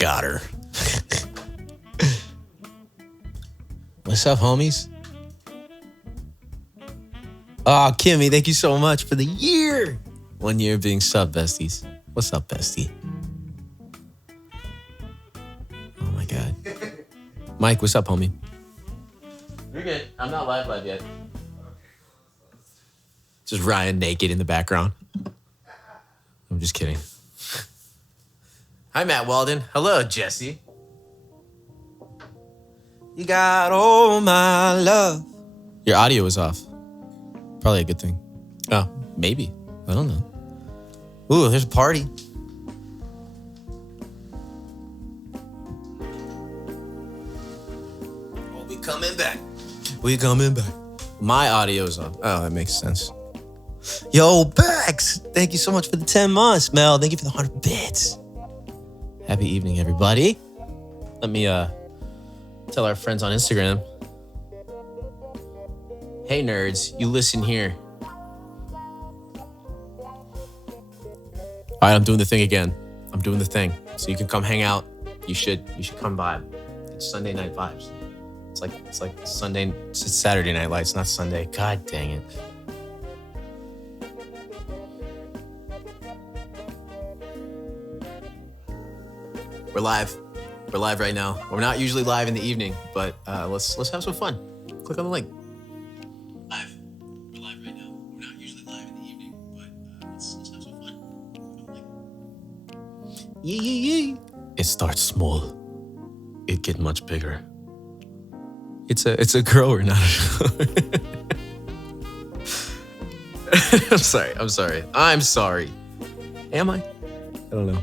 got her. What's up, homies? Oh, Kimmy, thank you so much for the year. 1 year being sub, besties. What's up, bestie? Oh, my God. Mike, what's up, homie? You're good. I'm not live yet. Just Ryan naked in the background. I'm just kidding. Hi, Matt Walden. Hello, Jesse. You got all my love. Your audio is off. Probably a good thing. Oh, maybe. I don't know. Ooh, there's a party. Oh, we coming back. We coming back. My audio is off. Oh, that makes sense. Yo, Bex. Thank you so much for the 10 months, Mel. Thank you for the 100 bits. Happy evening, everybody. Let me tell our friends on Instagram. Hey, nerds, you listen here. All right, I'm doing the thing again. I'm doing the thing. So you can come hang out. You should come by. It's Sunday Night Vibes. It's like Sunday, it's Saturday Night Lights, not Sunday. God dang it. We're live. We're live right now. We're not usually live in the evening, but let's have some fun. Click on the link. Live. We're live right now. We're not usually live in the evening, but let's have some fun. Click on the link. Yeah. It starts small. It gets much bigger. It's a girl or not? I'm sorry. Am I? I don't know.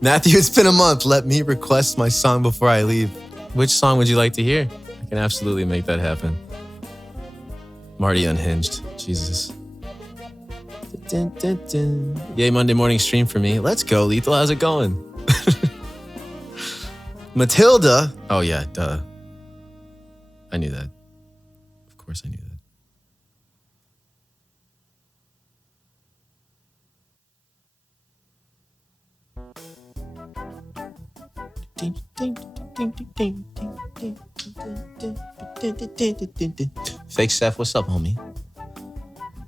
Matthew, it's been a month. Let me request my song before I leave. Which song would you like to hear? I can absolutely make that happen. Marty unhinged. Jesus. Yay, Monday morning stream for me. Let's go, Lethal. How's it going? Matilda. Oh, yeah, duh. I knew that. Of course I knew that. Fake Seth, what's up, homie?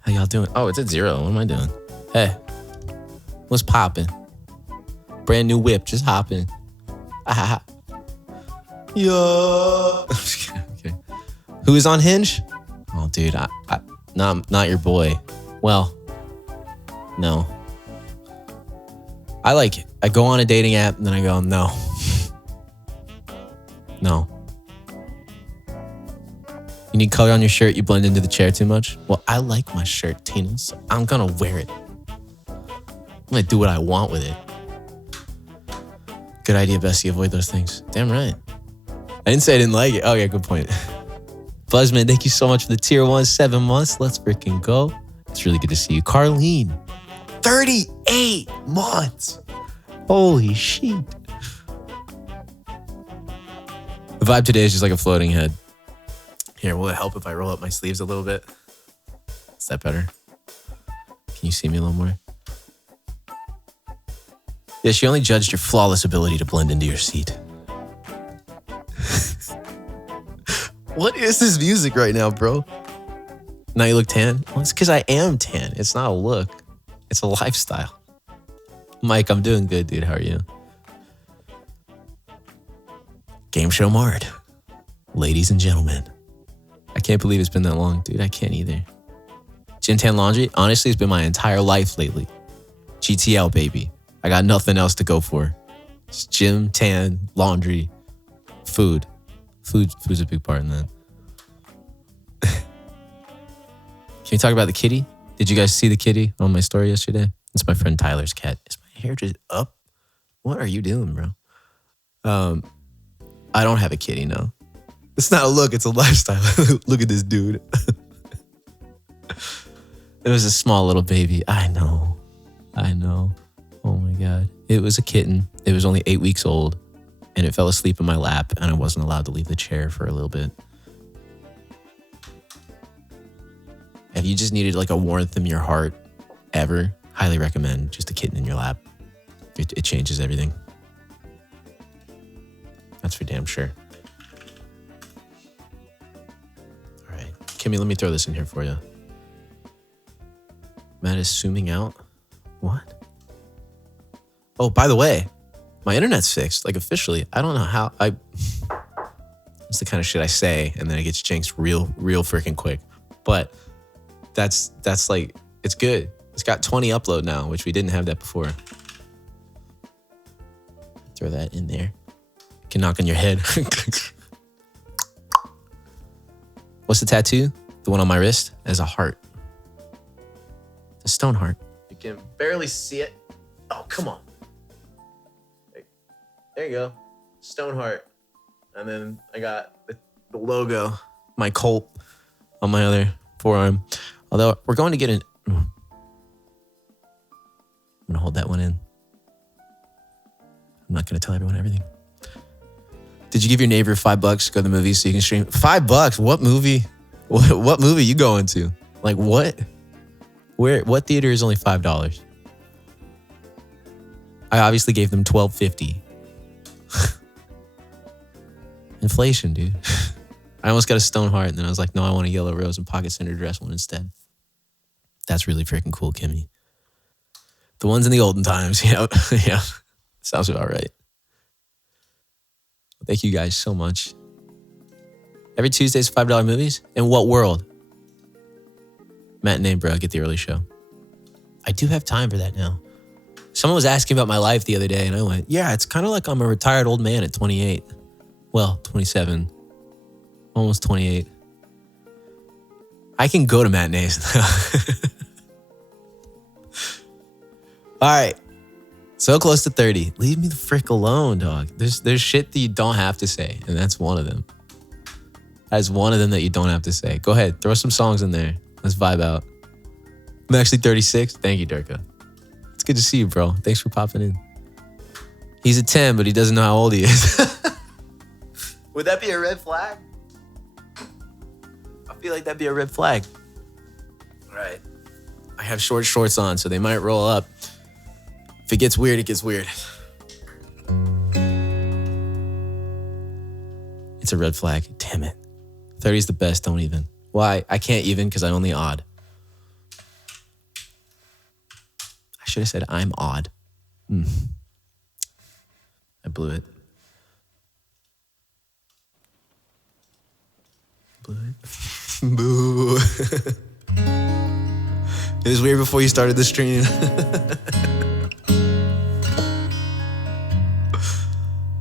How y'all doing? Oh, it's at 0. What am I doing? Hey, what's poppin'? Brand new whip, just hopping. Yo. Okay. Who is on Hinge? Oh, dude, not your boy. Well, no. I like it. I go on a dating app and then I go, no. No. You need color on your shirt, you blend into the chair too much? Well, I like my shirt, Tina, so I'm gonna wear it. I'm gonna do what I want with it. Good idea, Bessie, avoid those things. Damn right. I didn't say I didn't like it. Oh yeah, good point. Buzzman, thank you so much for the tier 1, 7 months. Let's freaking go. It's really good to see you. Carlene, 38 months. Holy shit. The vibe today is just like a floating head. Here, will it help if I roll up my sleeves a little bit? Is that better? Can you see me a little more? Yeah, she only judged your flawless ability to blend into your seat. What is this music right now, bro? Now you look tan? Well, it's because I am tan. It's not a look. It's a lifestyle. Mike, I'm doing good, dude. How are you? Game show Mard. Ladies and gentlemen. I can't believe it's been that long, dude. I can't either. Gym tan laundry, honestly, it's been my entire life lately. GTL, baby. I got nothing else to go for. It's gym, tan, laundry, food. Food's a big part in that. Can we talk about the kitty? Did you guys see the kitty on my story yesterday? It's my friend Tyler's cat. Is my hair just up? What are you doing, bro? I don't have a kitty, no. It's not a look, it's a lifestyle. Look at this dude. It was a small little baby. I know. Oh my God. It was a kitten. It was only 8 weeks old. And it fell asleep in my lap, and I wasn't allowed to leave the chair for a little bit. If you just needed like a warmth in your heart ever, highly recommend just a kitten in your lap. It changes everything. That's for damn sure. All right. Kimmy, let me throw this in here for you. Matt is zooming out. What? Oh, by the way, my internet's fixed, like officially. I don't know how. It's the kind of shit I say, and then it gets jinxed real freaking quick. But that's like, it's good. It's got 20 upload now, which we didn't have that before. Throw that in there. You can knock on your head. What's the tattoo? The one on my wrist? As a heart. A stone heart. You can barely see it. Oh, come on. There you go. Stone heart. And then I got the logo, my Colt, on my other forearm. Although we're going to get an... I'm going to hold that one in. I'm not going to tell everyone everything. Did you give your neighbor $5 to go to the movies so you can stream? $5? What movie? What movie you going to? Like what? What theater is only $5? I obviously gave them $12.50. Inflation, dude. I almost got a stone heart, and then I was like, no, I want a yellow rose and pocket center dress one instead. That's really freaking cool, Kimmy. The ones in the olden times, yeah. Yeah. Sounds about right. Thank you guys so much. Every Tuesday's $5 movies? In what world? Matinee, bro. Get the early show. I do have time for that now. Someone was asking about my life the other day, and I went, yeah, it's kind of like I'm a retired old man at 28. Well, 27. Almost 28. I can go to matinees now. All right. So close to 30. Leave me the frick alone, dog. There's shit that you don't have to say, and that's one of them. That's one of them that you don't have to say. Go ahead. Throw some songs in there. Let's vibe out. I'm actually 36. Thank you, Durka. It's good to see you, bro. Thanks for popping in. He's a 10, but he doesn't know how old he is. Would that be a red flag? I feel like that'd be a red flag. All right. I have short shorts on, so they might roll up. If it gets weird, it gets weird. It's a red flag. Damn it. 30 is the best. Don't even. Why? I can't even because I only odd. I should have said I'm odd. I blew it. Boo. It was weird before you started the stream.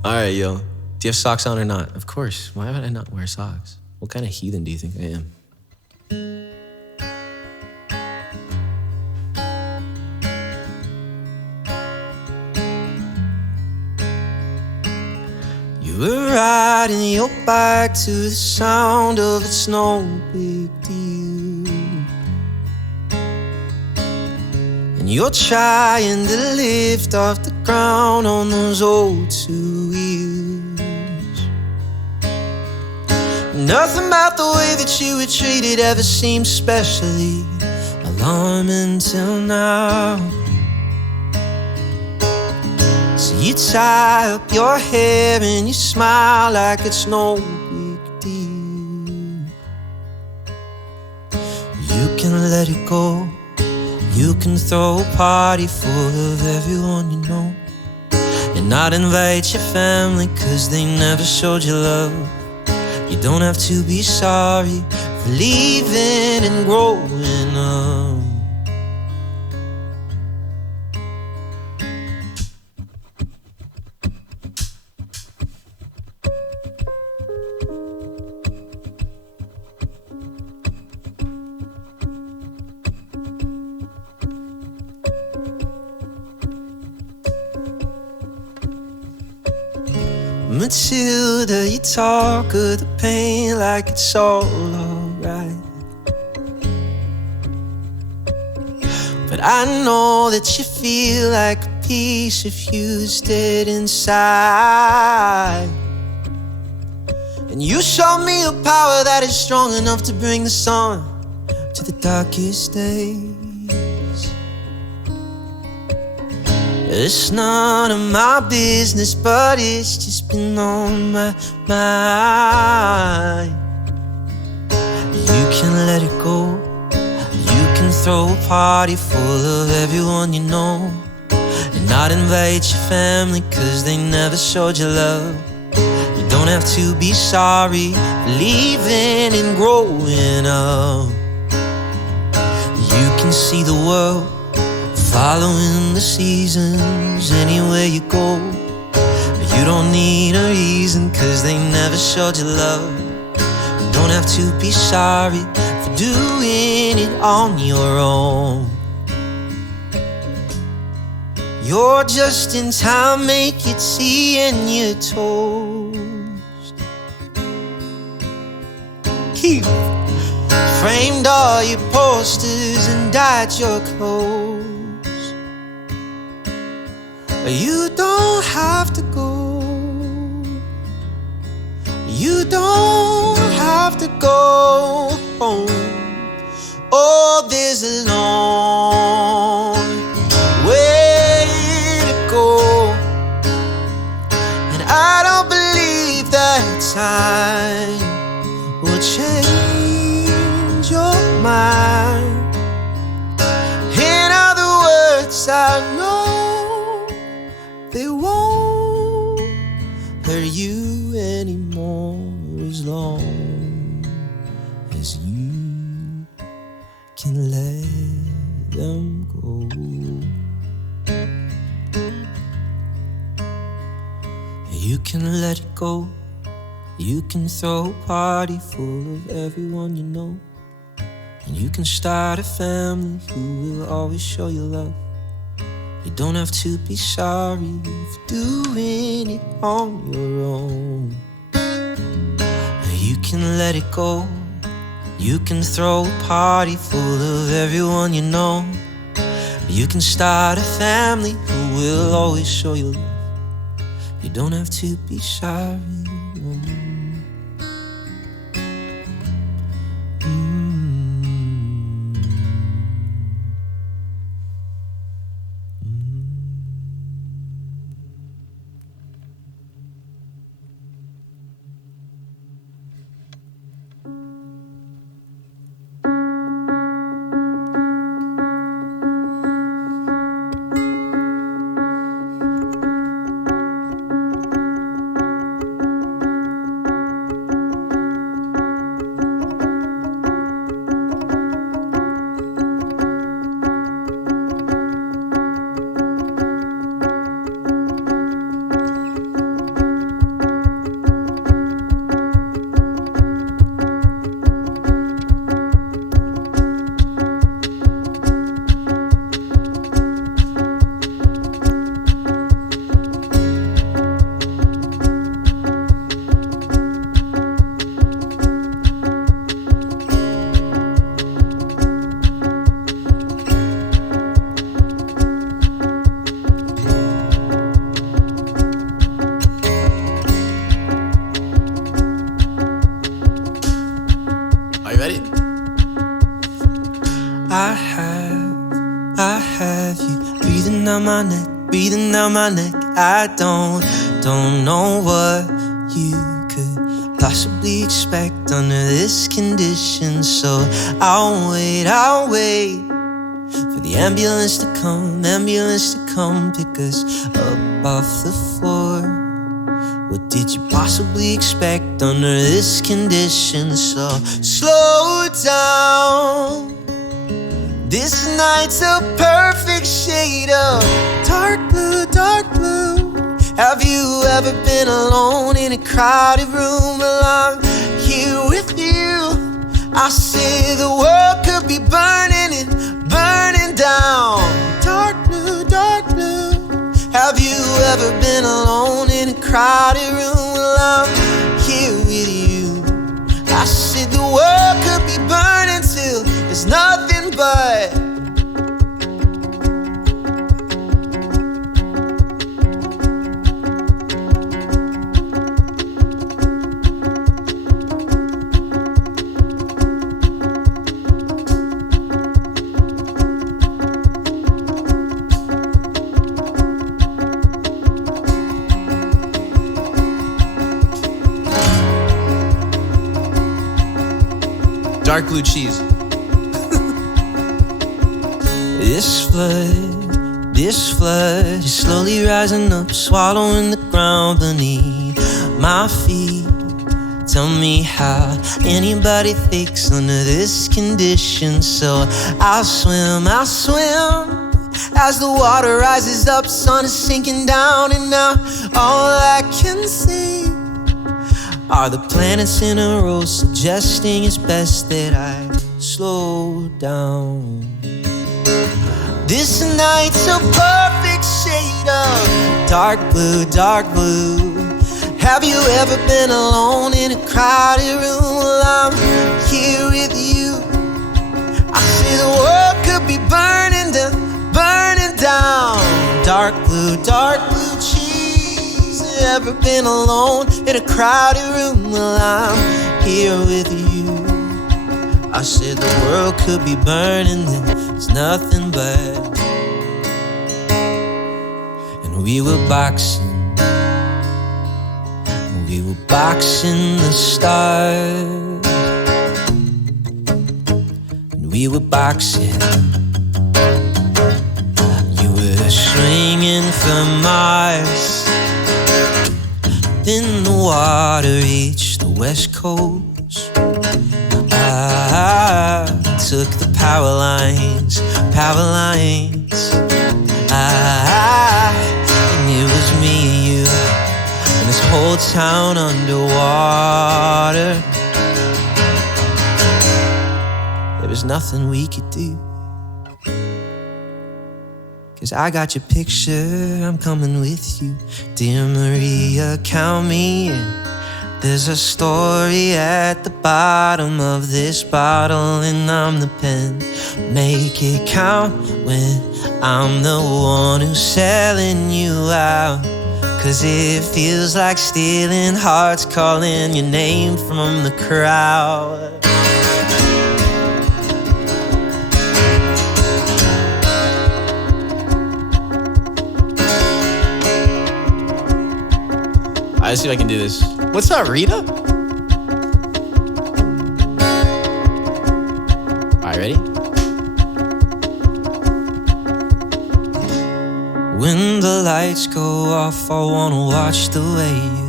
All right, yo. Do you have socks on or not? Of course. Why would I not wear socks? What kind of heathen do you think I am? You were riding your bike to the sound of It's No Big Deal, and you're trying to lift off the ground on those old two wheels. Nothing about the way that you were treated ever seemed especially alarming till now. So you tie up your hair and you smile like it's no big deal. You can let it go. You can throw a party full of everyone you know, and not invite your family cause they never showed you love. You don't have to be sorry for leaving and growing up. Matilda, you talk of the pain like it's all alright, but I know that you feel like a piece of you's dead inside. And you show me a power that is strong enough to bring the sun to the darkest days. It's none of my business, but it's just been on my mind. You can let it go. You can throw a party full of everyone you know, and not invite your family cause they never showed you love. You don't have to be sorry for leaving and growing up. You can see the world following the seasons anywhere you go. You don't need a reason cause they never showed you love. You don't have to be sorry for doing it on your own. You're just in time, make it tea and your toast. Keep framed all your posters and dyed your clothes. You don't have to go. You don't have to go home. Oh, there's a long way to go, and I don't believe that time will change your mind. In other words, I know they won't hurt you anymore as long as you can let them go. You can let it go. You can throw a party full of everyone you know, and you can start a family who will always show you love. You don't have to be sorry for doing it on your own. You can let it go. You can throw a party full of everyone you know. You can start a family who will always show you love. You don't have to be sorry. I have you breathing down my neck, breathing down my neck. I don't know what you could possibly expect under this condition. So I'll wait for the ambulance to come pick us up off the floor. What did you possibly expect under this condition? So slow down. This night's a perfect shade of dark blue, dark blue. Have you ever been alone in a crowded room? Well, I'm here with you. I say the world could be burning and burning down. Dark blue, dark blue. Have you ever been alone in a crowded room? Well, I'm here with you. I said the world could be burning till there's nothing but dark blue cheese. This flood is slowly rising up, swallowing the ground beneath my feet. Tell me how anybody thinks under this condition. So I'll swim as the water rises up, sun is sinking down, and now all I can see are the planets in a row, suggesting it's best that I slow down. This night's a perfect shade of dark blue, dark blue. Have you ever been alone in a crowded room? Well, I'm here with you. I say the world could be burning down. Dark blue cheese. Ever been alone in a crowded room? Well, I'm here with you. I said the world could be burning, then it's nothing but. And we were boxing the stars. And we were boxing. You were swinging for Mars. Then the water reached the west coast. I took the power lines. And it was me and you, and this whole town underwater. There was nothing we could do, 'cause I got your picture, I'm coming with you. Dear Maria, count me in. There's a story at the bottom of this bottle, and I'm the pen. Make it count when I'm the one who's selling you out. 'Cause it feels like stealing hearts, calling your name from the crowd. Let's see if I can do this. What's up, Rita? Alright, ready? When the lights go off, I wanna watch the way you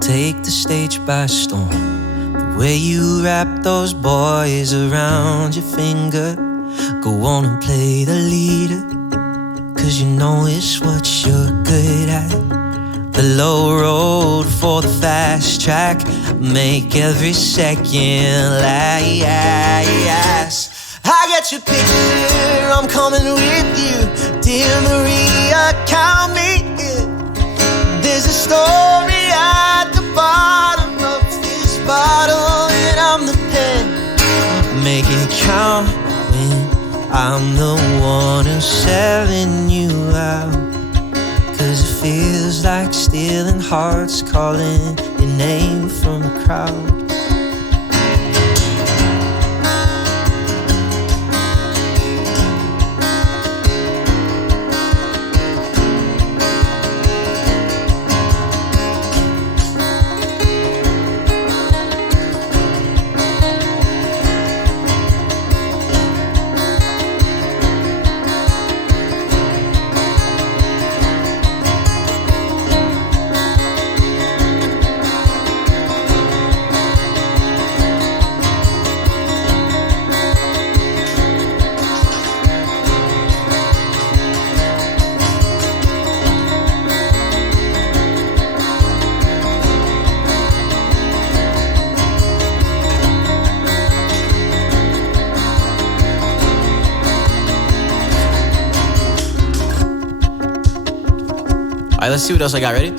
take the stage by storm. The way you wrap those boys around your finger. Go on and play the leader, 'cause you know it's what you're good at. The low road for the fast track, make every second last. I get your picture, I'm coming with you. Dear Maria, count me in. There's a story at the bottom of this bottle, and I'm the pen. Make it count when I'm the one who's selling you out. 'Cause it feels like stealing hearts, calling your name from the crowd. All right, let's see what else I got. Ready?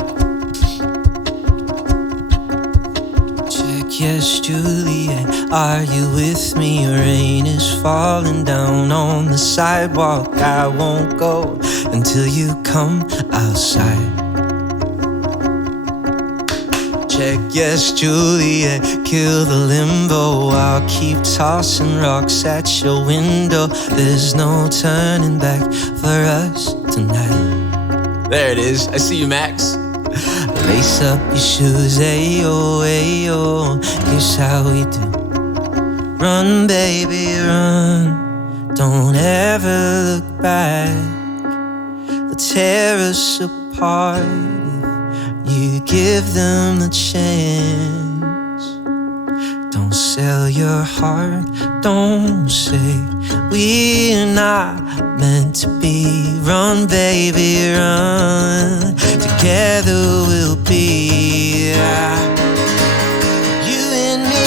Check, yes, Juliet, are you with me? Rain is falling down on the sidewalk. I won't go until you come outside. Check, yes, Juliet, kill the limbo. I'll keep tossing rocks at your window. There's no turning back for us tonight. There it is. I see you, Max. Lace up your shoes, ayo, ayo. Here's how we do. Run, baby, run. Don't ever look back. They'll tear us apart if you give them the chance. Don't sell your heart. Don't say we're not meant to be. Run, baby, run. Together we'll be. You and me.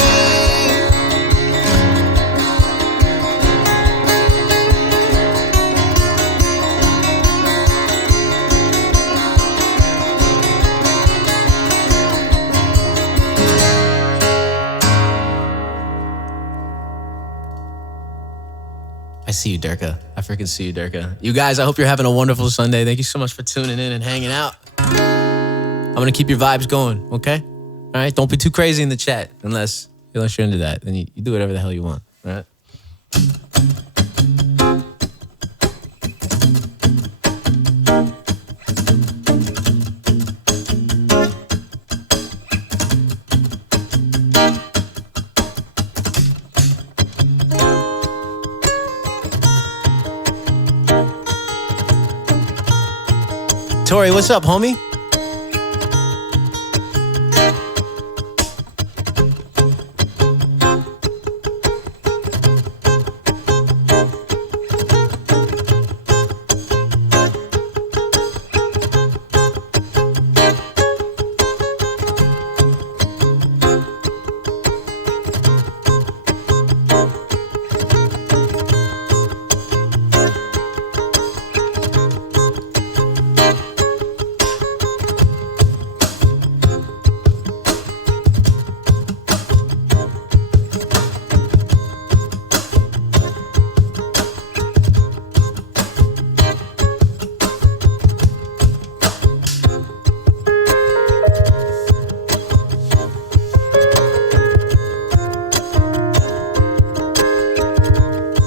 I see you, Durka. I freaking see you, Durka. You guys, I hope you're having a wonderful Sunday. Thank you so much for tuning in and hanging out. I'm going to keep your vibes going, okay? All right? Don't be too crazy in the chat unless you're into that. Then you do whatever the hell you want, all right? Tori, what's up, homie?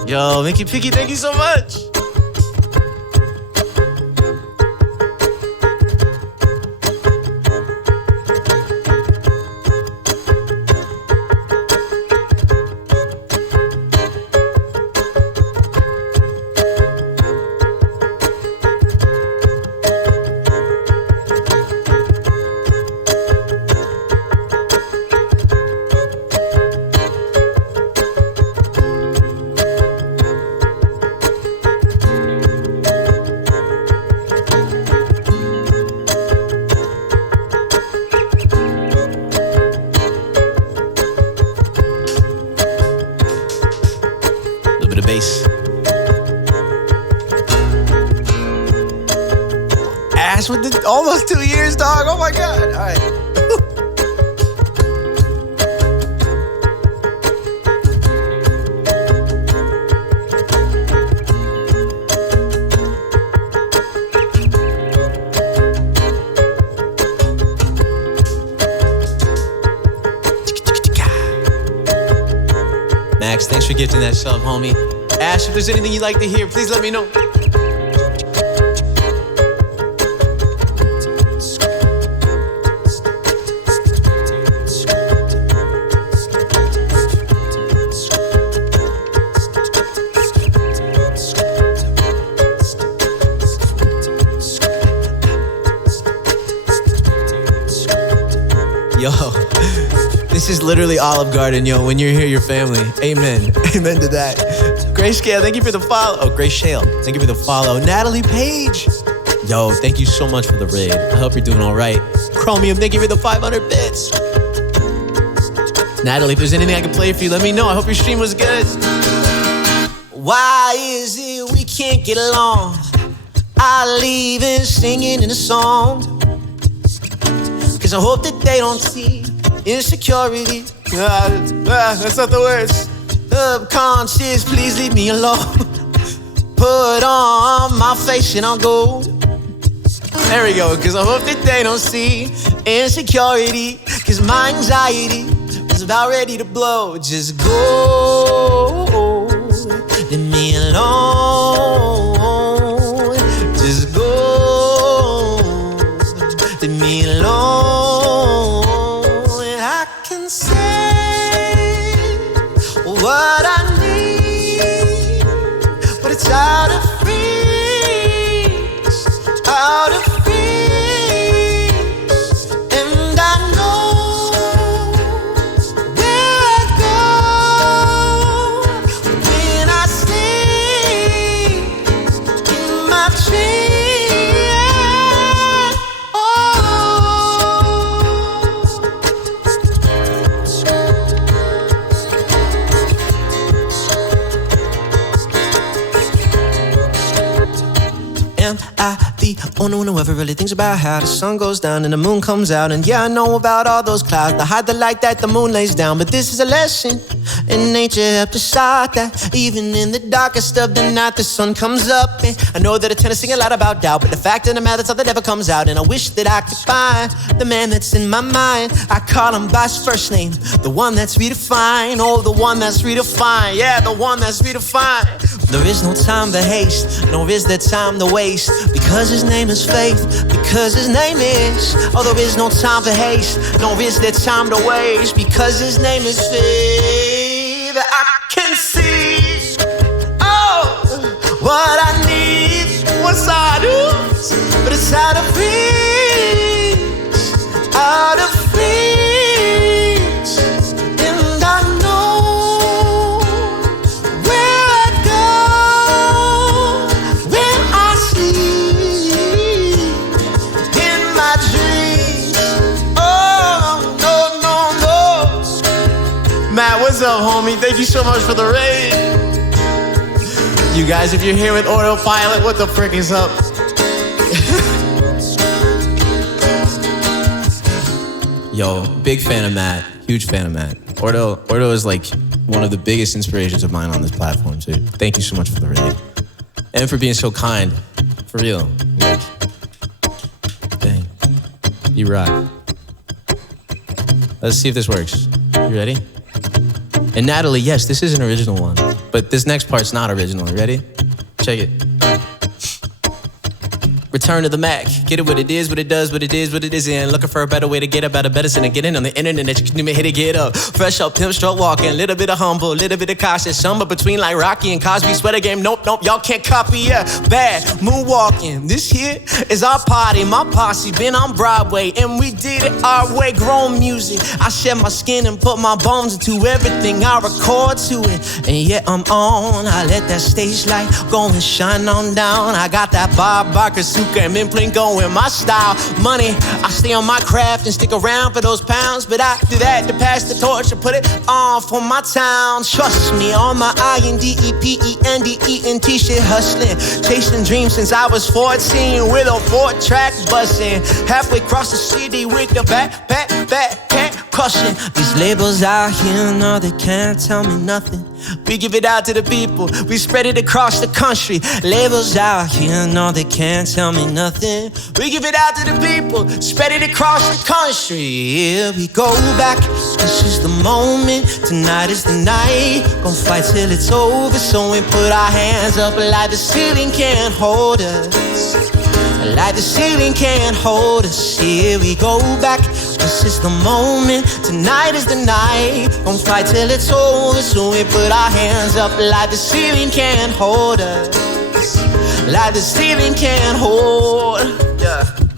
Yo, Mickey Picky, thank you so much. Bass. Ash with the almost 2 years, dog. Oh my God. All right. Max, thanks for gifting that sub, homie. Ash, if there's anything you'd like to hear, please let me know. Yo, this is literally Olive Garden, yo. When you're here, your family. Amen. Amen to that. Grayscale, thank you for the follow. Oh, Grayshale, thank you for the follow. Natalie Page. Yo, thank you so much for the raid. I hope you're doing all right. Chromium, thank you for the 500 bits. Natalie, if there's anything I can play for you, let me know. I hope your stream was good. Why is it we can't get along? I leave and singing in a song. Cause I hope that they don't see insecurity. That's not the words. Subconscious, please leave me alone. Put on my face and I'll go. There we go. Cause I hope that they don't see insecurity. Cause my anxiety is about ready to blow. Just go, leave me alone. Just go, leave me alone. And I can say what only one who ever really thinks about how the sun goes down and the moon comes out. And yeah, I know about all those clouds that hide the light that the moon lays down. But this is a lesson in nature, help decide that even in the darkest of the night, the sun comes up. And I know that I tend to sing a lot about doubt, but the fact of the matter is all that ever comes out. And I wish that I could find the man that's in my mind. I call him by his first name, the one that's redefined. Oh, the one that's redefined. Yeah, the one that's redefined. There is no time to haste, nor is there time to waste, because his name is faith, because his name is. Oh, there is no time for haste, nor is there time to waste, because his name is faith. I can see, oh, what I need, what's I do, but it's out of reach, out of reach, and I know where I go when I sleep in my dreams. Oh, no. Matt, what's up, homie? Thank you so much for the raid. You guys, if you're here with Autopilot, what the frick is up? Yo, big fan of Matt. Huge fan of Matt. Ordo is like one of the biggest inspirations of mine on this platform, too. Thank you so much for the raid. And for being so kind. For real. Like, dang. You rock. Let's see if this works. You ready? And Natalie, yes, this is an original one. But this next part's not original. You ready? Check it. Return to the Mac. Get it what it is, what it does, what it is, what it isn't. Looking for a better way to get about a better sin and get in on the internet that you can even hit it, get up. Fresh up, pimp stroke walking. Little bit of humble, little bit of cautious. Somewhere between like Rocky and Cosby. Sweater game, nope, y'all can't copy, yeah. Bad, moonwalking. This here is our party. My posse been on Broadway and we did it our way. Grown music. I shed my skin and put my bones into everything. I record to it. And yeah, I'm on. I let that stage light go and shine on down. I got that Bob Barker and Plinko in my style. Money, I stay on my craft and stick around for those pounds. But I do that to pass the torch and put it on for my town. Trust me, on my INDEPENDENT shit hustling. Chasing dreams since I was 14 with a 4-track busting. Halfway across the city with the back crushing. These labels out here, no, they can't tell me nothing. We give it out to the people, we spread it across the country. Labels out here, no, they can't tell me nothing. We give it out to the people, spread it across the country. Here we go back, this is the moment, tonight is the night. Gonna fight till it's over, so we put our hands up like the ceiling can't hold us. Like the ceiling can't hold us. Here we go back, this is the moment, tonight is the night. Gonna fight till it's over, so we put our hands up like the ceiling can't hold us. Like the ceiling can't hold.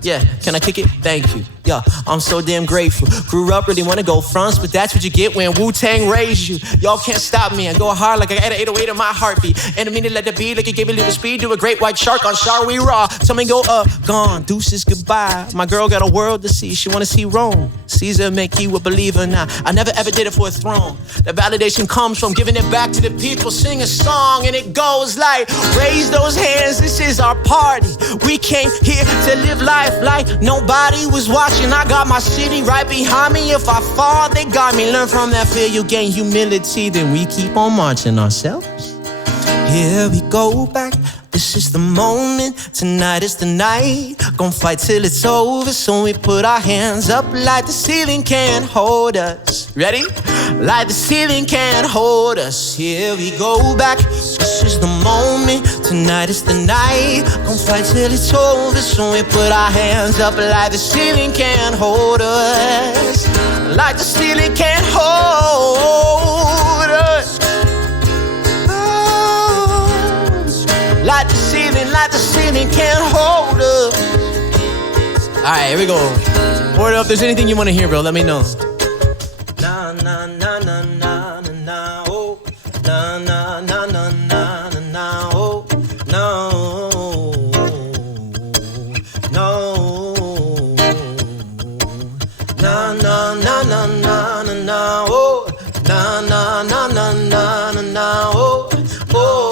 Yeah, can I kick it? Thank you. Yeah, I'm so damn grateful. Grew up, really wanna go fronts, but that's what you get when Wu-Tang raised you. Y'all can't stop me. I go hard like I got an 808 in my heartbeat. And a minute let the beat like it gave me a little speed. Do a great white shark on Shar We Raw. Tell me go up, gone, deuces goodbye. My girl got a world to see. She wanna see Rome. Caesar make you a believer now. I never ever did it for a throne. The validation comes from giving it back to the people. Sing a song and it goes like, raise those hands, this is our party. We came here to live life like nobody was watching. I got my city right behind me. If I fall, they got me. Learn from that fear, you gain humility. Then we keep on marching ourselves. Here we go back, this is the moment, tonight is the night. Gonna fight till it's over, so we put our hands up like the ceiling can't hold us. Ready? Like the ceiling can't hold us. Here we go back, this is the moment, tonight is the night. Gonna fight till it's over, so we put our hands up like the ceiling can't hold us. Like the ceiling can't hold us. Like the ceiling can't hold us. Alright, here we go. Word up, if there's anything you want to hear, bro, let me know. Na na na na na na na oh. Na na na na na na na oh. No. No. Na na na na na na na oh. Na na na na na na na oh. Oh.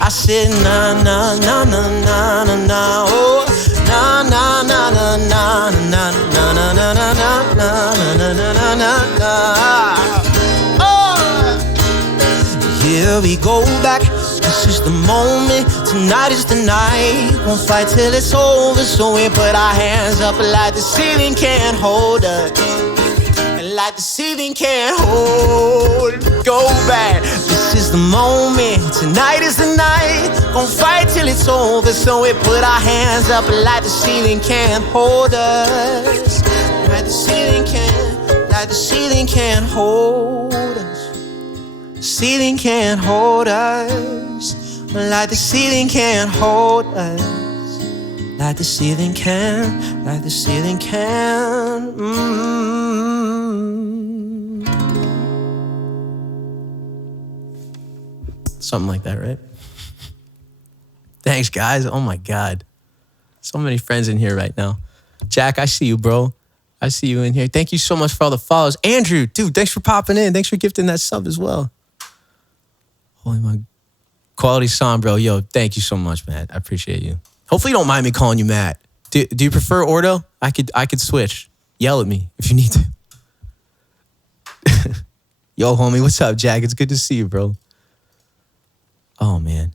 I said, na, na, na, na, na, na, na, oh. Na, na, na, na, na, na, na, na, na, na, na, na, na, na, na, na, na. Oh. Here we go back. This is the moment. Tonight is the night. Won't fight till it's over. So we put our hands up like the ceiling can't hold us. Like the ceiling can't hold. Go back. This is the moment. Tonight is the night. Gonna fight till it's over. So we put our hands up like the ceiling can't hold us. Like the ceiling can't hold us. Ceiling can't hold us. Like the ceiling can't hold us. Like the ceiling can. Something like that, right? Thanks, guys. Oh my God. So many friends in here right now. Jack, I see you, bro. I see you in here. Thank you so much for all the follows. Andrew, dude, thanks for popping in. Thanks for gifting that sub as well. Holy my quality song, bro. Yo, thank you so much, man. I appreciate you. Hopefully you don't mind me calling you Matt. Do you prefer Ordo? I could switch. Yell at me if you need to. Yo, homie, what's up, Jack? It's good to see you, bro. Oh, man.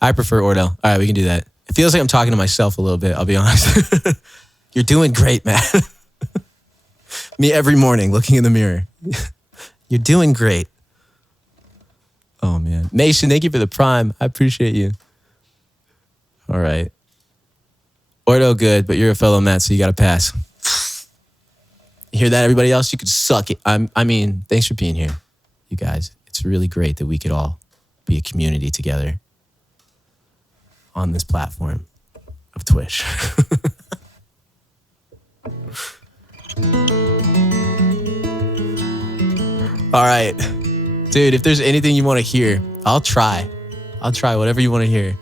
I prefer Ordo. All right, we can do that. It feels like I'm talking to myself a little bit, I'll be honest. You're doing great, man. Me every morning looking in the mirror. You're doing great. Oh, man. Mason, thank you for the prime. I appreciate you. All right. Ordo good, but you're a fellow Matt, so you got to pass. You hear that, everybody else? You could suck it. I mean, thanks for being here, you guys. It's really great that we could all be a community together on this platform of Twitch. All right. Dude, if there's anything you want to hear, I'll try. I'll try whatever you want to hear.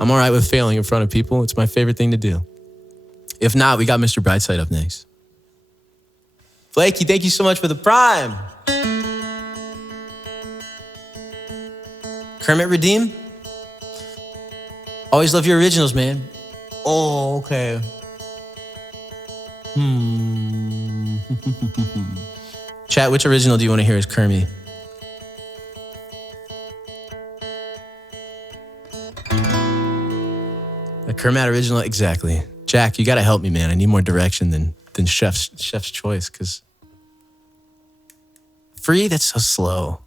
I'm all right with failing in front of people. It's my favorite thing to do. If not, we got Mr. Brightside up next. Flaky, thank you so much for the prime. Kermit Redeem? Always love your originals, man. Oh, okay. Chat, which original do you want to hear as Kermit? The Kermit original? Exactly. Jack, you got to help me, man. I need more direction than Chef's Choice, because free? That's so slow.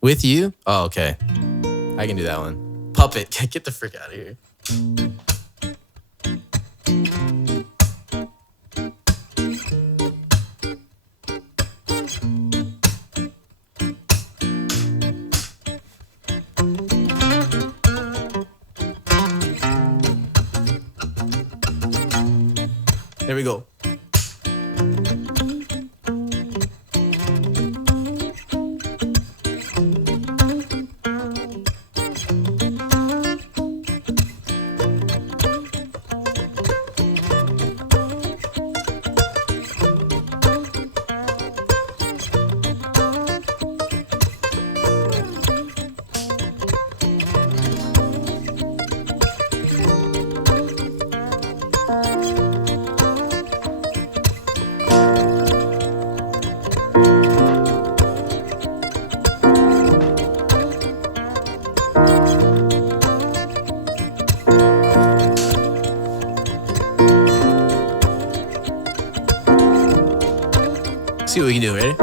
With you? Oh, okay. I can do that one. Puppet, get the frick out of here. There we go. See what we can do, ready?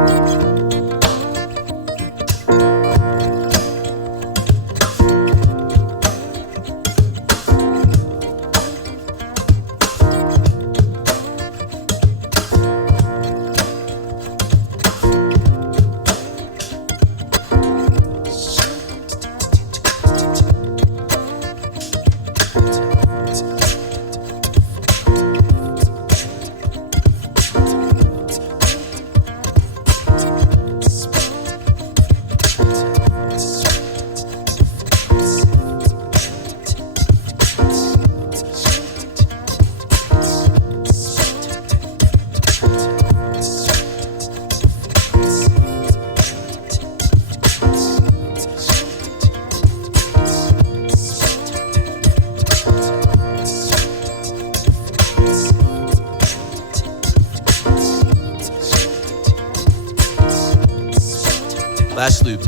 Last loop.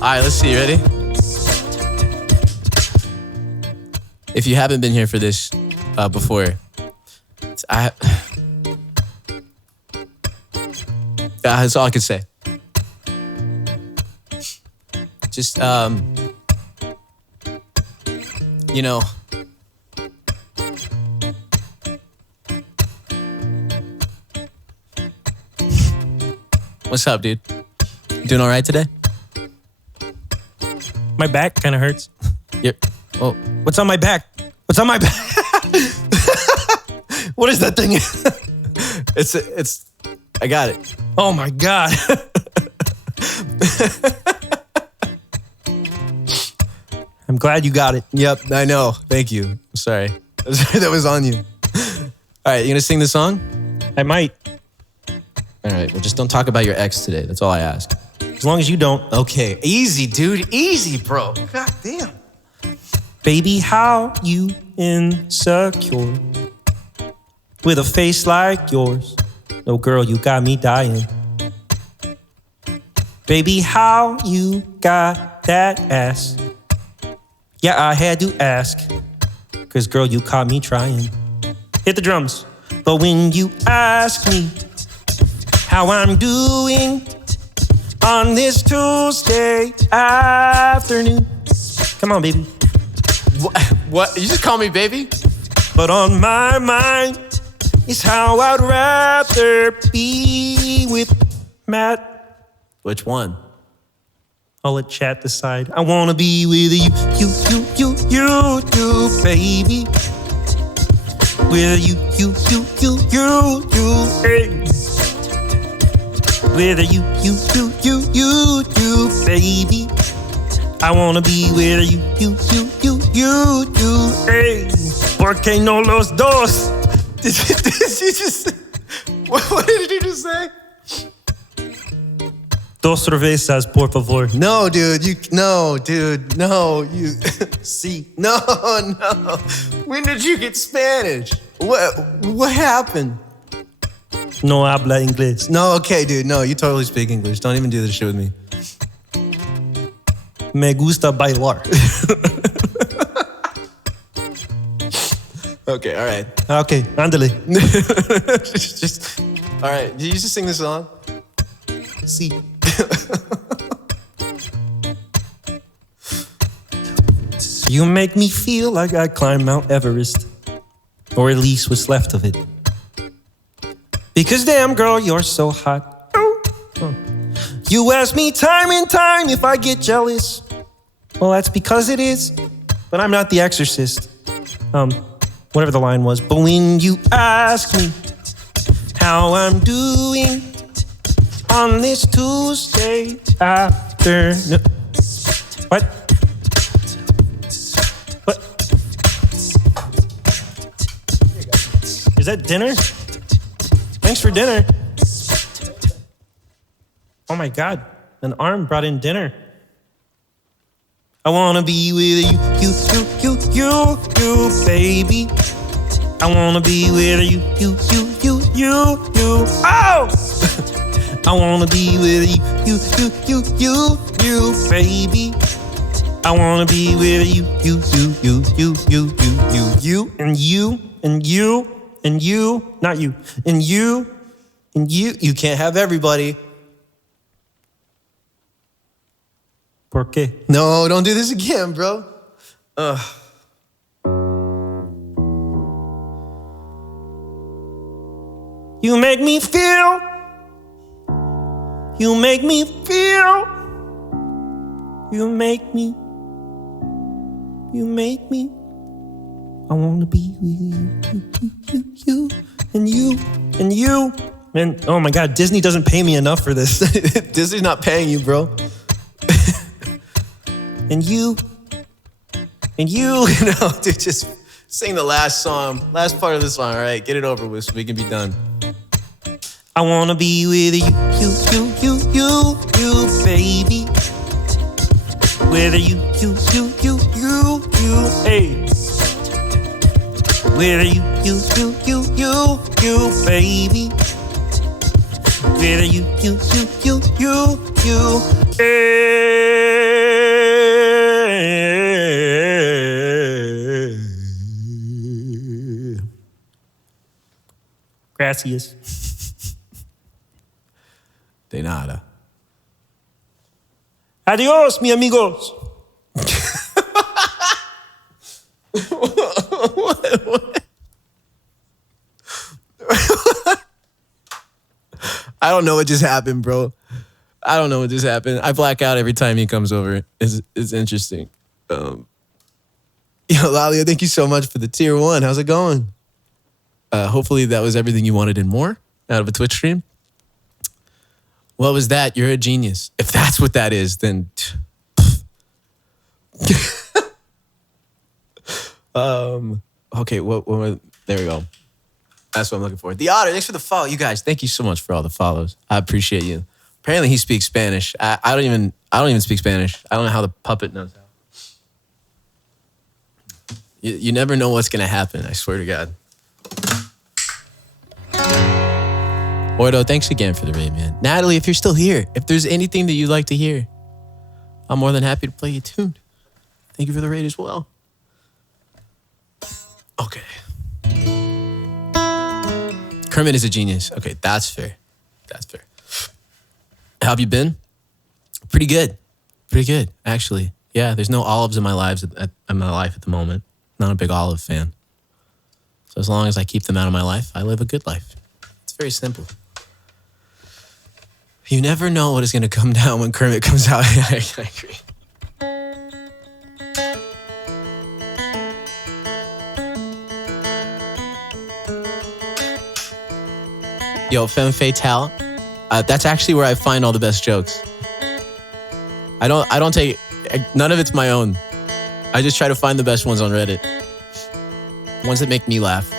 All right, let's see. You ready? If you haven't been here for this before, that's all I can say. Just, you know, what's up, dude? You doing all right today? My back kind of hurts. Yep. Oh, What's on my back? What's on my back? What is that thing? it's. I got it. Oh my God. I'm glad you got it. Yep, I know. Thank you. I'm sorry. That was on you. All right, you gonna sing the song? I might, All right. Well, just don't talk about your ex today. That's all I ask. as long as you don't. Okay. Easy, dude. Easy, bro. God damn. Baby, how you insecure with a face like yours? No, girl, you got me dying. Baby, how you got that ass? Yeah, I had to ask, 'cause girl, you caught me trying. Hit the drums. But when you ask me how I'm doing on this Tuesday afternoon, come on, baby. What? You just call me baby? But on my mind is how I'd rather be with Matt. Which one? I'll let chat decide. I wanna be with you, baby. With you, hey. With you, baby. I wanna be with you, hey. Porque no los dos. Did you just? What did you just say? Dos cervezas, por favor. No, dude. No. See, no. When did you get Spanish? What happened? No habla inglés. No, okay, dude. No, you totally speak English. Don't even do this shit with me. Me gusta bailar. Okay, all right. Okay, ándale. just all right. Did you just sing the song? Sí. You make me feel like I climbed Mount Everest, or at least what's left of it. Because damn girl, you're so hot. You ask me time and time if I get jealous. Well, that's because it is, but I'm not the exorcist. Whatever the line was. But when you ask me how I'm doing on this Tuesday afternoon. What? Is that dinner? Thanks for dinner. Oh my God, an arm brought in dinner. I wanna be with you, baby. I wanna be with you. Oh! I wanna be with you, baby. I wanna be with you, and you, not you, and you. You can't have everybody. ¿Por qué? No, don't do this again, bro. You make me feel. You make me feel. You make me. I wanna be with you, and you. And oh my God, Disney doesn't pay me enough for this. Disney's not paying you, bro. And you. No, dude, just sing the last song, last part of the song, all right? Get it over with so we can be done. I wanna be with you, baby. With you, hey. With you, baby. With you, Gracias. De nada. Adios, mi amigos. What? I don't know what just happened, bro. I don't know what just happened. I black out every time he comes over. It's interesting. Yo, Lalia, thank you so much for the tier 1. How's it going? Hopefully that was everything you wanted and more out of a Twitch stream. What was that? You're a genius. If that's what that is, then... Okay, what there we go. That's what I'm looking for. The Otter, thanks for the follow. You guys, thank you so much for all the follows. I appreciate you. Apparently he speaks Spanish. I don't even speak Spanish. I don't know how the puppet knows how. You never know what's gonna happen, I swear to God. Ordo, thanks again for the raid, man. Natalie, if you're still here, if there's anything that you'd like to hear, I'm more than happy to play you tuned. Thank you for the raid as well. Okay. Kermit is a genius. Okay, that's fair. That's fair. How have you been? Pretty good. Pretty good, actually. Yeah, there's no olives in my life at the moment. Not a big olive fan. So as long as I keep them out of my life, I live a good life. It's very simple. You never know what is going to come down when Kermit comes out. I agree. Yo, Femme Fatale. That's actually where I find all the best jokes. I don't take... None of it's my own. I just try to find the best ones on Reddit. Ones that make me laugh.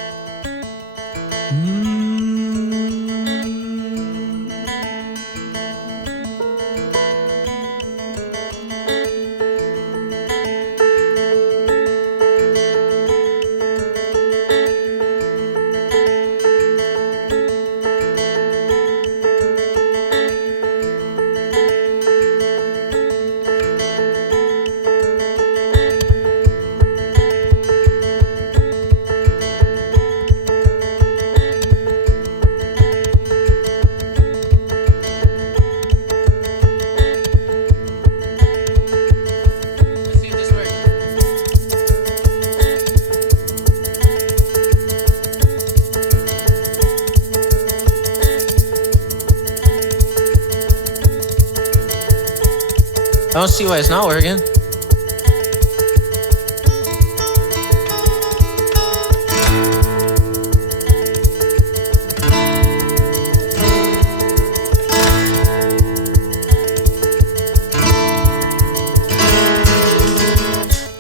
I don't see why it's not working.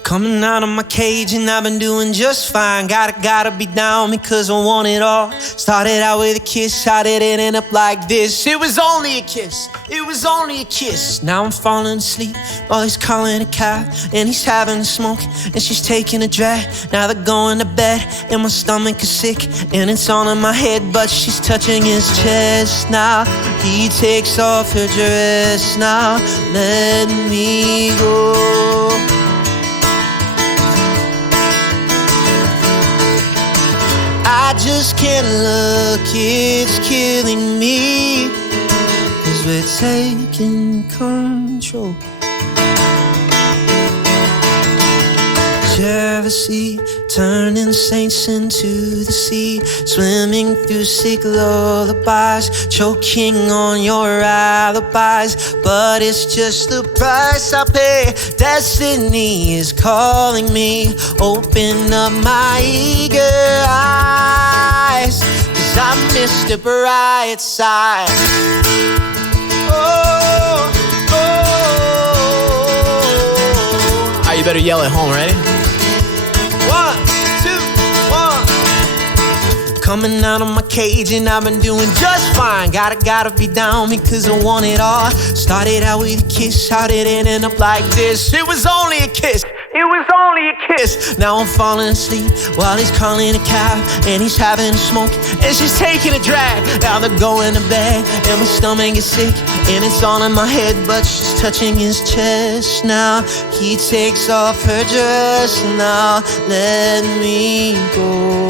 Coming out of my cage and I've been doing just fine. Gotta be down because I want it all. Started out with a kiss, how did it end up like this? It was only a kiss, it was only a kiss. Now I'm falling asleep while he's calling a cab, and he's having a smoke and she's taking a drag. Now they're going to bed and my stomach is sick and it's all in my head, but she's touching his chest now. He takes off her dress now. Let me go. I just can't look, it's killing me, 'cause we're taking control. Jealousy, turning saints into the sea, swimming through sick lullabies, choking on your alibis, but it's just the price I pay. Destiny is calling me, open up my eager eyes, 'cause I missed the bright side. Oh, oh. You better yell at home, ready? 1, 2, 1. coming out of my cage and I've been doing just fine. Gotta be down because I want it all. Started out with a kiss, how did it end up like this? It was only a kiss. It was only a kiss. Now I'm falling asleep while he's calling a cab and he's having a smoke and she's taking a drag. Now they're going to bed and my stomach is sick and it's all in my head, but she's touching his chest. Now he takes off her dress. Now let me go.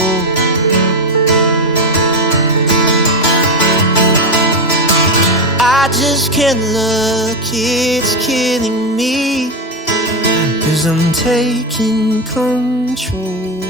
I just can't look, it's killing me, 'cause I'm taking control.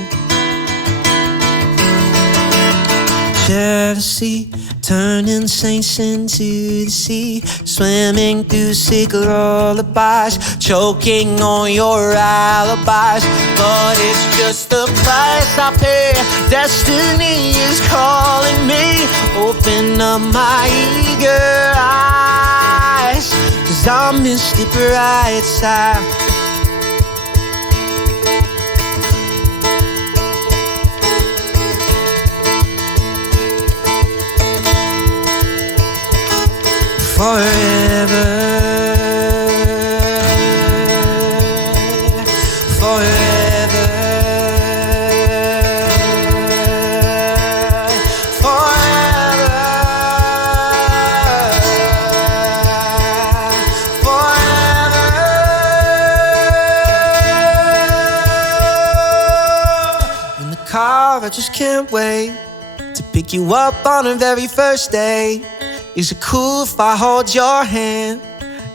Jealousy, turning saints into the sea, swimming through sick lullabies, choking on your alibis. But it's just the price I pay. Destiny is calling me. Open up my eager eyes, 'cause I miss the bright side. Forever, forever, forever, forever. In the car, I just can't wait to pick you up on the very first day. Is it cool if I hold your hand?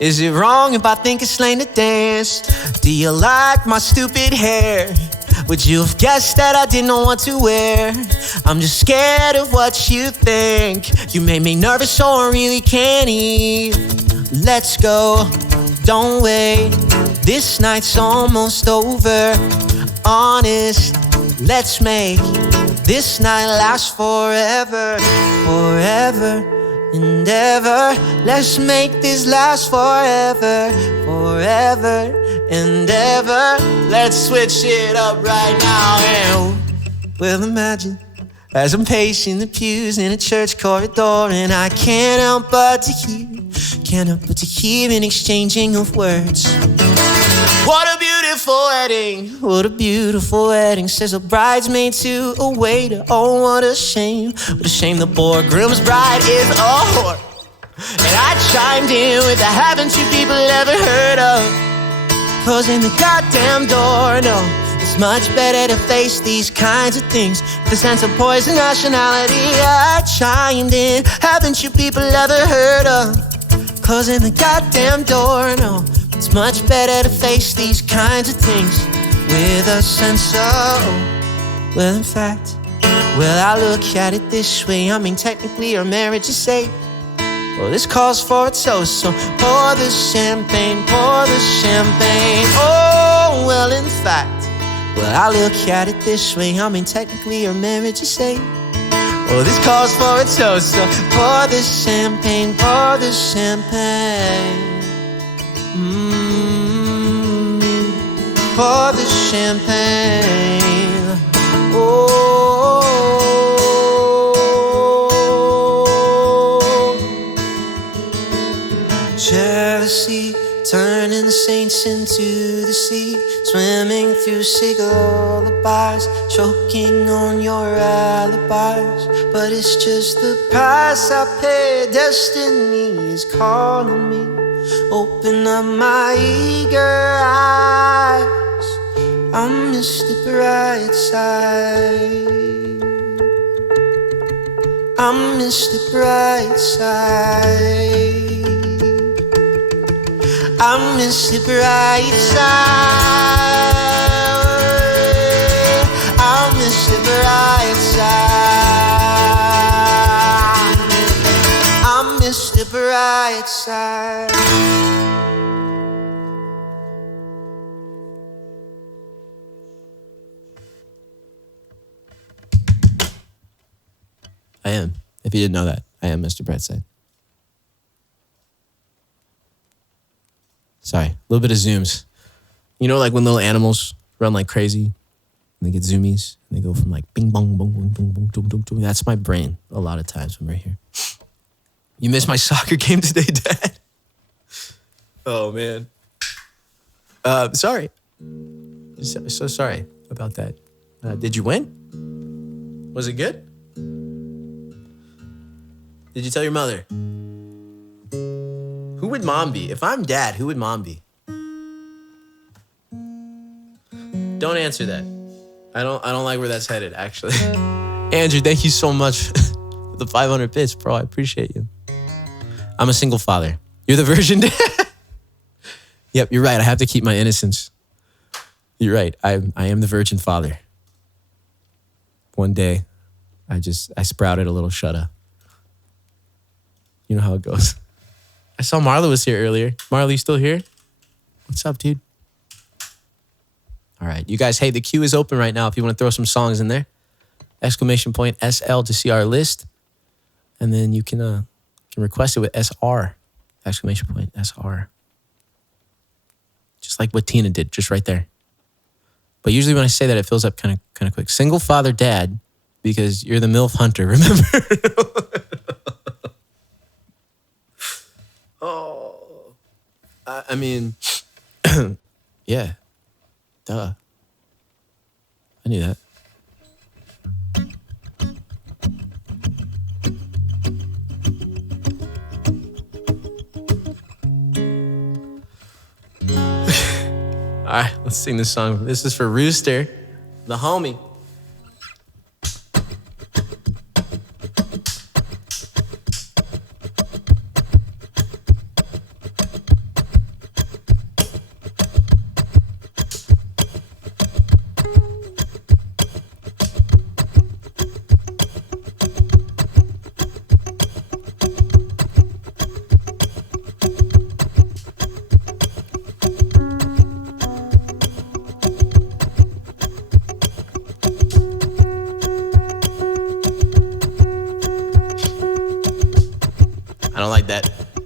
Is it wrong if I think it's lame to dance? Do you like my stupid hair? Would you have guessed that I didn't know what to wear? I'm just scared of what you think. You made me nervous, so I really can't eat. Let's go, don't wait. This night's almost over. Honest, let's make this night last forever, forever and ever. Let's make this last forever, forever and ever. Let's switch it up right now. And well, imagine as I'm pacing the pews in a church corridor, and I can't help but to hear an exchanging of words. What a beautiful wedding, what a beautiful wedding, says a bridesmaid to a waiter. Oh, what a shame the poor groom's bride is a whore. And I chimed in with the haven't you people ever heard of closing the goddamn door. No, it's much better to face these kinds of things with a sense of poison nationality. I chimed in, haven't you people ever heard of closing the goddamn door? No, it's much better to face these kinds of things with a sense of, well, in fact, well, I look at it this way. I mean, technically our marriage is safe. Well, this calls for a toast, so pour the champagne, pour the champagne. Oh, well, in fact, well, I look at it this way. I mean, technically our marriage is safe. Well, this calls for a toast, so pour the champagne, pour the champagne. Pour the champagne. Oh, jealousy, turning saints into the sea, swimming through sick lullabies, choking on your alibis. But it's just the price I pay. Destiny is calling me. Open up my eager eyes. I miss the bright side. I miss the bright side. I miss the bright side. I miss the bright side. I miss the bright side. I am. If you didn't know that, I am Mr. Brightside. Sorry, a little bit of zooms. You know, like when little animals run like crazy, And they get zoomies. And they go from like bing bong boom boom boom boom boom boom boom. That's my brain a lot of times when we're here. You missed my soccer game today, Dad? Oh man. Sorry. So sorry about that. Did you win? Was it good? Did you tell your mother? Who would Mom be? If I'm Dad, who would Mom be? Don't answer that. I don't like where that's headed, actually. Andrew, thank you so much for the 500 bits, bro. I appreciate you. I'm a single father. You're the virgin dad? Yep, you're right. I have to keep my innocence. You're right. I am the virgin father. One day, I sprouted a little shudda. You know how it goes. I saw Marla was here earlier. Marla, you still here? What's up, dude? All right, you guys, hey, the queue is open right now if you want to throw some songs in there. Exclamation point SL to see our list. And then you can request it with SR. Exclamation point SR. Just like what Tina did, just right there. But usually when I say that, it fills up kind of quick. Single father dad, because you're the MILF hunter, remember? Oh. I mean, yeah. Duh. I knew that. All right, let's sing this song. This is for Rooster, the homie.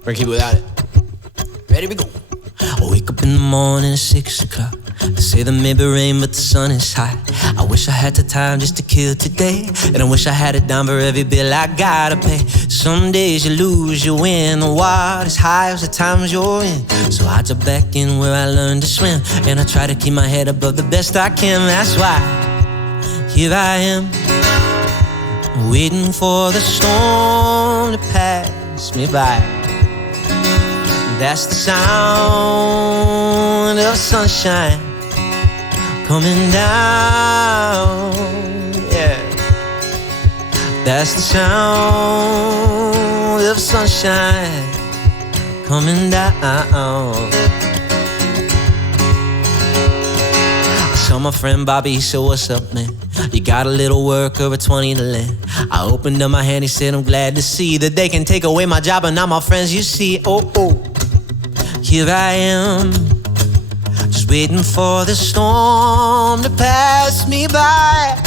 We're gonna keep it without it. Ready, we go. I wake up in the morning at 6 o'clock. They say there may be rain, but the sun is hot. I wish I had the time just to kill today, and I wish I had it down for every bill I gotta pay. Some days you lose, you win. The water's high as the times you're in. So I jump back in where I learned to swim, and I try to keep my head above the best I can. That's why here I am, waiting for the storm to pass me by. That's the sound of sunshine coming down, yeah. That's the sound of sunshine coming down. I saw my friend Bobby, he said, what's up, man? You got a little work over 20 to lend. I opened up my hand, he said, I'm glad to see that they can take away my job and not my friends, you see. Oh, oh. Here I am, just waiting for the storm to pass me by.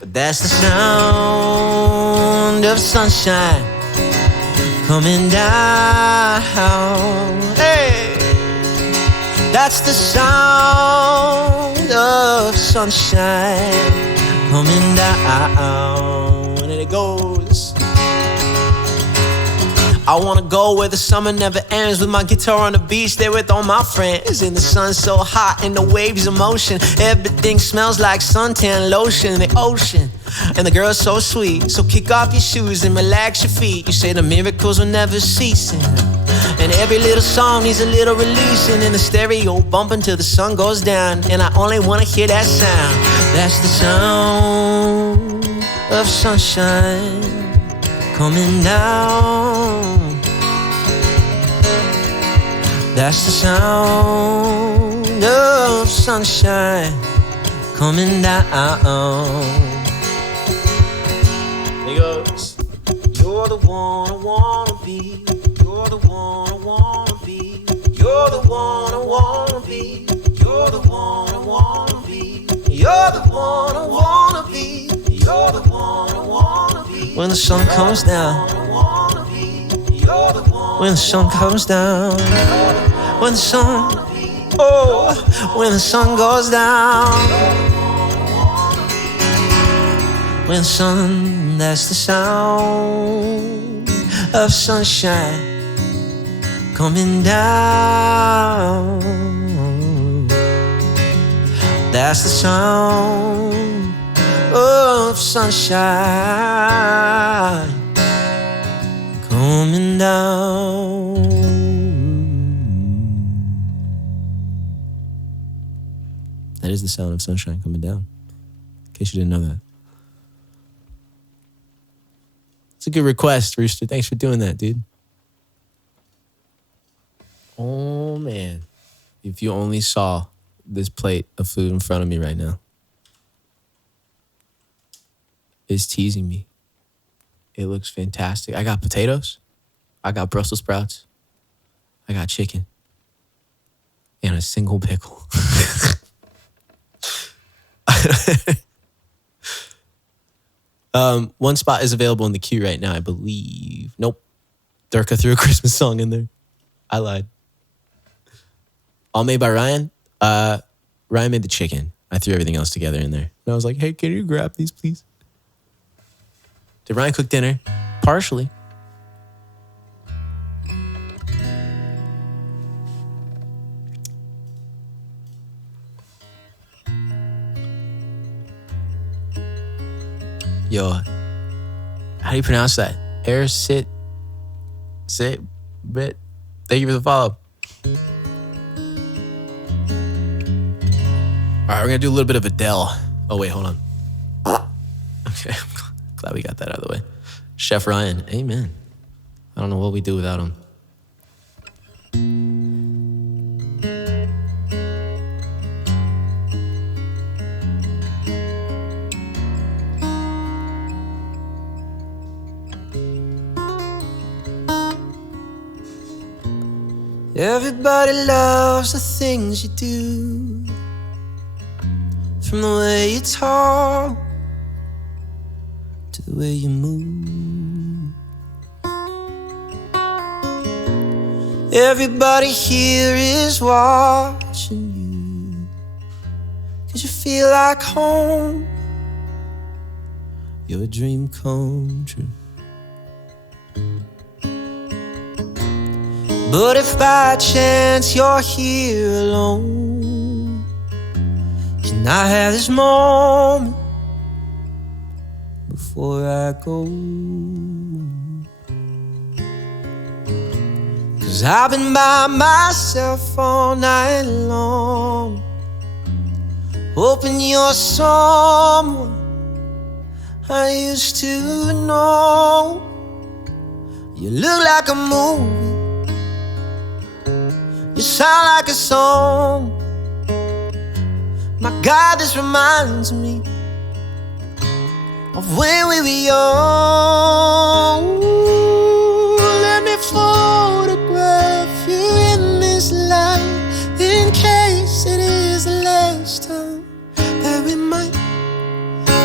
But that's the sound of sunshine coming down. Hey, that's the sound of sunshine coming down. And it goes. I wanna go where the summer never ends, with my guitar on the beach there with all my friends. And the sun's so hot and the waves in motion, everything smells like suntan lotion in the ocean. And the girl's so sweet, so kick off your shoes and relax your feet. You say the miracles will never cease, and every little song needs a little releasing. In the stereo bumping till the sun goes down, and I only wanna hear that sound. That's the sound of sunshine coming down. That's the sound of sunshine coming down. There he goes. You're the one I wanna be. You're the one I wanna be. You're the one I wanna be. You're the one I wanna be. You're the one I wanna be. You're the one I wanna be. When the sun comes down, when the sun comes down, when the sun, oh, when the sun goes down. When sun, that's the sound of sunshine coming down. That's the sound of sunshine coming down. That is the sound of sunshine coming down. In case you didn't know that. It's a good request, Rooster. Thanks for doing that, dude. Oh, man. If you only saw this plate of food in front of me right now. It's teasing me. It looks fantastic. I got potatoes. I got Brussels sprouts. I got chicken. And a single pickle. One spot is available in the queue right now, I believe. Nope. Durka threw a Christmas song in there. I lied. All made by Ryan. Ryan made the chicken. I threw everything else together in there. And I was like, hey, can you grab these, please? Did Ryan cook dinner? Partially. Yo, how do you pronounce that? Air sit bit. Thank you for the follow. All right, we're gonna do a little bit of Adele. Oh wait, hold on. Okay, I'm glad we got that out of the way. Chef Ryan, amen. I don't know what we do without him. Everybody loves the things you do, from the way you talk to the way you move. Everybody here is watching you, 'cause you feel like home. You're a dream come true. But if by chance you're here alone, can I have this moment before I go? 'Cause I've been by myself all night long, hoping you're someone I used to know. You look like a movie, you sound like a song. My God, this reminds me of when we were young. Let me photograph you in this light, in case it is the last time that we might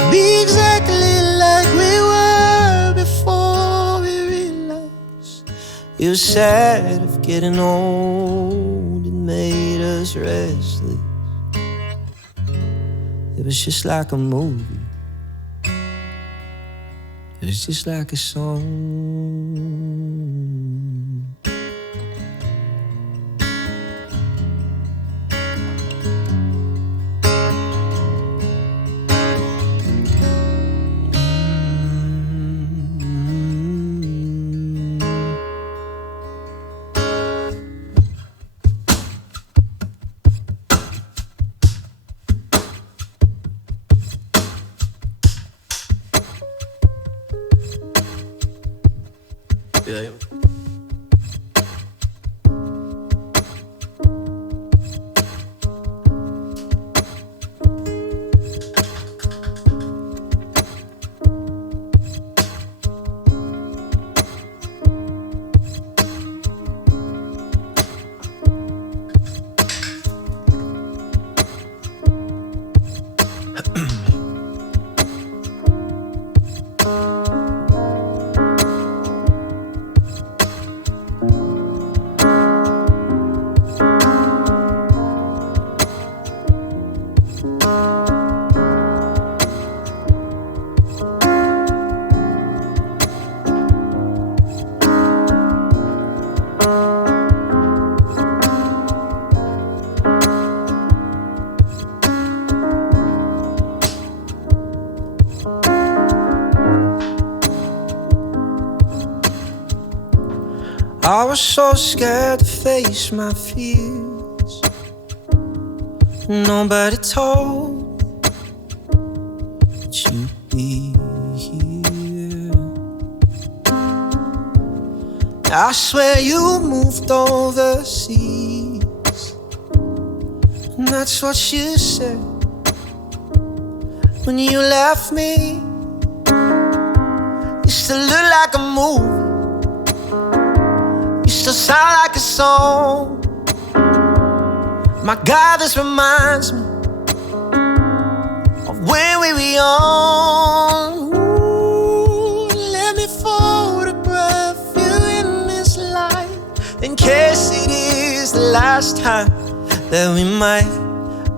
be exactly like we were before we realized it was sad of getting old. It made us restless. It was just like a movie. It was just like a song. I was so scared to face my fears. Nobody told that you'd be here. I swear you moved overseas, and that's what you said when you left me. You still look like a movie, you still sound like a song. My God, this reminds me of when we were young. Ooh, let me photograph you in this light, in case it is the last time that we might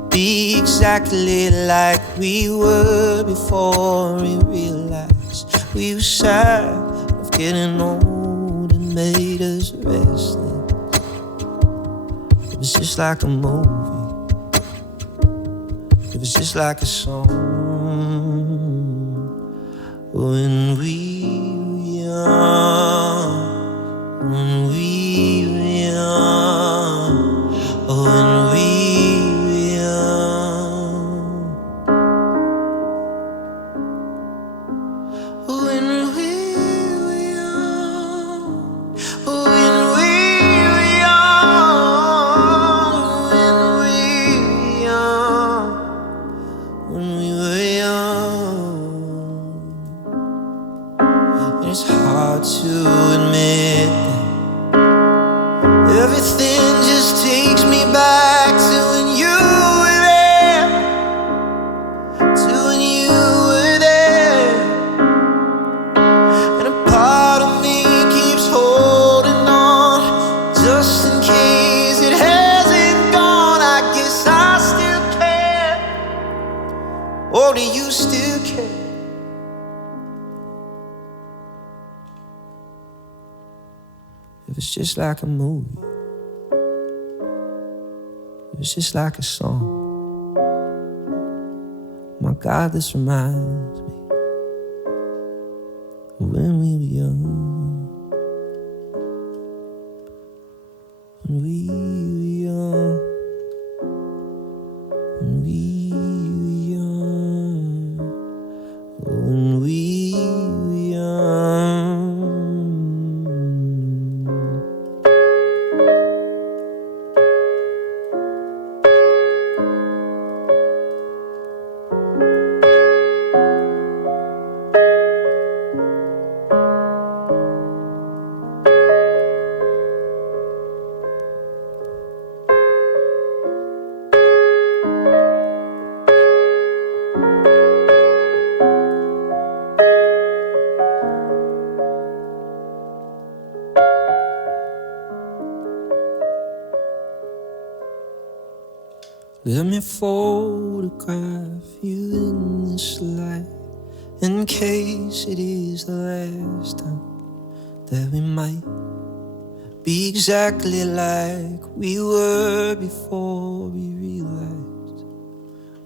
be exactly like we were before we realized we were sad of getting old and made us restless. It was just like a movie, it was just like a song. When we were young, when we were young, when we were young, when we were young, when we were young, when we were young. It's hard to admit that everything just takes me back to when you were there, to when you were there. And a part of me keeps holding on, just in case it hasn't gone. I guess I still care. Or do you still care? It was just like a movie, it was just like a song. My God, this reminds me of when we were young, when we were young, when we were young, when we were young. Let me photograph you in this light, in case it is the last time that we might be exactly like we were before we realized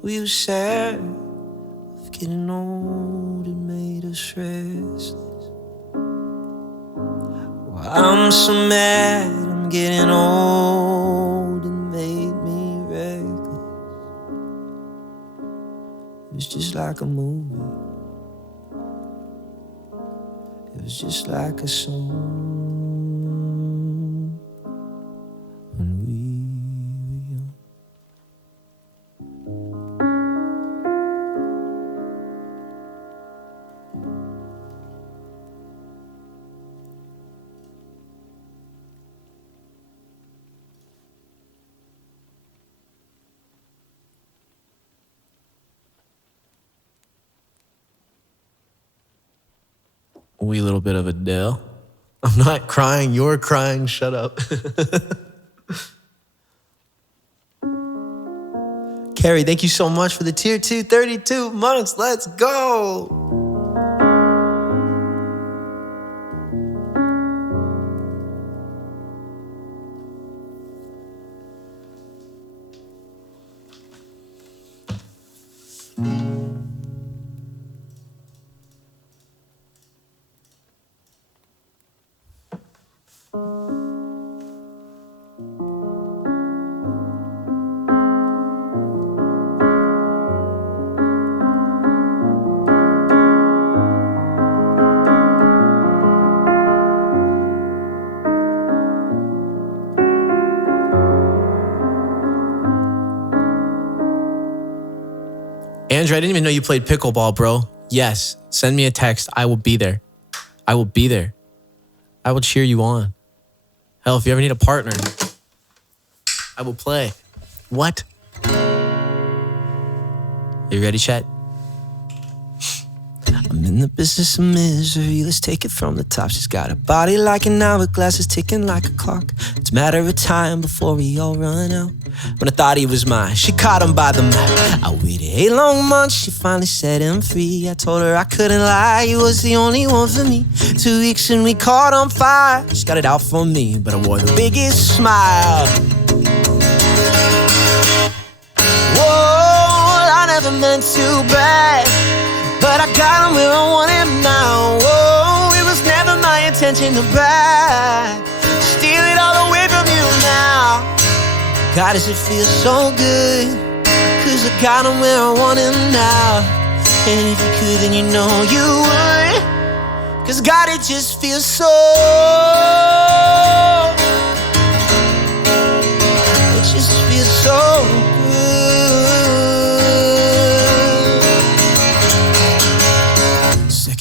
we were sad of getting old and made us restless. Well, I'm so mad I'm getting old and made me reckless. It was just like a movie, it was just like a song. When we were young. Wee little bit of Adele. I'm not crying, you're crying, shut up. Carrie, thank you so much for the tier 2, 32 months. Let's go. Andrew, I didn't even know you played pickleball, bro. Yes, send me a text. I will be there. I will be there. I will cheer you on. Hell, if you ever need a partner, I will play. What? Are you ready, chat? I'm in the business of misery, let's take it from the top. She's got a body like an hourglass, it's ticking like a clock. It's a matter of time before we all run out. When I thought he was mine, she caught him by the mouth. I waited 8 long months, she finally set him free. I told her I couldn't lie, he was the only one for me. 2 weeks and we caught on fire. She got it out for me, but I wore the biggest smile. Whoa, I never meant to brag, but I got him where I want him now. Whoa, it was never my intention to brag, steal it all away from you now. God, does it feel so good? Cause I got him where I want him now. And if you could, then you know you would. Cause God, it just feels so. It just feels so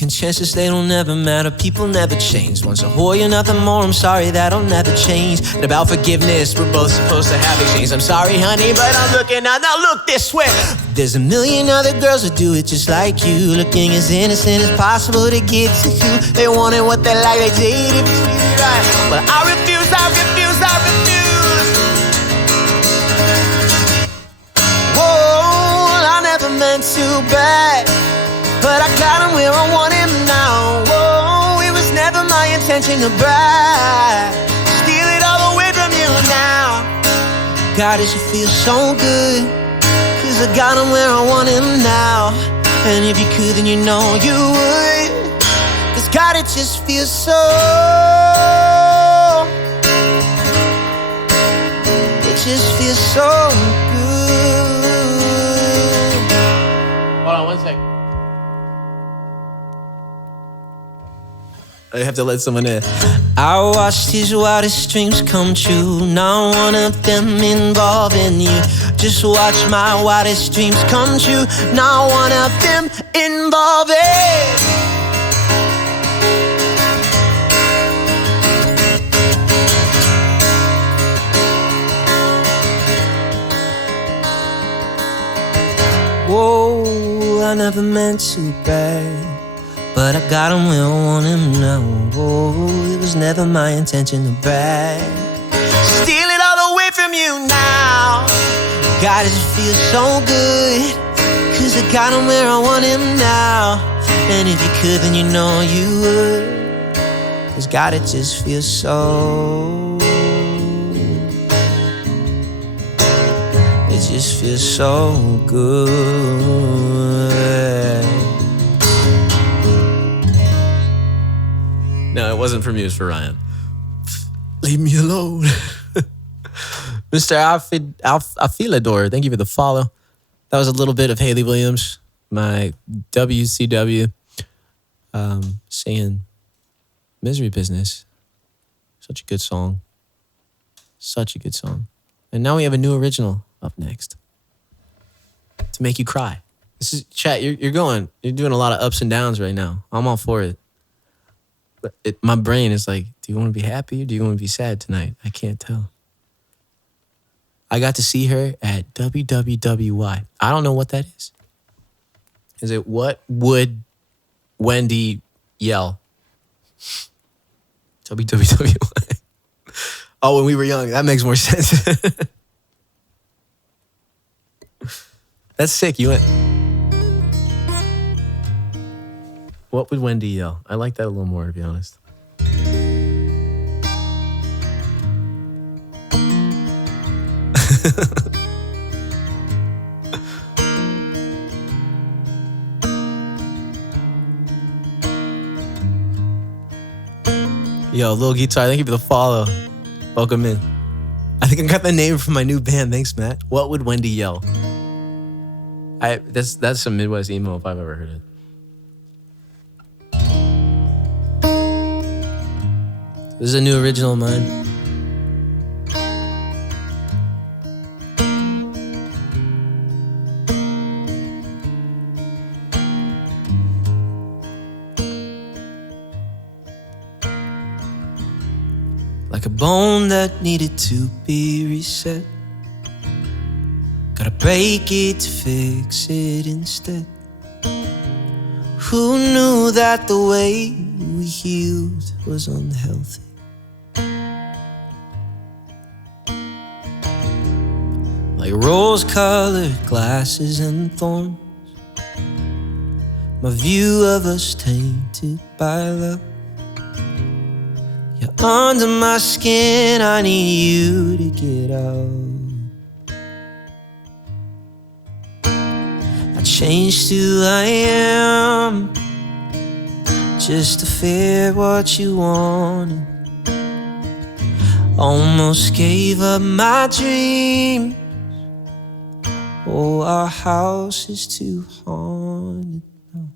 chances, they don't ever matter. People never change. Once a whore, you're nothing more. I'm sorry, that'll never change. And about forgiveness, we're both supposed to have exchange. I'm sorry, honey, but I'm looking out. Now look this way. There's a million other girls that do it just like you, looking as innocent as possible to get to you. They wanted what they like, they did if it's really right. But I refuse, I refuse, I refuse. Whoa, I never meant to brag, but I got him where I want him now. Whoa, it was never my intention to brag, steal it all away from you now. God, does it feel so good? Cause I got him where I want him now. And if you could, then you know you would. Cause God, it just feels so. It just feels so good. Hold on 1 second. I have to let someone in. I watched his wildest dreams come true. Not one of them involving you. Just watch my wildest dreams come true. Not one of them involving. Whoa, I never meant to brag, but I got him where I want him now. Oh, it was never my intention to brag, steal it all away from you now. God, does it feel so good? Cause I got him where I want him now. And if you could, then you know you would. Cause God, it just feels so. It just feels so good. No, it wasn't for me, it was for Ryan. Leave me alone. Mr. Afilador, thank you for the follow. That was a little bit of Haley Williams, my WCW, saying Misery Business. Such a good song. Such a good song. And now we have a new original up next. To make you cry. This is, chat, you're doing a lot of ups and downs right now. I'm all for it. But my brain is like, do you want to be happy or do you want to be sad tonight? I can't tell. I got to see her at WWWY. I don't know what that is. Is it what would Wendy yell? WWWY. Oh, when we were young. That makes more sense. That's sick. You went. What would Wendy yell? I like that a little more, to be honest. Yo, Lil Guitar, thank you for the follow. Welcome in. I think I got the name from my new band. Thanks, Matt. What would Wendy yell? That's some Midwest emo if I've ever heard it. This is a new original of mine. like a bone that needed to be reset. Gotta break it to fix it instead. Who knew that the way we healed was unhealthy? Like rose-colored glasses and thorns, my view of us tainted by love. You're under my skin, I need you to get out. I changed who I am just to fit what you wanted. Almost gave up my dream. Oh, our house is too haunted now.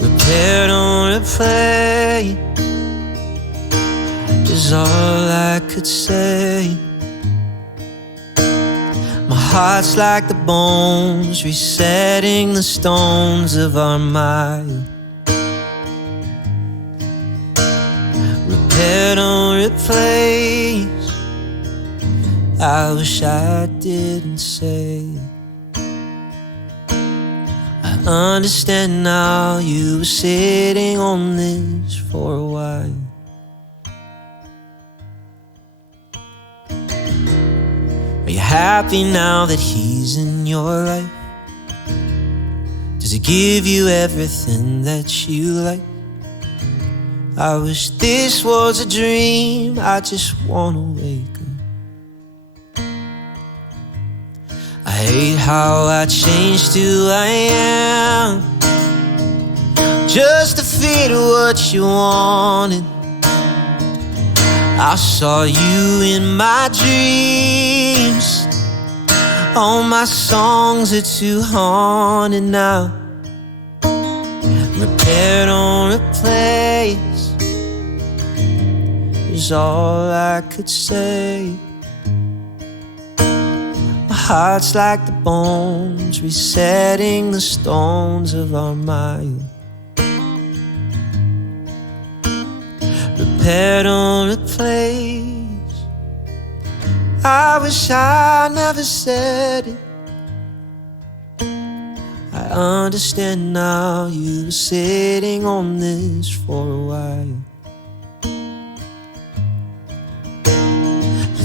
Repair, don't replay is all I could say. My heart's like the bones, resetting the stones of our mile. Repair, don't replace, I wish I didn't say. I understand now, you were sitting on this for a while. Are you happy now that he's in your life? Does he give you everything that you like? I wish this was a dream, I just wanna wake up. I hate how I changed who I am just to fit what you wanted. I saw you in my dreams. All my songs are too haunted now. Repair, don't replace is all I could say. My heart's like the bones, resetting the stones of our mile. Repair, don't replace, I wish I never said it. I understand now, you were sitting on this for a while.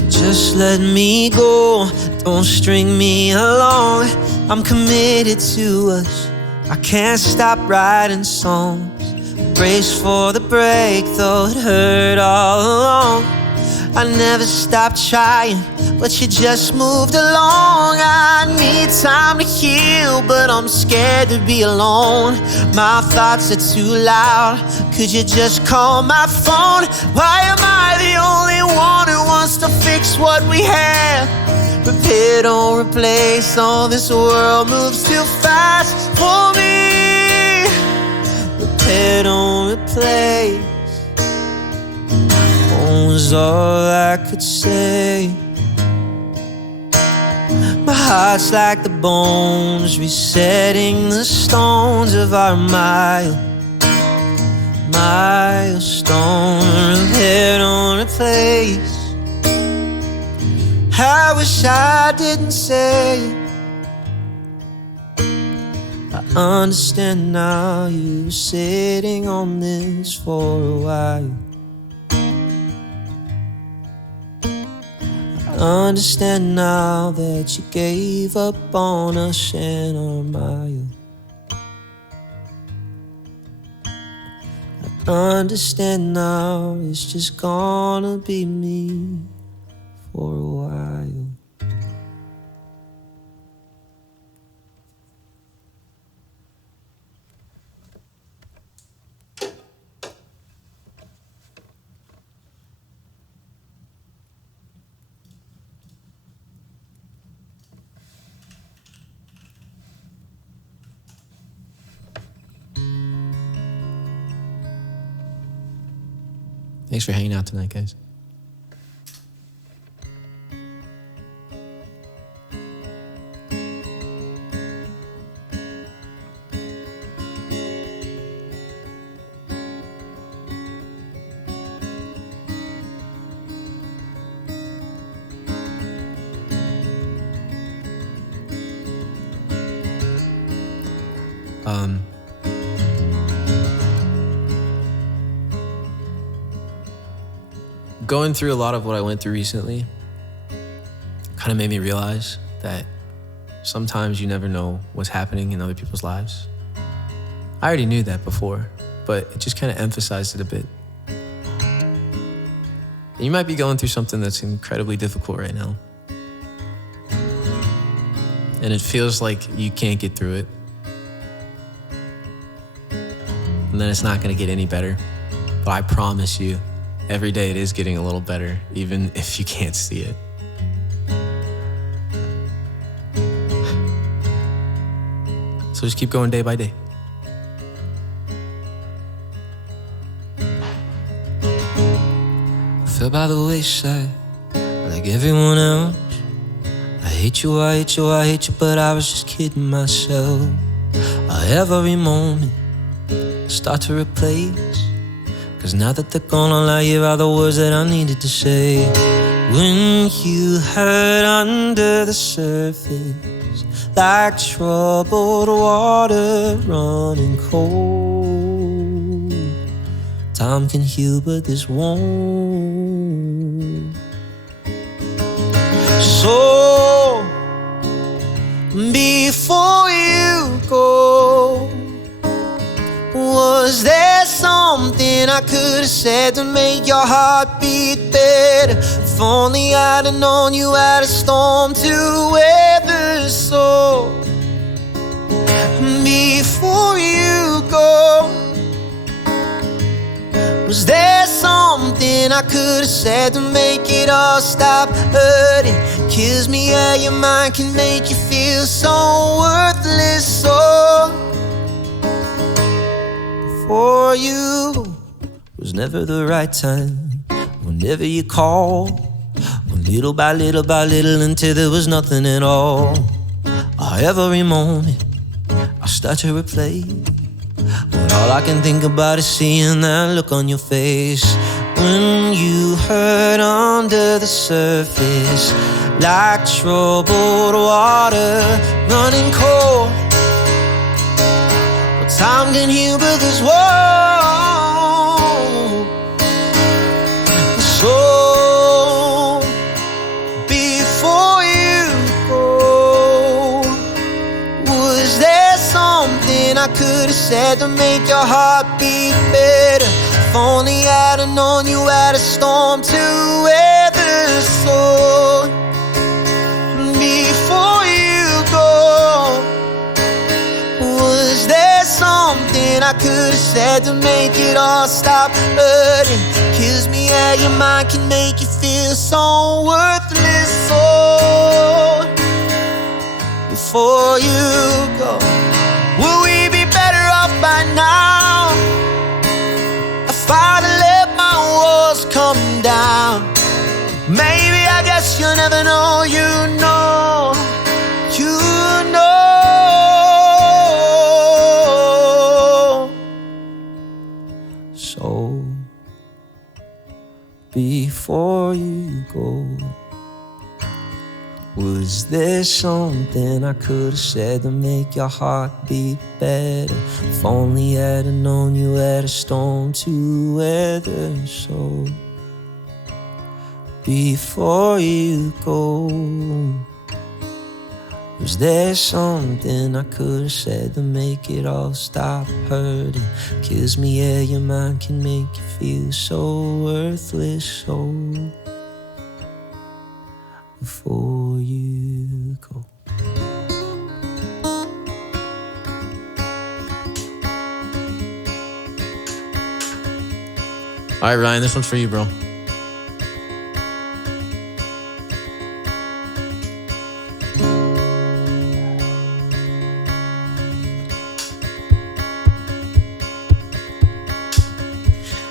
Just let me go, don't string me along. I'm committed to us, I can't stop writing songs. Brace for the break, though it hurt all along. I never stopped trying, but you just moved along. I need time to heal, but I'm scared to be alone. My thoughts are too loud, could you just call my phone? Why am I the only one who wants to fix what we have? Repair, don't replace, all this world moves too fast for me. Repair, don't replace, was all I could say. My heart's like the bones, resetting the stones of our mile. Milestone, repair, don't replace. I wish I didn't say it. I understand now, you were sitting on this for a while. Understand now that you gave up on us and our mile. I understand now it's just gonna be me for a while. Thanks for hanging out tonight, guys. Going through a lot of what I went through recently kind of made me realize that sometimes you never know what's happening in other people's lives. I already knew that before, but it just kind of emphasized it a bit. And you might be going through something that's incredibly difficult right now. And it feels like you can't get through it. And then it's not going to get any better. But I promise you, every day it is getting a little better, even if you can't see it. So just keep going day by day. Fell by the wayside like everyone else. I hate you, I hate you, I hate you, but I was just kidding myself. Every moment start to replace, 'cause now that they're gone, all I hear are the words that I needed to say. When you hurt under the surface, like troubled water running cold, time can heal, but this won't. So, before you go, was there something I could have said to make your heart beat better? If only I'd have known you had a storm to weather. So, before you go, was there something I could have said to make it all stop hurting? Kills me how your mind can make you feel so worthless. So, for you was never the right time. Whenever you call, little by little by little, until there was nothing at all. Every moment I start to replay, when all I can think about is seeing that look on your face. When you hurt under the surface, like troubled water running cold, well, time can heal, but this won't. So before you go, was there something I could have said to make your heart beat better? If only I'd have known you had a storm to weather. So before you go, was there something I could have said to make it all stop hurting? Kills me how your mind can make you feel so worthless. So before you go, will we be better off by now? If I'd let my walls come down, maybe, I guess you'll never know. You know, you know. So before you go, was there something I could have said to make your heart beat better? If only I'd have known you had a storm to weather. So before you go, was there something I could have said to make it all stop hurting? Kills me how your mind can make you feel so worthless. So before you go. All right, Ryan, this one's for you, bro.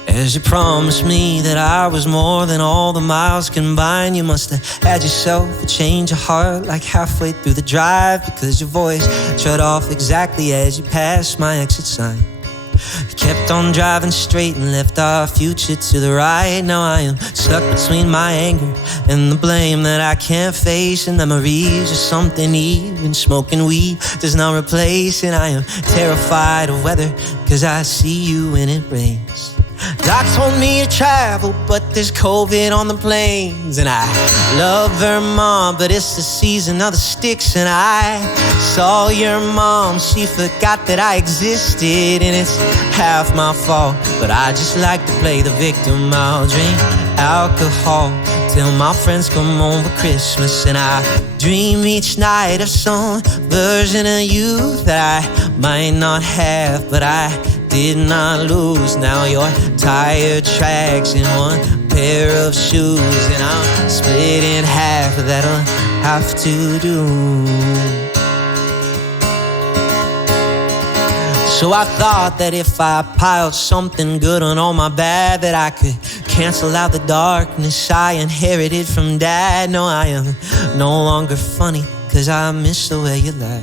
As you promised me that I was more than all the miles combined, you must have had yourself a change of heart like halfway through the drive, because your voice shut off exactly as you passed my exit sign. Kept on driving straight and left our future to the right. Now I am stuck between my anger and the blame that I can't face. And memories of something even smoking weed does not replace. And I am terrified of weather, cause I see you when it rains. Doc told me to travel, but there's COVID on the planes. And I love her mom, but it's the season of the sticks. And I saw your mom, she forgot that I existed. And it's half my fault, but I just like to play the victim. I'll drink alcohol till my friends come home for Christmas. And I dream each night of some version of you that I might not have, but I did not lose. Now your tire tracks in one pair of shoes, and I'm split in half. That'll have to do. So I thought that if I piled something good on all my bad, that I could cancel out the darkness I inherited from Dad. No, I am no longer funny, cause I miss the way you lie.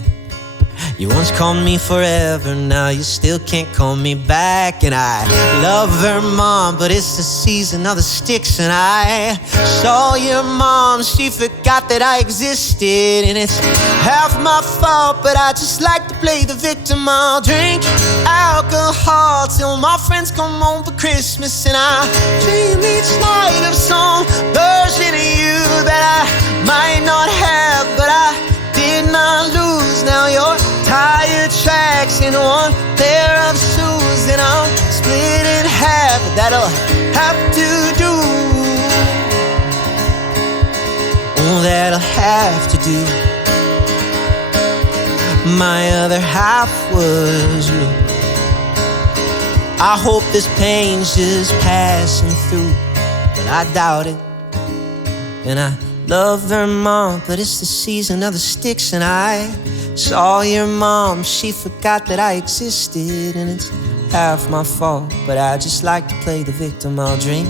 You once called me forever, now you still can't call me back. And I love her mom, but it's the season of the sticks. And I saw your mom, she forgot that I existed. And it's half my fault, but I just like to play the victim. I'll drink alcohol till my friends come home for Christmas. And I dream each night of some version of you that I might not have, but I did not lose. Now your tire tracks in one pair of shoes, and I'm split in half. That'll have to do. Oh, that'll have to do. My other half was you. I hope this pain's just passing through, but I doubt it. And I love her mom, but it's the season of the sticks. And I saw your mom, she forgot that I existed. And it's half my fault, but I just like to play the victim. I'll drink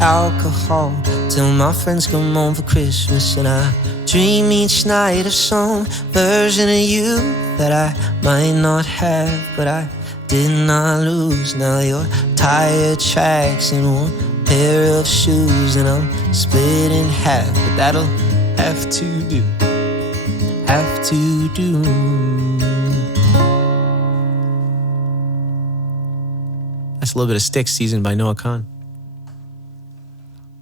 alcohol till my friends come home for Christmas. And I dream each night of some version of you that I might not have, but I did not lose. Now your tire tracks in one pair of shoes, and I'm split in half, but that'll have to do. Have to do. That's a little bit of Stick Season by Noah Khan.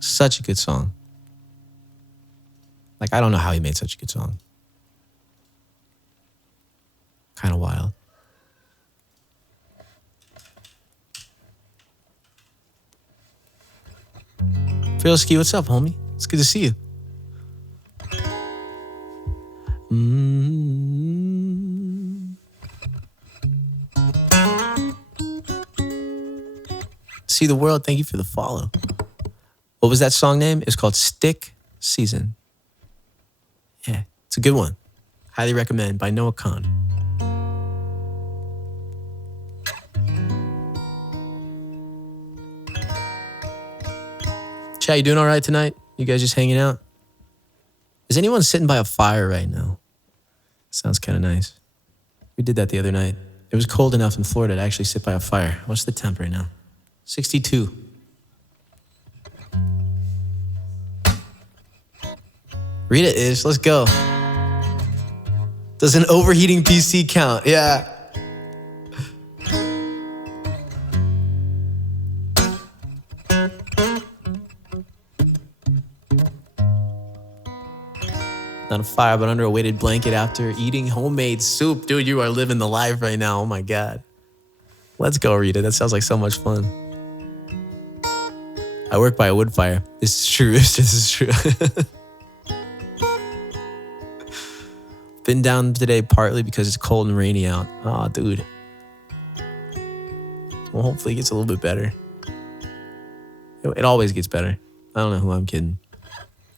Such a good song. Like, I don't know how he made such a good song. Kind of wild. Frilski, what's up, homie? It's good to see you. See the World, thank you for the follow. What was that song name? It's called Stick Season. Yeah, it's a good one. Highly recommend, by Noah Khan. Chat, you doing all right tonight? You guys just hanging out? Is anyone sitting by a fire right now? Sounds kind of nice. We did that the other night. It was cold enough in Florida to actually sit by a fire. What's the temp right now? 62. Read it, Ish. Let's go. Does an overheating PC count? Yeah. Not a fire, but under a weighted blanket after eating homemade soup. Dude, you are living the life right now. Oh my God. Let's go, Rita. That sounds like so much fun. I work by a wood fire. This is true. This is true. Been down today partly because it's cold and rainy out. Oh, dude. Well, hopefully it gets a little bit better. It always gets better. I don't know who I'm kidding.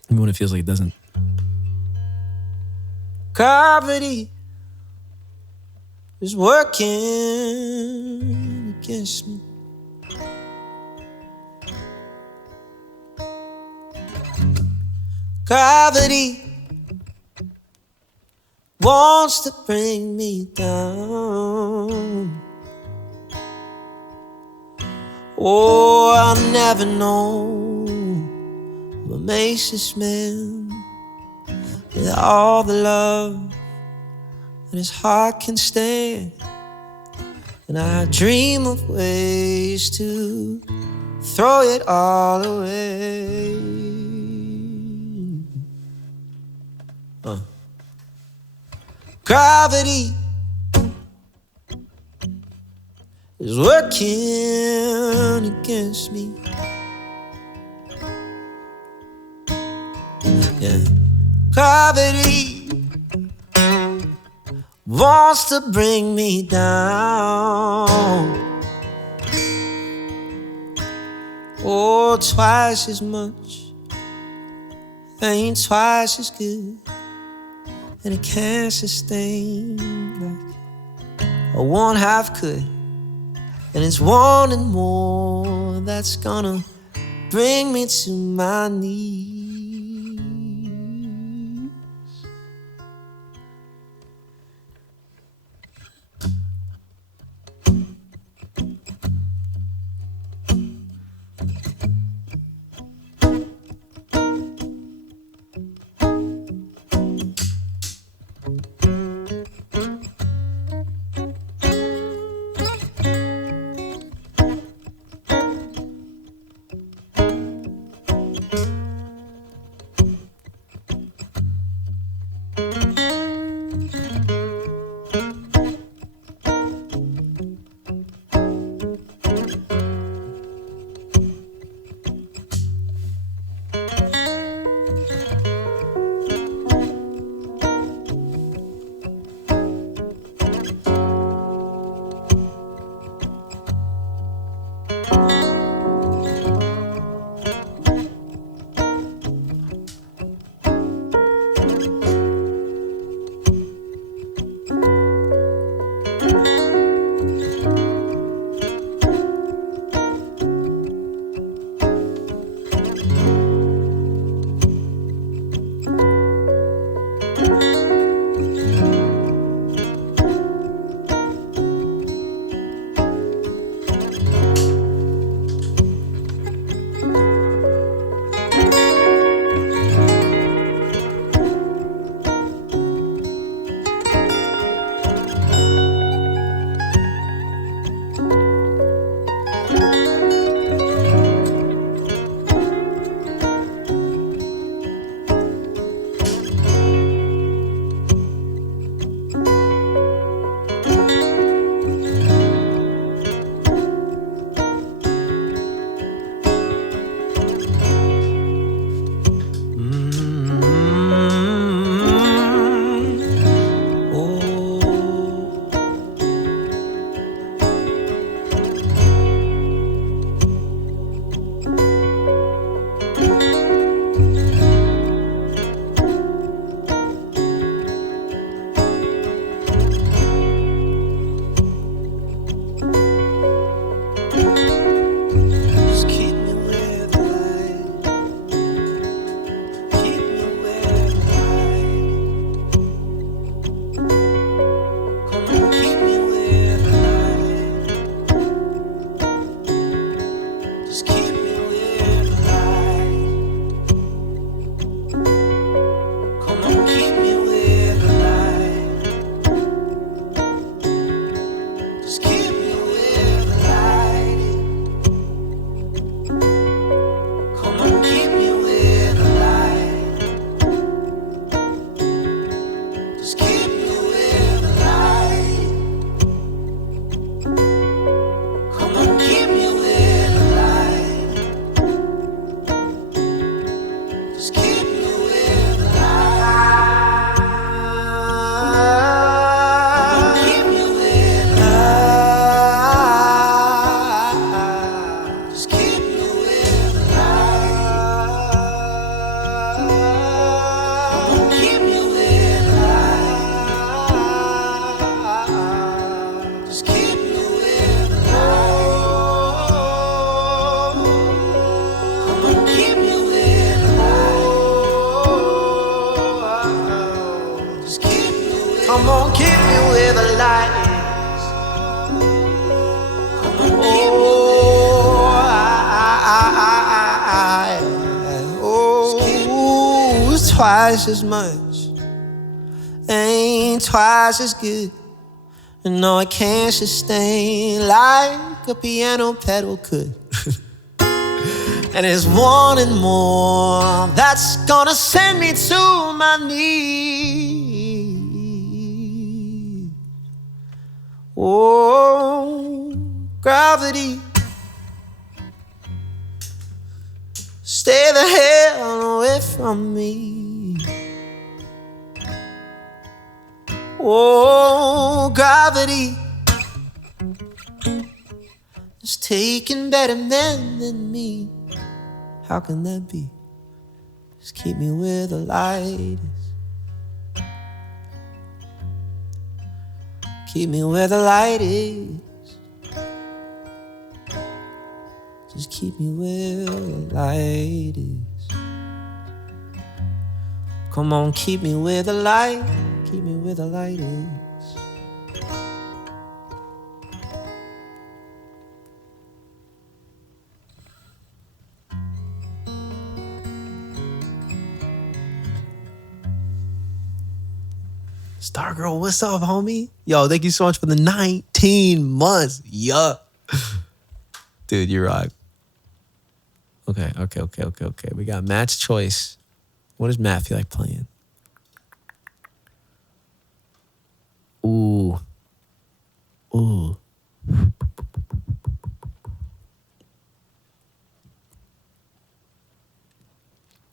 Even when it feels like it doesn't. Gravity is working against me. Gravity wants to bring me down. Oh, I'll never know what makes this man with all the love that his heart can stand. And I dream of ways to throw it all away. Gravity is working against me. Yeah. Gravity wants to bring me down. Oh, twice as much ain't twice as good, and it can't sustain like a one half could. And it's wanting more that's gonna bring me to my knees. Come on, keep me where the light is. Oh, twice as much, ain't twice as good. And no, it can't sustain like a piano pedal could. And there's wanting more that's gonna send me to my knees. Oh, gravity, stay the hell away from me. Oh, gravity is taking better men than me. How can that be? Just keep me where the light is. Keep me where the light is. Just keep me where the light is. Come on, keep me where the light, keep me where the light is. Stargirl, what's up, homie? Yo, thank you so much for the 19 months. Yeah. Dude, you rock. Okay. We got Matt's choice. What does Matt feel like playing? Ooh.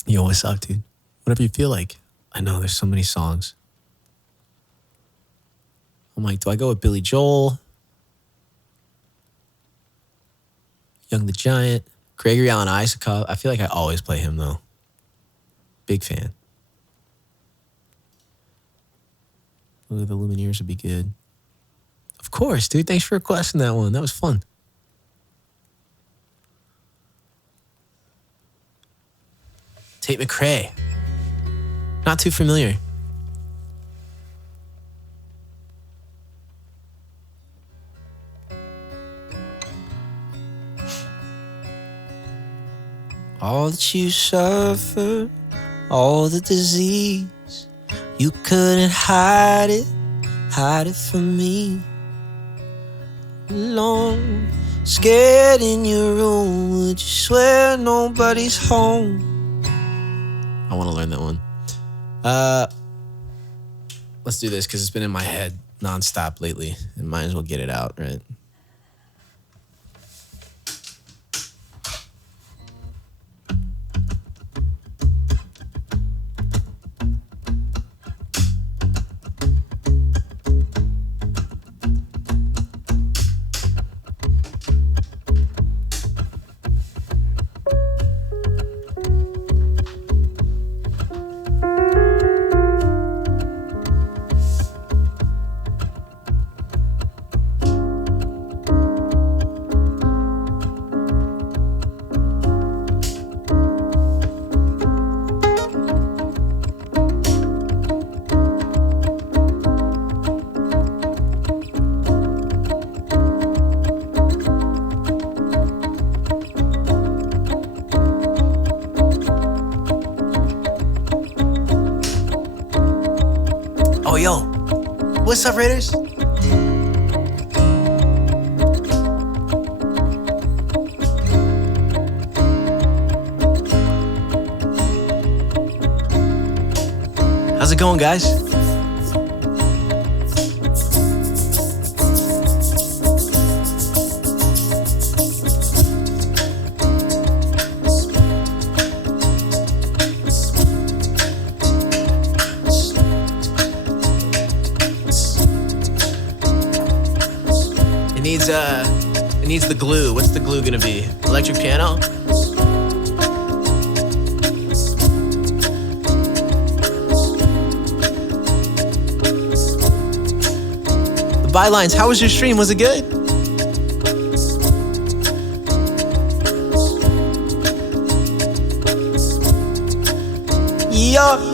Yo, what's up, dude? Whatever you feel like. I know there's so many songs. I'm like, do I go with Billy Joel? Young the Giant? Gregory Alan Isakov? I feel like I always play him, though. Big fan. Ooh, the Lumineers would be good. Of course, dude. Thanks for requesting that one. That was fun. Tate McRae. Not too familiar. All that you suffered, all the disease, you couldn't hide it from me. Alone, scared in your room, would you swear nobody's home? I want to learn that one. Let's do this because it's been in my head nonstop lately, and might as well get it out, right? Oh, yo. What's up, Raiders? How's it going, guys? It needs the glue. What's the glue gonna be? Electric piano? The bylines, how was your stream? Was it good? Yo.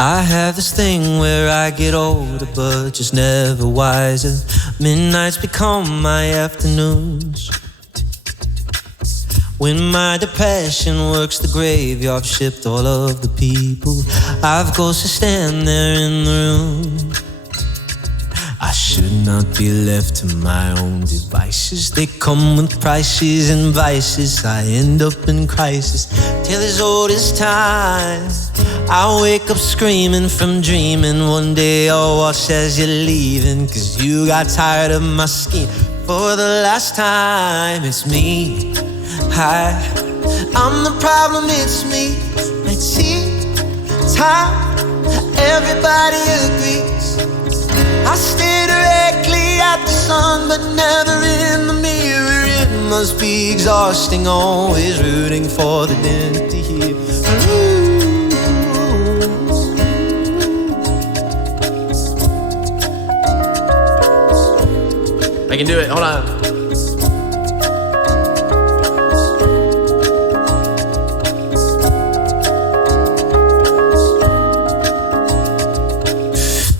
I have this thing where I get older but just never wiser. Midnights become my afternoons. When my depression works the graveyard shift all of the people. I've ghosts to stand there in the room. I should not be left to my own devices. They come with prices and vices. I end up in crisis till as old as time. I wake up screaming from dreaming. One day I'll watch as you're leaving, 'cause you got tired of my scheme. For the last time, it's me. I'm the problem, it's me. It's time, everybody agrees. I stare directly at the sun, but never in the mirror. It must be exhausting, always rooting for the empty here. I can do it, hold on.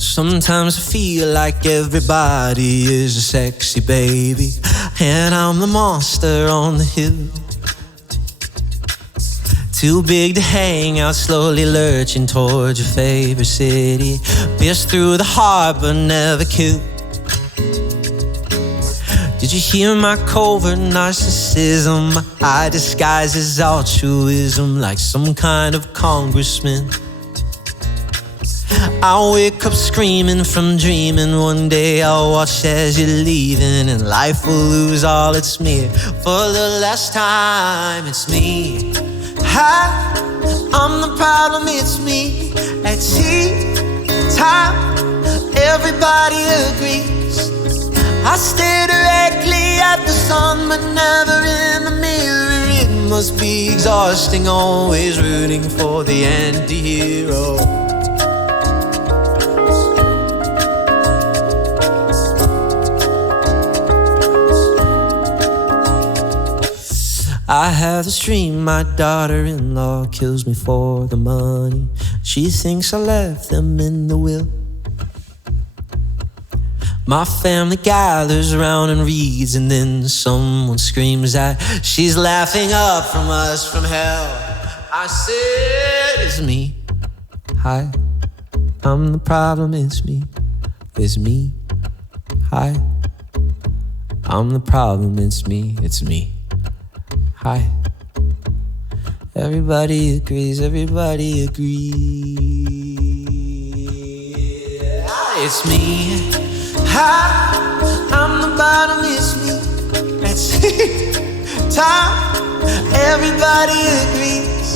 Sometimes I feel like everybody is a sexy baby, and I'm the monster on the hill. Too big to hang out, slowly lurching towards your favorite city. Pierced through the heart but never killed. Did you hear my covert narcissism? I disguise as altruism like some kind of congressman. I wake up screaming from dreaming. One day I'll watch as you're leaving, and life will lose all its smear. For the last time, it's me. I'm the problem, it's me. At tea time, everybody agrees. I stare directly at the sun, but never in the mirror. It must be exhausting, always rooting for the anti-hero. I have a dream my daughter-in-law kills me for the money. She thinks I left them in the will. My family gathers around and reads, and then someone screams that she's laughing up from us from hell. I said, it's me. Hi, I'm the problem, it's me. It's me. Hi, I'm the problem, it's me. It's me. Hi. Everybody agrees, everybody agrees. It's me. Hi, I'm the bottom, it's me. That's time, everybody agrees.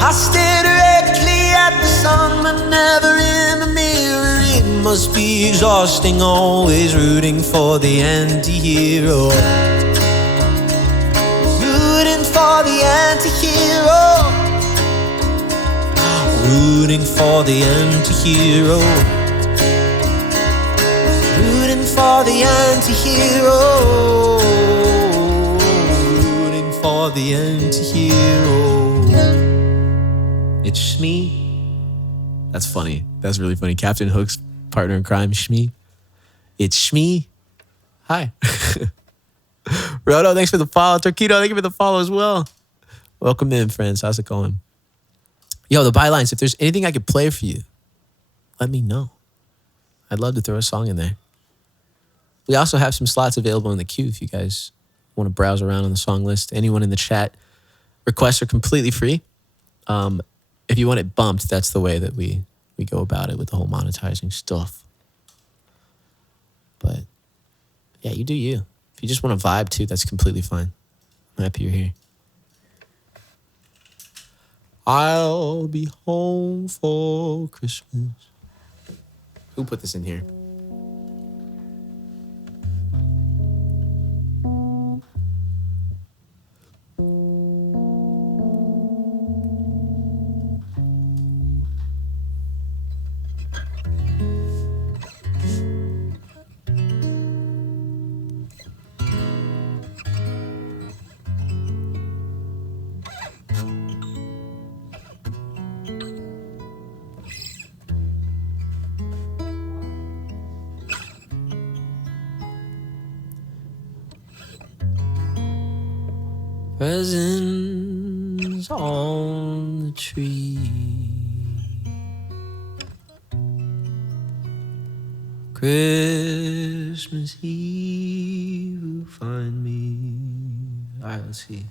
I stare directly at the sun, but never in the mirror. It must be exhausting, always rooting for the anti-hero. For the anti-hero, rooting for the anti-hero, rooting for the anti-hero, rooting for the anti-hero. It's Shmee. That's funny. That's really funny. Captain Hook's partner in crime, Shmee. It's Shmee. Hi. Rodo, thanks for the follow. Torquito, thank you for the follow as well. Welcome in, friends. How's it going? Yo, the bylines, if there's anything I could play for you, let me know. I'd love to throw a song in there. We also have some slots available in the queue if you guys want to browse around on the song list. Anyone in the chat, requests are completely free. If you want it bumped, that's the way that we go about it with the whole monetizing stuff. But yeah, you do you. If you just want to vibe too, that's completely fine. I'm happy you're here. I'll be home for Christmas. Who put this in here? Presents on the tree. Christmas Eve will find me. All right, let's see.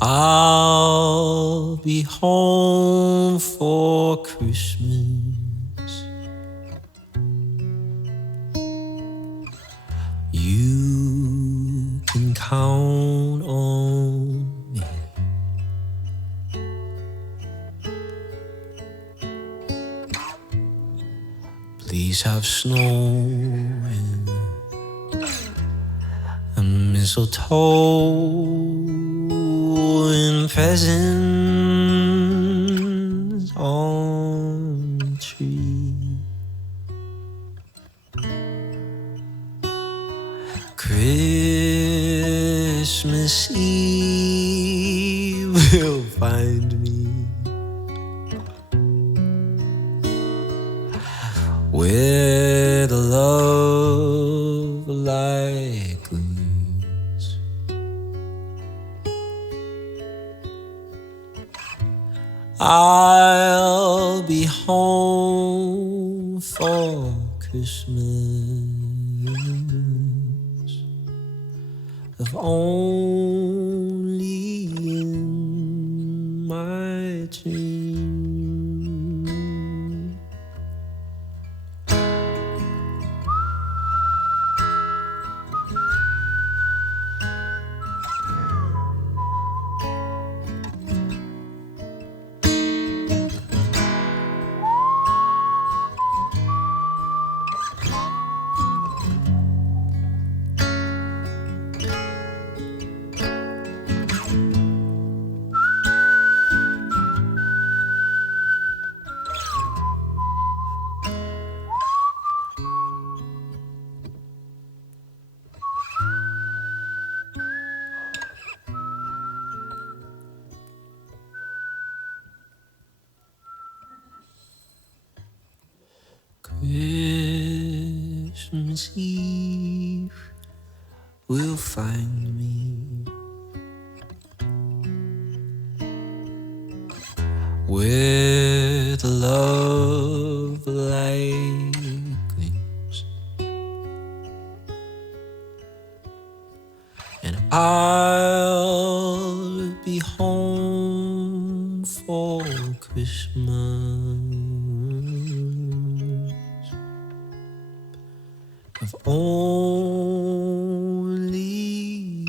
I'll be home for Christmas. You can count on me. Please have snow and mistletoe and presents on the tree. Christmas Eve will find me where the love light gleams. I'll be home for Christmas, if only in my dreams. Christmas Eve will find me where the love light gleams, and I'll be home for Christmas, if only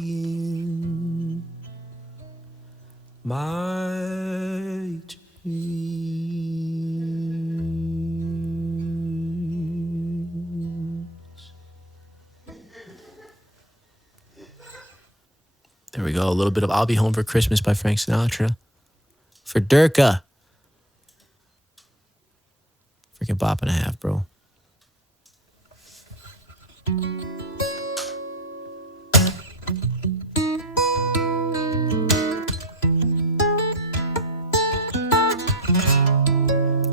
in my dreams. There we go. A little bit of I'll Be Home for Christmas by Frank Sinatra. For Durka. Freaking bop and a half, bro.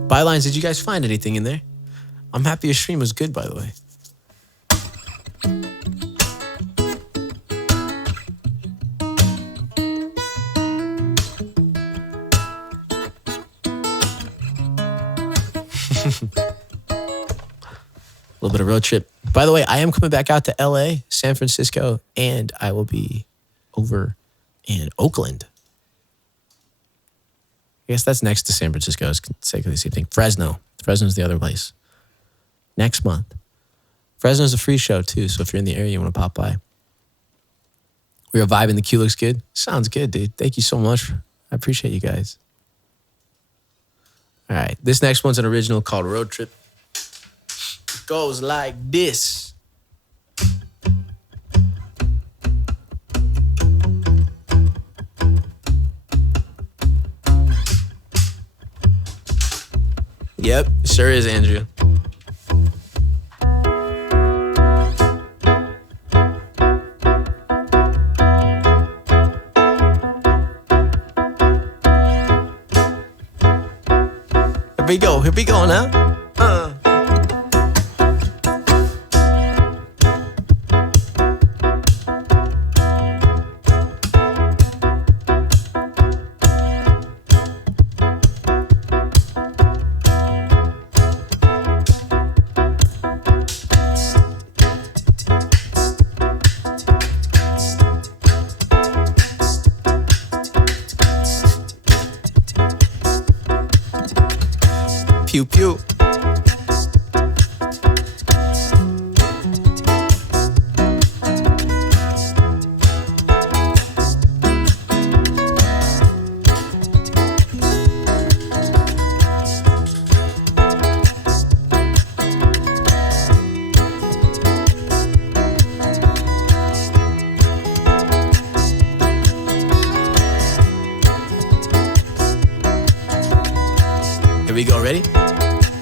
Bylines, did you guys find anything in there? I'm happy your stream was good, by the way. A little bit of road trip. By the way, I am coming back out to LA, San Francisco, and I will be over in Oakland. I guess that's next to San Francisco. It's exactly the same thing. Fresno. Fresno's the other place. Next month. Fresno's a free show too, so if you're in the area, you want to pop by. We are vibing. The queue looks good. Sounds good, dude. Thank you so much. I appreciate you guys. All right. This next one's an original called Road Trip. It goes like this. Yep, sure is, Andrew. Here we go now. Pew pew. Here we go, ready?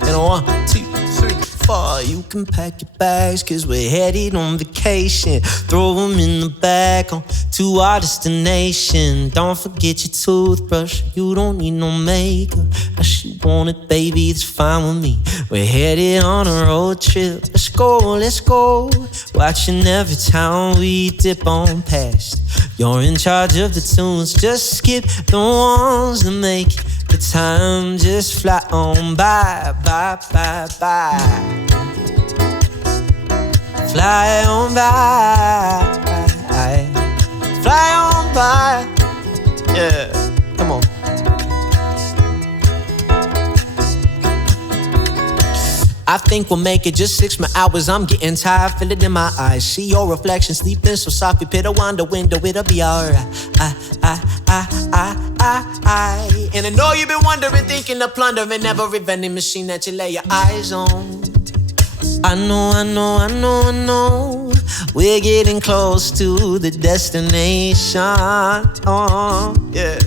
And a 1, 2, 3, 4. You can pack your bags, cause we're headed on vacation. Throw them in the bag on to our destination. Don't forget your toothbrush, you don't need no makeup. Unless you want it, baby, it's fine with me. We're headed on a road trip. Let's go, let's go. Watching every town we dip on past. You're in charge of the tunes, just skip the ones that make the time just fly on by, by, by, by. Fly on by, fly on by. Yeah, come on. I think we'll make it just 6 more hours. I'm getting tired, feel it in my eyes. See your reflection, sleeping so soft. You pit a wind window, it'll be alright. And I know you've been wondering, thinking of plundering every vending machine that you lay your eyes on. I know. We're getting close to the destination. Oh, yeah.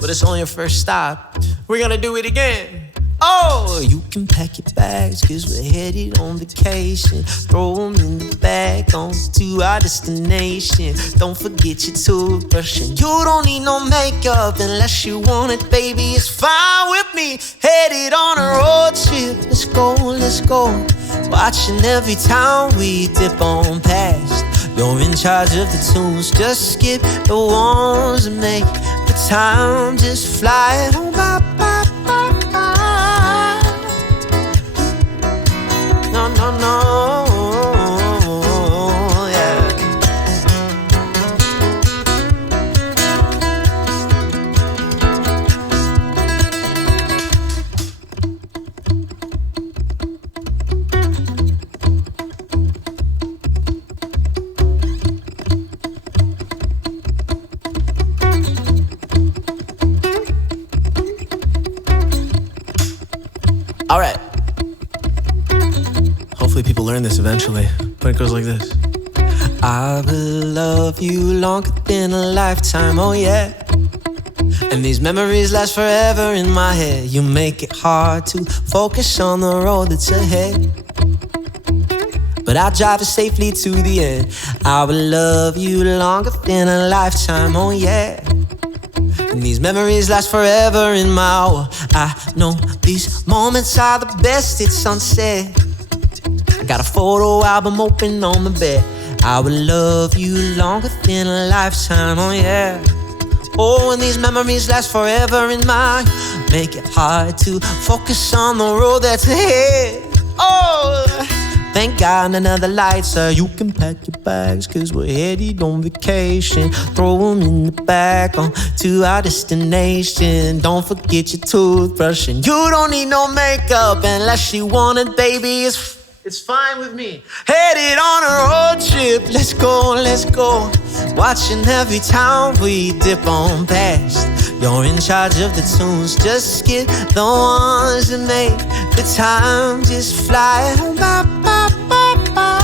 But it's only your first stop. We're gonna do it again. Oh, you can pack your bags, cause we're headed on vacation. Throw them in the bag on to our destination. Don't forget your toothbrush, and you don't need no makeup unless you want it, baby, it's fine with me. Headed on a road trip, let's go, let's go. Watching every town we dip on past. You're in charge of the tunes, just skip the ones that make the time just fly on by, by, by, by. No, yeah. All right. Hopefully people learn this eventually, but it goes like this. I will love you longer than a lifetime, oh yeah. And these memories last forever in my head. You make it hard to focus on the road that's ahead, but I'll drive it safely to the end. I will love you longer than a lifetime, oh yeah. And these memories last forever in my world. I know these moments are the best, it's unsaid. I got a photo album open on the bed. I will love you longer than a lifetime, oh yeah. Oh, and these memories last forever in my make it hard to focus on the road that's ahead. Oh, thank God another light, so you can pack your bags, cause we're headed on vacation. Throw them in the bag on to our destination. Don't forget your toothbrush, and you don't need no makeup unless you want it, baby, it's fine with me. Headed on a road trip, let's go, let's go. Watching every town we dip on past. You're in charge of the tunes, just skip the ones that make the time just fly by, by, by, by.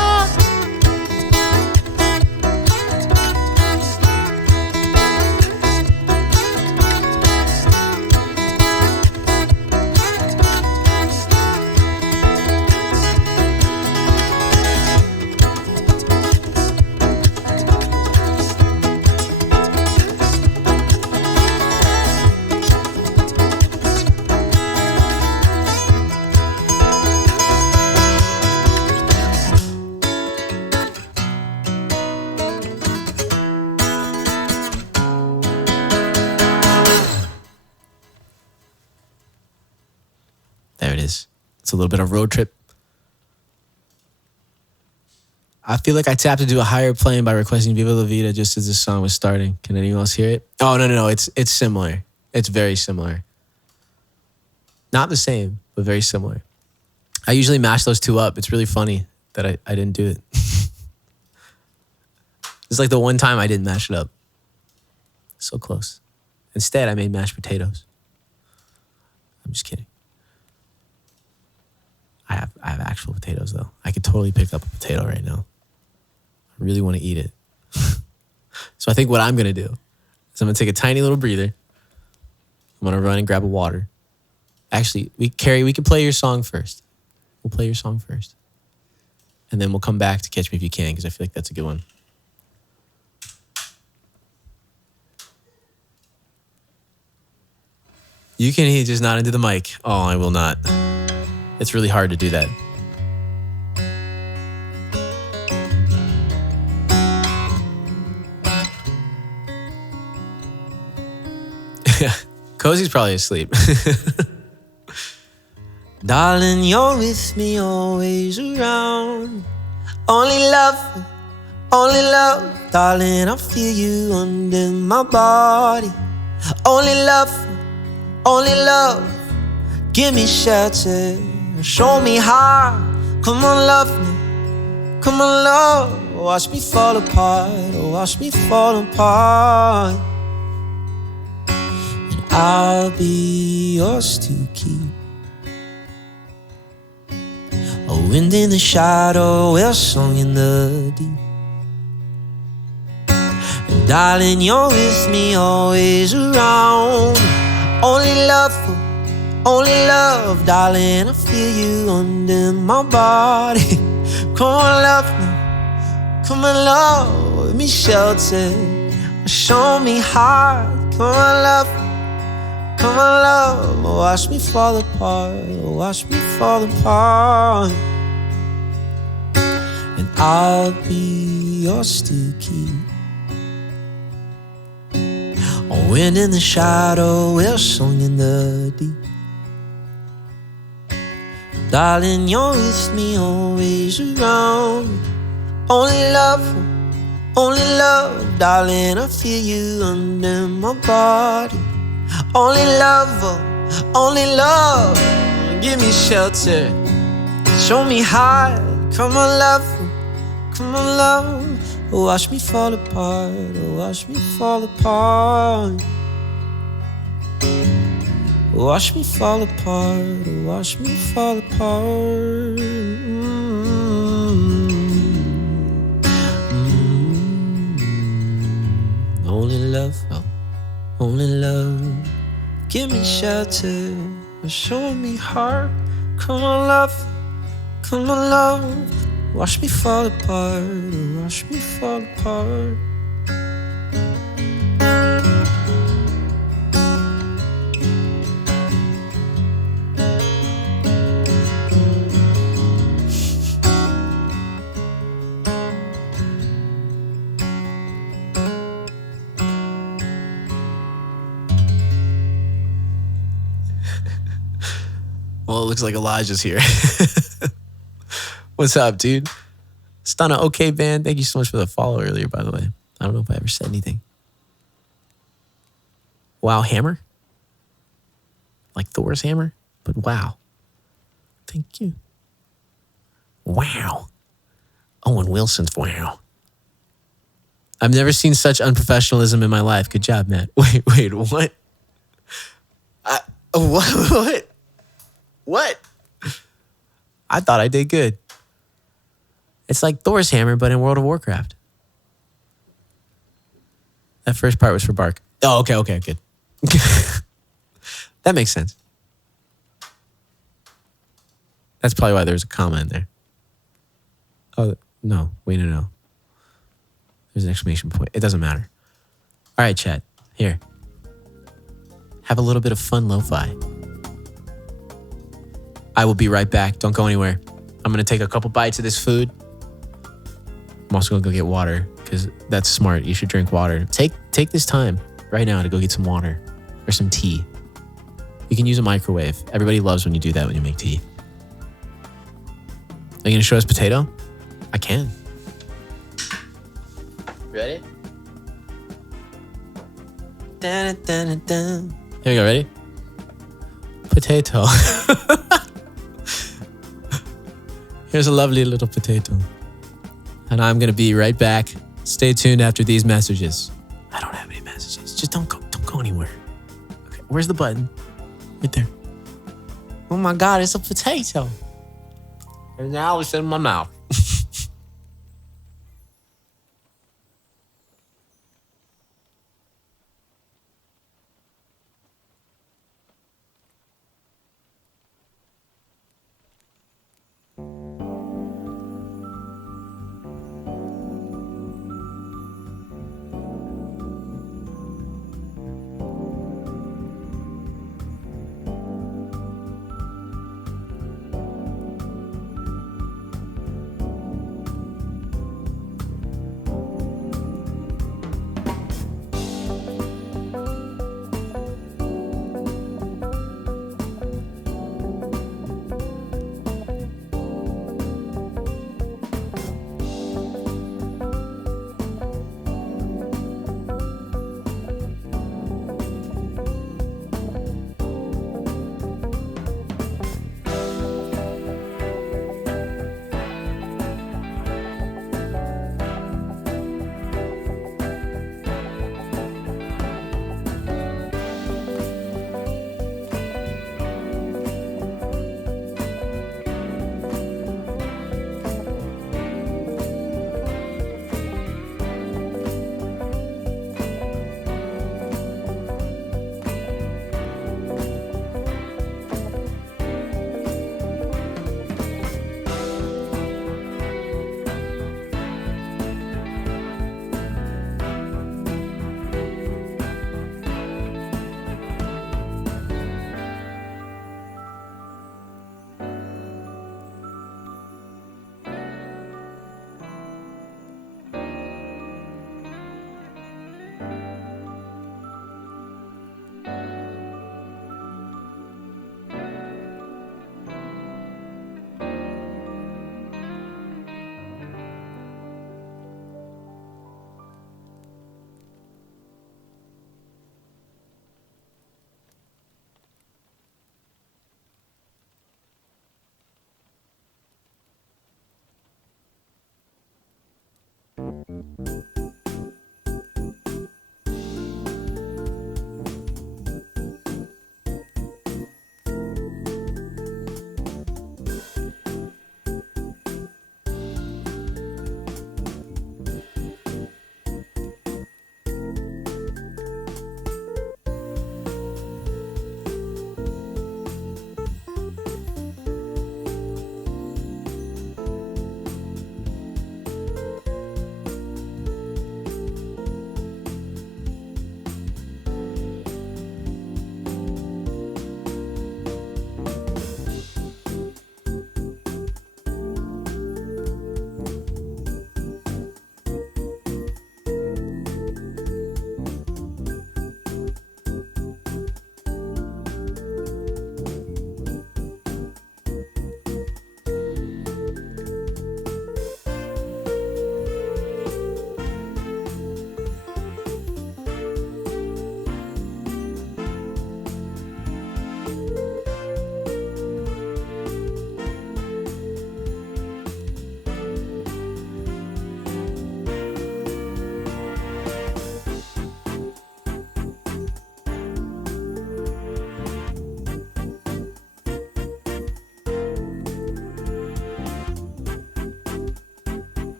It's a little bit of road trip. I feel like I tapped into a higher plane by requesting Viva La Vida just as this song was starting. Can anyone else hear it? Oh, no. It's similar. It's very similar. Not the same, but very similar. I usually mash those two up. It's really funny that I didn't do it. It's like the one time I didn't mash it up. So close. Instead, I made mashed potatoes. I'm just kidding. I have actual potatoes though. I could totally pick up a potato right now. I really want to eat it. So I think what I'm gonna do is I'm gonna take a tiny little breather. I'm gonna run and grab a water. Actually, we can play your song first. We'll play your song first. And then we'll come back to Catch Me If You Can, because I feel like that's a good one. You can hear just not into the mic. Oh, I will not. It's really hard to do that. Cozy's probably asleep. Darling, you're with me, always around. Only love, darling, I feel you under my body. Only love, give me shelter, show me how. Come on, love me, come on, love. Watch me fall apart, watch me fall apart. And I'll be yours to keep. A wind in the shadow, a song in the deep. And darling, you're with me, always around. Only love, darling, I feel you under my body. Come on, love me, come on, love, give me shelter, show me how. Come on, love me, come on, love, watch me fall apart, watch me fall apart. And I'll be yours to keep. A wind in the shadow, a song in the deep. Darling, you're with me, always around. Only love, darling, I feel you under my body. Only love, give me shelter, show me how. Come on, love, watch me fall apart, watch me fall apart. Watch me fall apart, watch me fall apart. Only love, give me shelter, show me heart. Come on, love, watch me fall apart, watch me fall apart. Well, it looks like Elijah's here. What's up, dude? Stunna, okay, band. Thank you so much for the follow earlier, by the way. I don't know if I ever said anything. Wow, hammer? Like Thor's hammer? But wow. Thank you. Wow. Owen Wilson's wow. I've never seen such unprofessionalism in my life. Good job, Matt. Wait, what? What? What? I thought I did good. It's like Thor's hammer, but in World of Warcraft. That first part was for Bark. Oh, okay, good. That makes sense. That's probably why there's a comma in there. Oh, no. Wait, no. There's an exclamation point. It doesn't matter. All right, chat. Here. Have a little bit of fun lo-fi. I will be right back. Don't go anywhere. I'm going to take a couple bites of this food. I'm also going to go get water because that's smart. You should drink water. Take this time right now to go get some water or some tea. You can use a microwave. Everybody loves when you do that when you make tea. Are you going to show us potato? I can. Ready? Here we go. Ready? Potato. Here's a lovely little potato. And I'm going to be right back. Stay tuned after these messages. I don't have any messages. Just don't go anywhere. Okay, where's the button? Right there. Oh my God, it's a potato. And now it's in my mouth.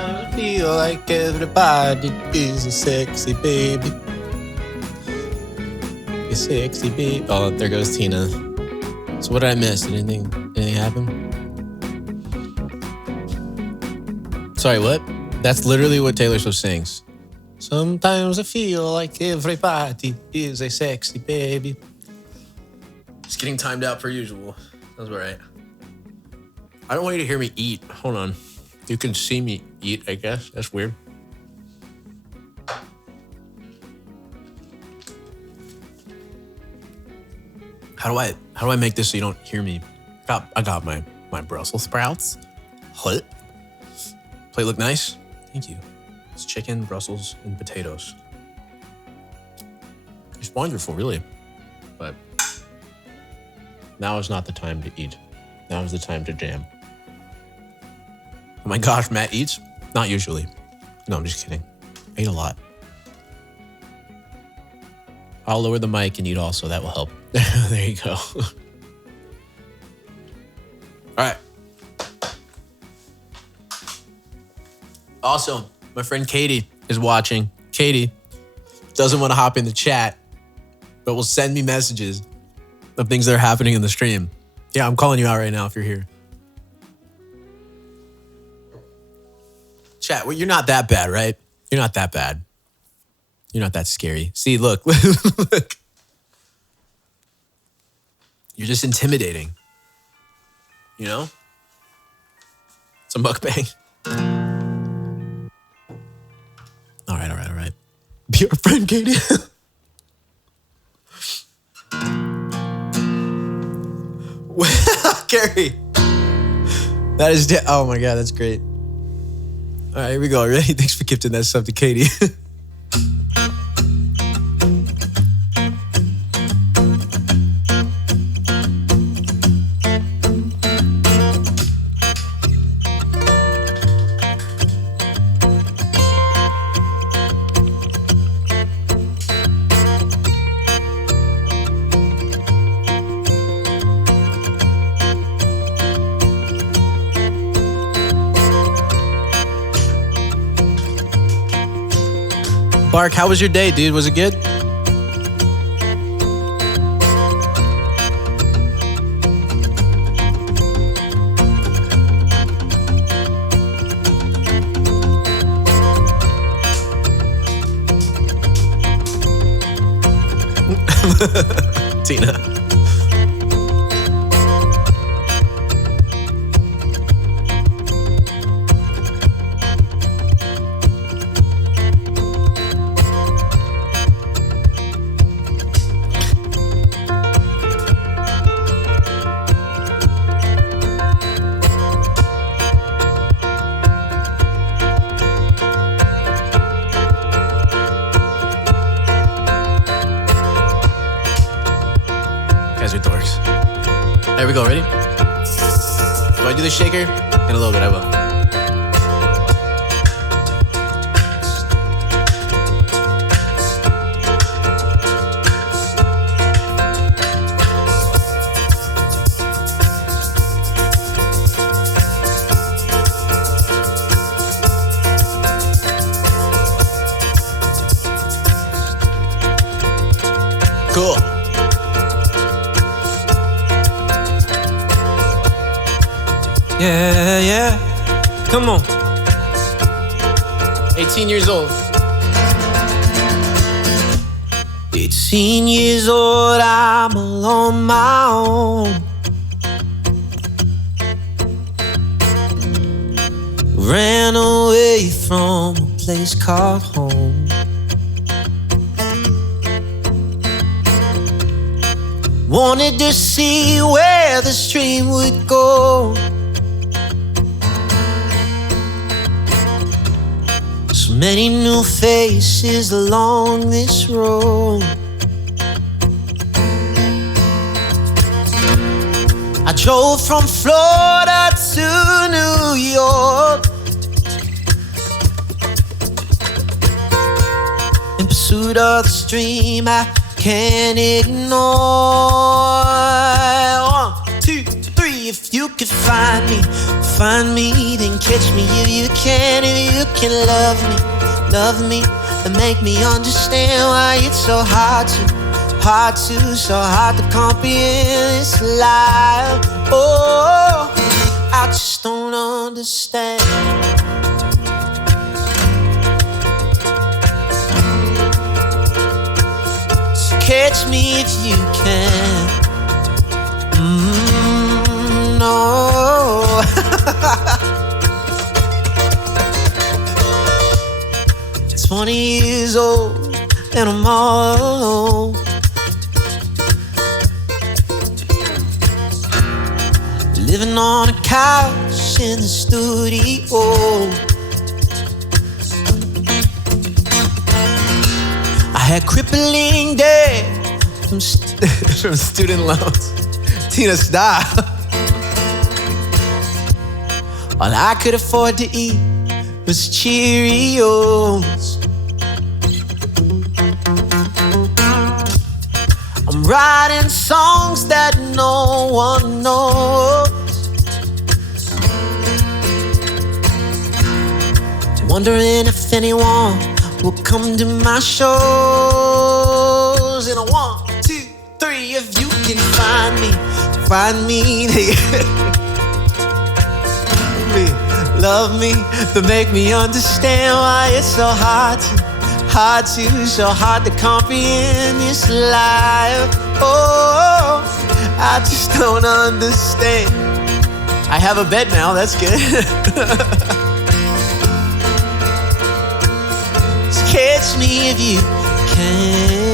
Sometimes I feel like everybody is a sexy baby. A sexy baby. Oh, there goes Tina. So what did I miss? Did anything happen? Sorry, what? That's literally what Taylor Swift sings. Sometimes I feel like everybody is a sexy baby. Just getting timed out per usual. Sounds about right. I don't want you to hear me eat. Hold on. You can see me eat, I guess. That's weird. How do I make this so you don't hear me? I got my Brussels sprouts. What? Plate look nice? Thank you. It's chicken, Brussels, and potatoes. It's wonderful, really. But now is not the time to eat. Now is the time to jam. Oh my gosh, Matt eats? Not usually. No, I'm just kidding. I eat a lot. I'll lower the mic and eat also. That will help. There you go. All right. Also, my friend Katie is watching. Katie doesn't want to hop in the chat, but will send me messages of things that are happening in the stream. Yeah, I'm calling you out right now if you're here. Chat, well, you're not that bad, right? You're not that bad. You're not that scary. See, look. Look. You're just intimidating. You know? It's a mukbang. All right. Be our friend, Katie. Gary. That is... oh my God, that's great. All right, here we go. Ready? Thanks for gifting that stuff to Katie. Bark, how was your day, dude? Was it good? Tina. There we go, ready? Do I do the shaker? In a little bit, I will. Cool. Yeah. Come on. 18 years old. 18 years old, I'm all on my own. Ran away from a place called home. Wanted to see where the stream would go. So many new faces along this road. I drove from Florida to New York in pursuit of the stream I can't ignore. 1, 2, 3, if you could find me, find me, then catch me if you can. If you can love me, and make me understand why it's so hard to comprehend this life. Oh, I just don't understand. So catch me if you can. No. It's 20 years old and I'm all alone. Living on a couch in the studio. I had crippling debt from student loans. Tina, stop. All I could afford to eat was Cheerios. I'm writing songs that no one knows. Wondering if anyone will come to my shows. In a 1, 2, 3, if you can find me, love me, but make me understand why it's so hard to comprehend this life. Oh, I just don't understand. I have a bed now, that's good. So catch me if you can.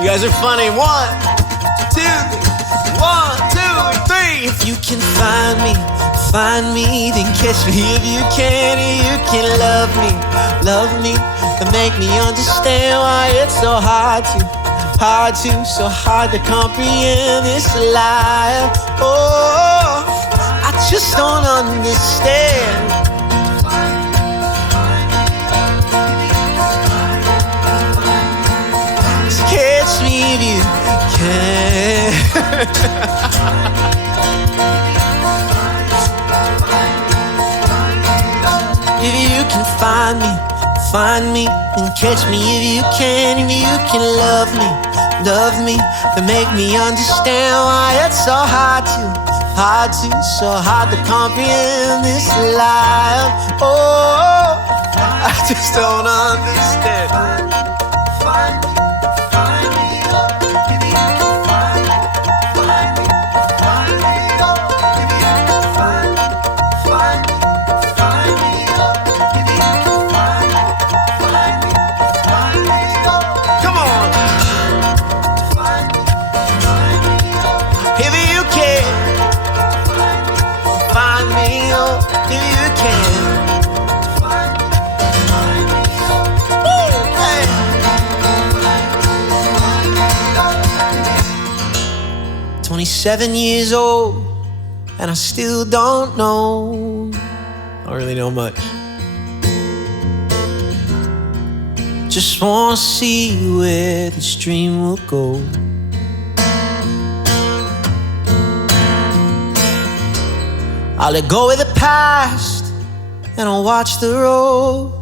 You guys are funny. 1, 2, 3. If you can find me, then catch me if you can. If you can love me, and make me understand why it's so hard to comprehend this life. Oh, I just don't understand. Catch me if you can. If you can find me, then catch me if you can. If you can love me, then make me understand why it's so hard to comprehend this life. Oh, I just don't understand. If you can. 27 years old, and I still don't know. I don't really know much. Just wanna see where this dream will go. I'll let go of the past, and I'll watch the road.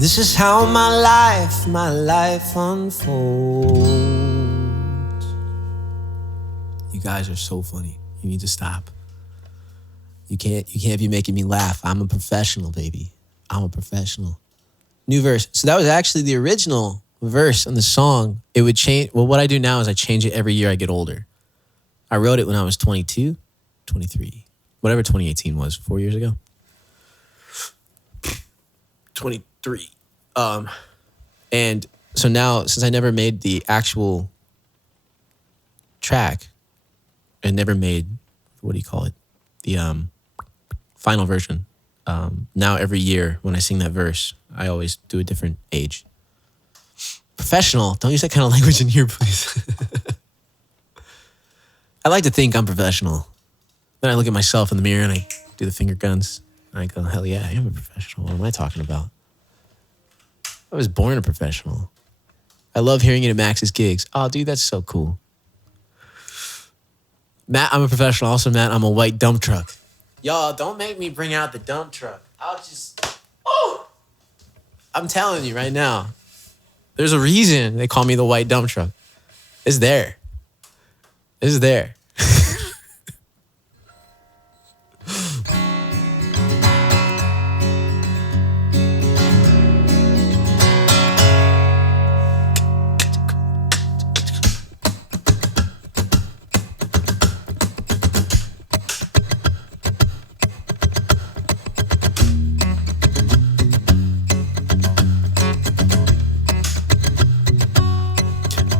This is how my life unfolds. You guys are so funny. You need to stop. You can't be making me laugh. I'm a professional, baby. I'm a professional. New verse. So that was actually the original verse on the song. It would change. Well, what I do now is I change it every year I get older. I wrote it when I was 22, 23, whatever 2018 was, 4 years ago. 23. And so now, since I never made the actual track and never made, what do you call it? The final version. Now every year when I sing that verse, I always do a different age. Professional. Don't use that kind of language in here, please. I like to think I'm professional. Then I look at myself in the mirror and I do the finger guns. And I go, hell yeah, I am a professional. What am I talking about? I was born a professional. I love hearing it at Max's gigs. Oh, dude, that's so cool. Matt, I'm a professional. Also, Matt, I'm a white dump truck. Y'all, don't make me bring out the dump truck. I'm telling you right now. There's a reason they call me the white dump truck. It's there. It's there.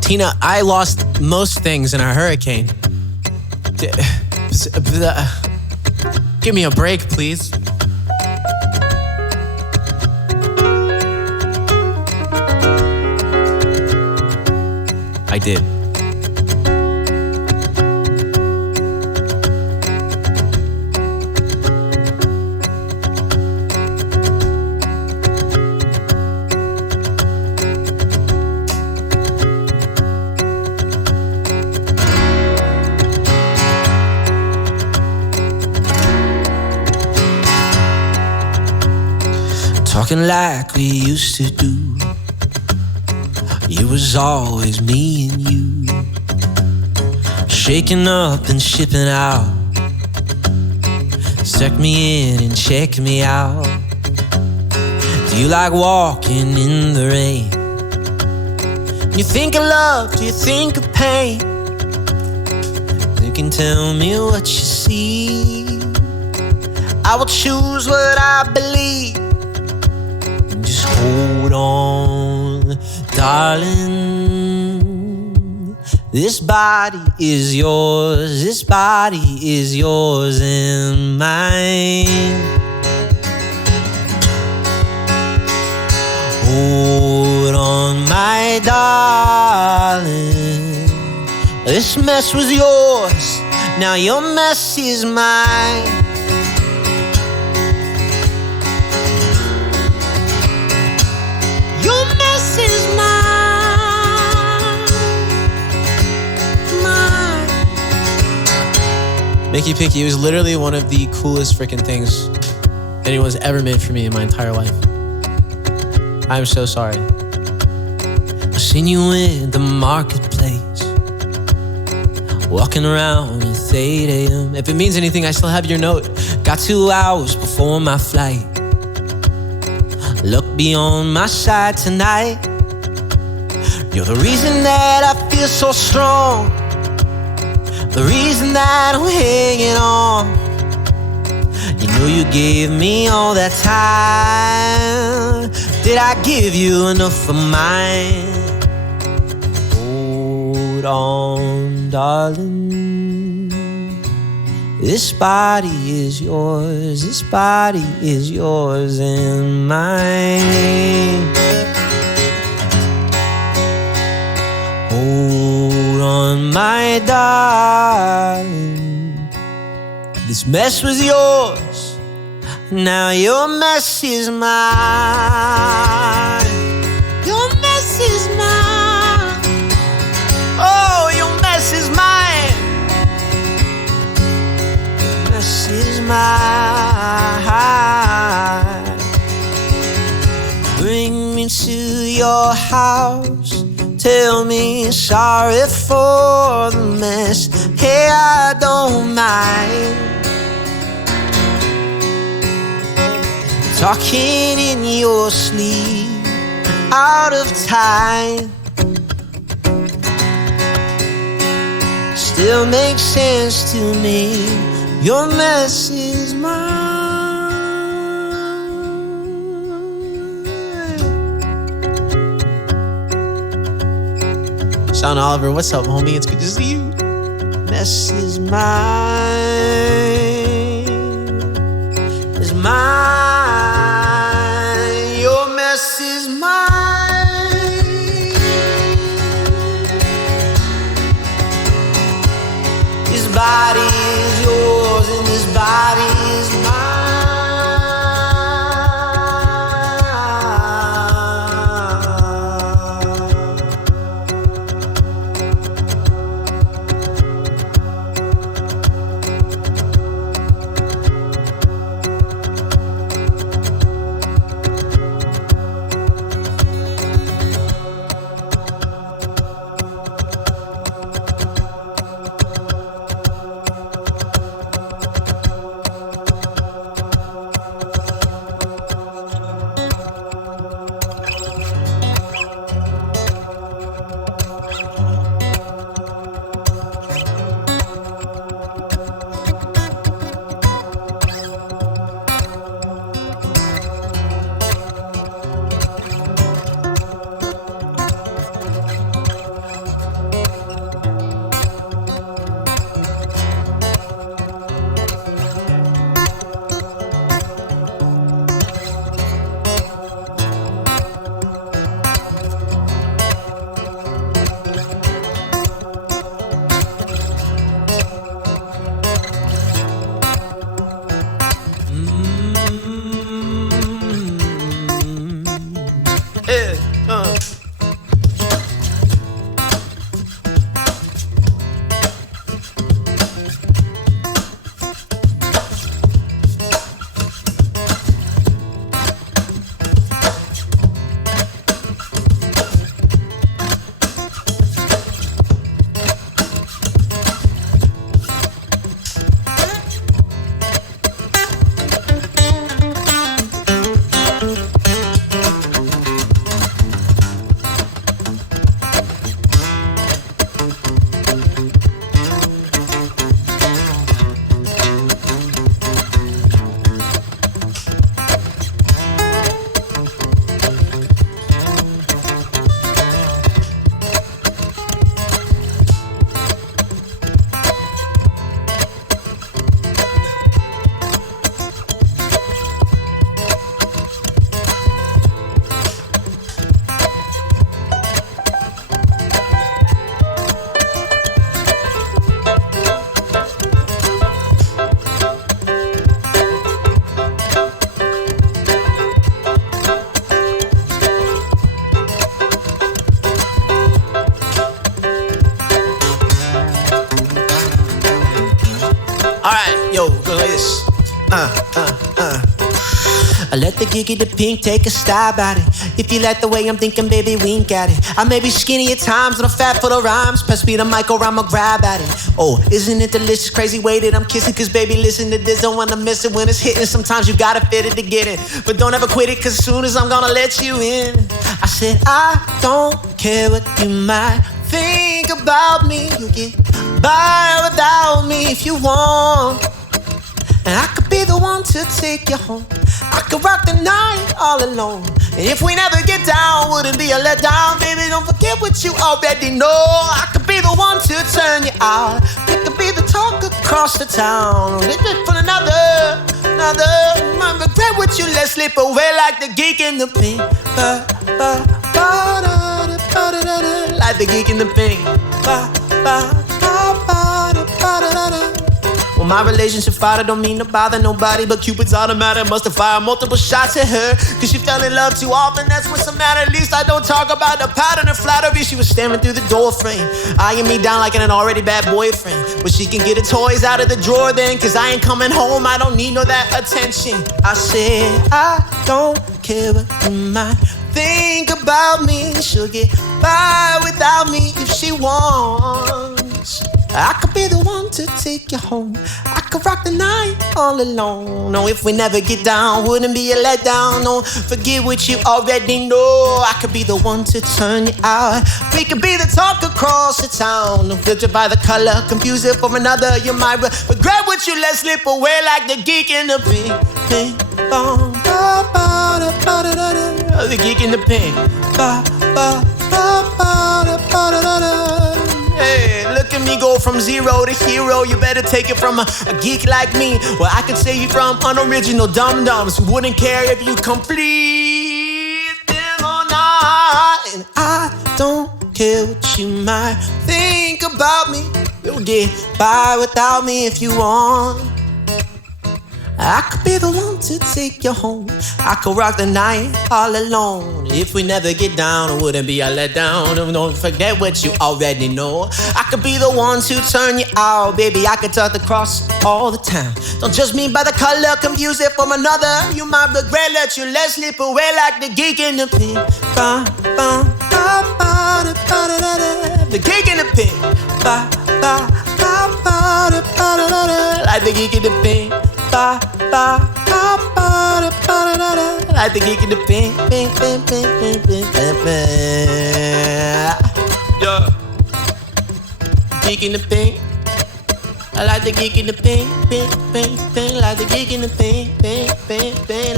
Tina, I lost most things in a hurricane. Give me a break, please. I did. Talking like we used to do. It was always me and you. Shaking up and shipping out. Suck me in and check me out. Do you like walking in the rain? You think of love, do you think of pain? You can tell me what you see. I will choose what I believe. Just hold on, darling. This body is yours. This body is yours and mine. Hold on, my darling. This mess was yours. Now your mess is mine. Your mess is mine, mine. Mickey Picky was literally one of the coolest freaking things anyone's ever made for me in my entire life. I'm so sorry. I've seen you in the marketplace, walking around at 8 a.m. If it means anything, I still have your note. Got 2 hours before my flight. Look beyond my side tonight. You're the reason that I feel so strong, the reason that I'm hanging on. You know you gave me all that time. Did I give you enough of mine? Hold on, darling. This body is yours. This body is yours and mine. Hold on, my darling. This mess was yours. Now your mess is mine. Your mess is mine. Oh, your mess is mine. Mess is mine. Bring your house. Tell me sorry for the mess. Hey, I don't mind talking in your sleep, out of time. Still makes sense to me. Your mess is mine. Sean Oliver, what's up, homie? It's good to see you. Mess is mine. Is mine. Your mess is mine. His body is yours and his body is mine. I let the gig of the pink take a stab at it. If you like the way I'm thinking, baby, wink at it. I may be skinny at times, but I'm fat for the rhymes. Pass me the mic around, I'ma grab at it. Oh, isn't it delicious, crazy way that I'm kissing? Cause baby, listen to this, don't wanna miss it when it's hitting. Sometimes you gotta fit it to get it, but don't ever quit it, cause as soon as I'm gonna let you in. I said, I don't care what you might think about me. You get by without me if you want. And I could be the one to take you home. I could rock the night all alone. And if we never get down, wouldn't be a letdown. Baby, don't forget what you already know. I could be the one to turn you out. We could be the talk across the town. Live it for another. Might regret what you let slip away like the geek in the pink. Like the geek in the pink. Well, my relationship fighter don't mean to bother nobody, but Cupid's automatic must have fired multiple shots at her. Cause she fell in love too often, that's what's the matter. At least I don't talk about the pattern of flattery. She was staring through the door frame, eyeing me down like an already bad boyfriend. But she can get her toys out of the drawer then, cause I ain't coming home, I don't need no that attention. I said, I don't care what you might think about me. She'll get by without me if she wants. I could be the one to take you home. I could rock the night all alone. No, if we never get down, wouldn't be a letdown. No, forget what you already know. I could be the one to turn you out. We could be the talk across the town. Don't filter by the color, confuse it for another. You might regret what you let slip away like the geek in the pink. The geek in the pink. Hey, look at me go from zero to hero. You better take it from a geek like me. Well, I can save you from unoriginal dum-dums who wouldn't care if you complete them or not. And I don't care what you might think about me. You'll get by without me if you want. I could be the one to take you home. I could rock the night all alone. If we never get down, it wouldn't be a letdown. Don't forget what you already know. I could be the one to turn you out. Baby, I could talk across all the time. Don't judge me by the color, confuse it from another. You might regret that you let slip away like the geek in the pink. The geek in the pink. Like the geek in the pink. Like the geek in the pink. Yeah. Geek in the pink. I like the geek in the pink. Like the geek in the pink.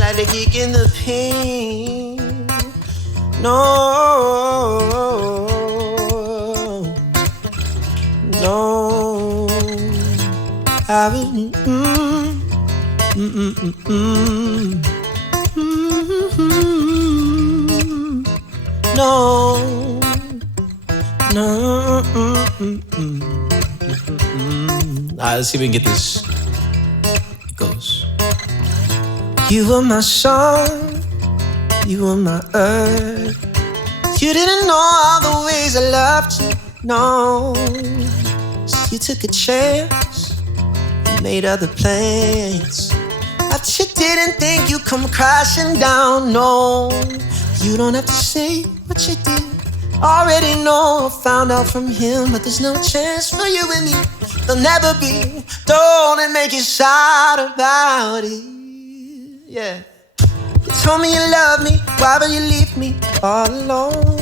Like the geek in the pink. No. I will. Alright, let's see if we can get this. It goes. You were my sun, you were my earth. You didn't know all the ways I loved you, no. So you took a chance, you made other plans. But you didn't think you'd come crashing down, no. You don't have to say what you did. Already know, I found out from him. But there's no chance for you and me. There'll never be. Don't make you sad about it. Yeah. You told me you love me, why will you leave me all alone?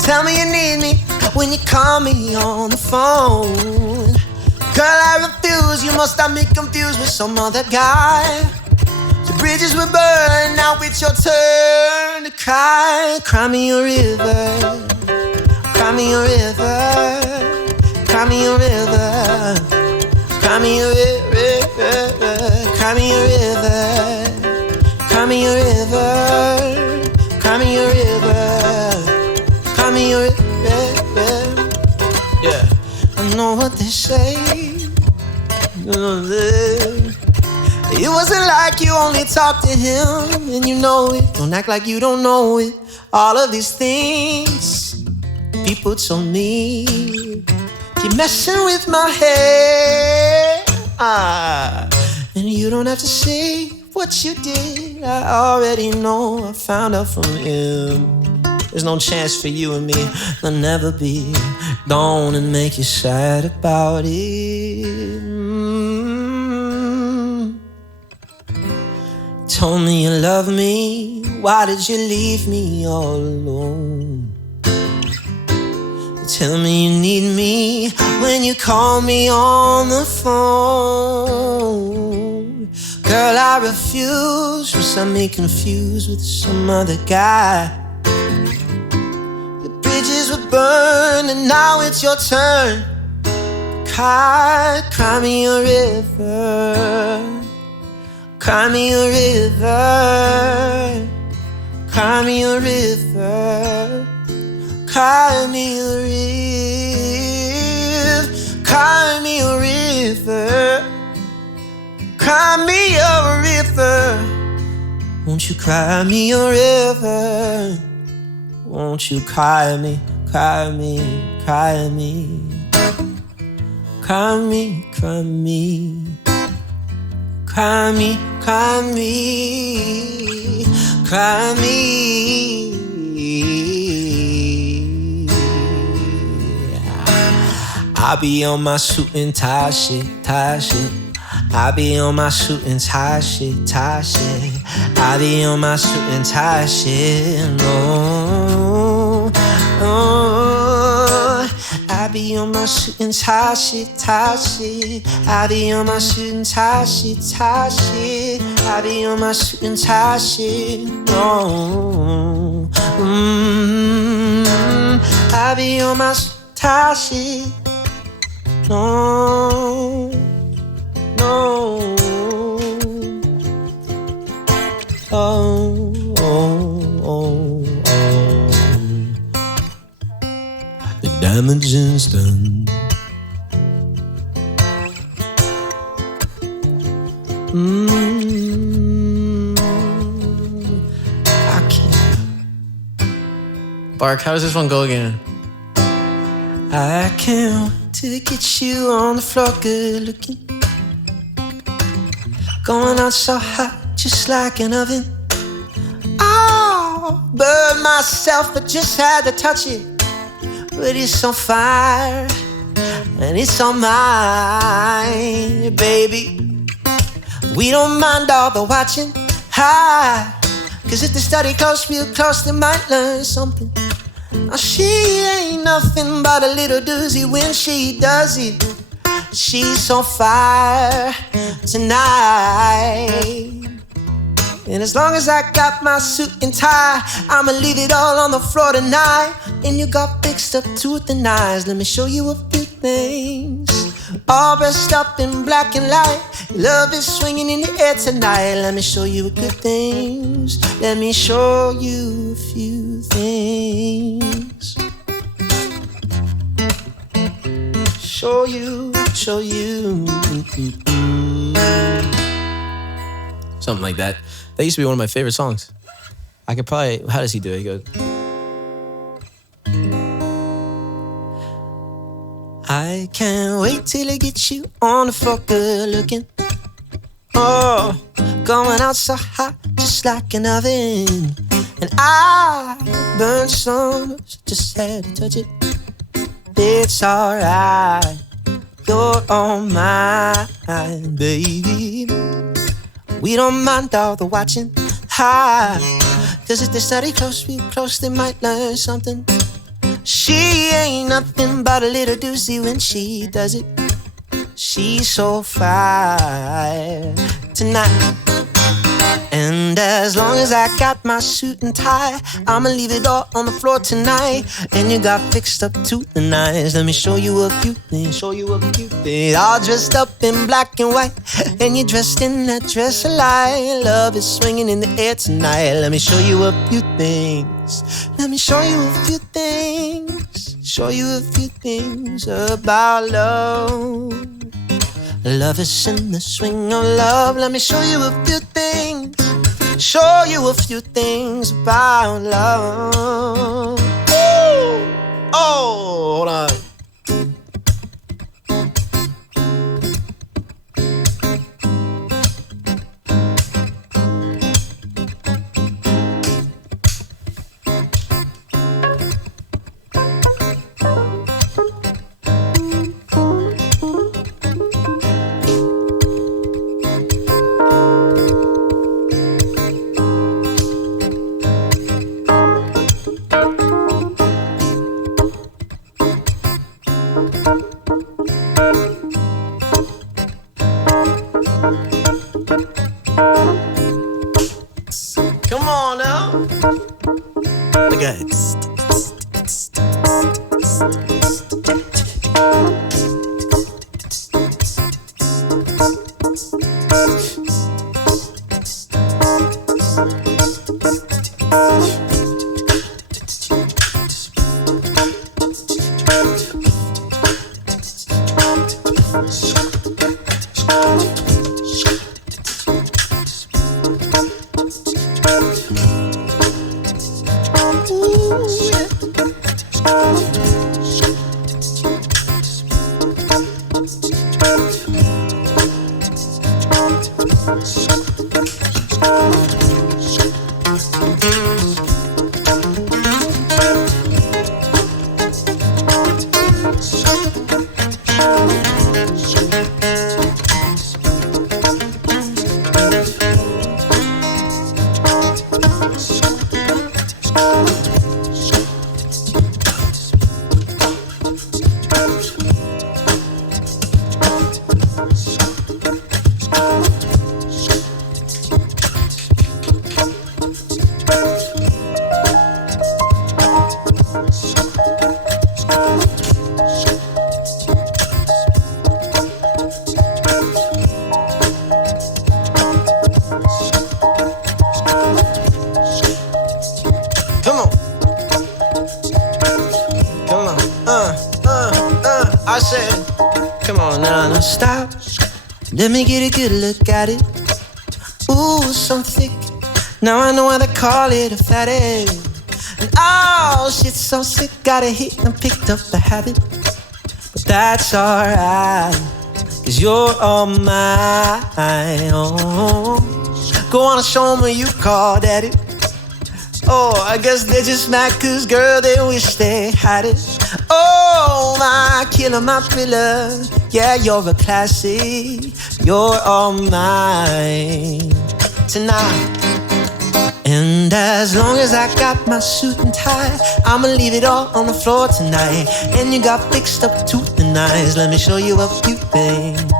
Tell me you need me when you call me on the phone. Girl, I refuse, you must have me confused with some other guy. The bridges were burned, now it's your turn to cry. Cry me a river, cry me a river, cry me a river, cry me a river, cry me a river, cry me a river, cry me a river, cry me a river. Yeah, I know what they say. It wasn't like you only talked to him, and you know it. Don't act like you don't know it. All of these things people told me, keep messing with my head. And you don't have to say what you did. I already know, I found out from him. There's no chance for you and me. There'll never be. Don't make you sad about it. Told me you love me, why did you leave me all alone? You tell me you need me when you call me on the phone. Girl, I refuse, or some me confused with some other guy. The bridges were burned and now it's your turn. Cry me a river. Cry me a river, cry me a river, cry me a river, cry me a river, cry me a river. Won't you cry me a river? Won't you cry me, cry me, cry me, cry me, cry me. Cry me, cry me, cry me. I be on my suit and tie shit, tie shit. I be on my suit and tie shit, tie shit. I be on my suit and tie shit, no, no. I be on my suit and tie shit, tie shit. I be on my suit and tie shit, tie shit. I be on my suit and tie shit, no. I be on my suit and tie shit, no. No. Oh, oh, oh, oh. The damage is done. I can't. Bark, how does this one go again? I can't wait to get you on the floor, good looking. Going on so hot, just like an oven. Oh, burned myself, but just had to touch it. But it's on fire, and it's on mine, baby. We don't mind all the watching, hi. Cause if they study close, real close, they might learn something. Now she ain't nothing but a little doozy when she does it. She's on fire tonight. And as long as I got my suit and tie, I'ma leave it all on the floor tonight. And you got fixed up to the nines. Let me show you a few things. All dressed up in black and light. Love is swinging in the air tonight. Let me show you a good things. Let me show you a few things. Show you. Something like that. That used to be one of my favorite songs. I could probably, how does he do it? He goes, I can't wait till I get you on the floor, good looking. Oh, going out so hot, just like an oven. And I burned some, just had to touch it. It's alright, you're on mine, baby. We don't mind all the watching, hi. Cause if they study close, real close, they might learn something. She ain't nothing but a little doozy when she does it. She's so fire tonight. And as long as I got my suit and tie, I'ma leave it all on the floor tonight. And you got fixed up to the nines. Let me show you a few things, All dressed up in black and white, and you're dressed in that dress alike. Love is swinging in the air tonight. Let me show you a few things. Let me show you a few things. Show you a few things about love. Love is in the swing of love. Let me show you a few things. Show you a few things about love. Ooh. Oh, hold on. Come on now. Look at it. Come on now, now stop. Let me get a good look at it. Ooh, so thick. Now I know why they call it a fatty. And oh, shit's so sick. Got a hit and picked up the habit. But that's alright, 'cause you're all my own. Go on and show 'em what you call daddy. Oh, I guess they're just mad 'cause girl, they wish they had it. Oh, my killer, my thriller. Yeah, you're a classic. You're all mine tonight. And as long as I got my suit and tie, I'ma leave it all on the floor tonight. And you got fixed up tooth and eyes. Let me show you a few things.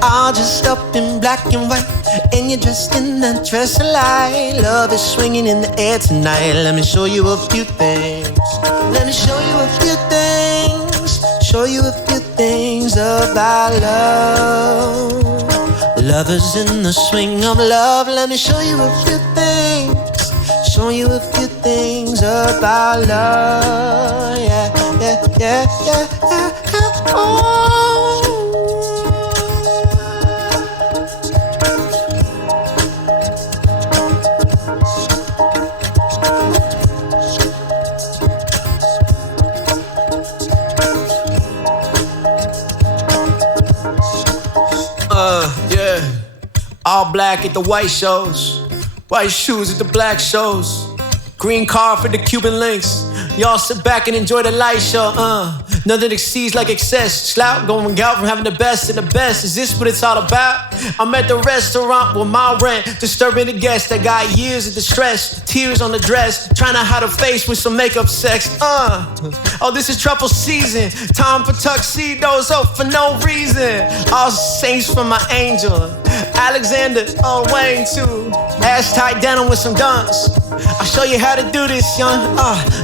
All dressed up in black and white, and you're dressed in that dress of light. Love is swinging in the air tonight. Let me show you a few things. Let me show you a few things. Show you a few things about love. Lovers in the swing of love. Let me show you a few things. Show you a few things about love. Yeah, yeah, yeah, yeah, yeah, yeah. Oh. Yeah. All black at the white shows. White shoes at the black shows. Green car for the Cuban links. Y'all sit back and enjoy the light show. Nothing exceeds like excess. Slout going out from having the best of the best. Is this what it's all about? I'm at the restaurant with my rent, disturbing the guests that got years of distress. Tears on the dress, trying to hide a face with some makeup sex. Oh, this is truffle season. Time for tuxedos, oh, for no reason. All saints for my angel. Alexander, oh, Wayne too. Ass tight denim with some dunks. I'll show you how to do this, young.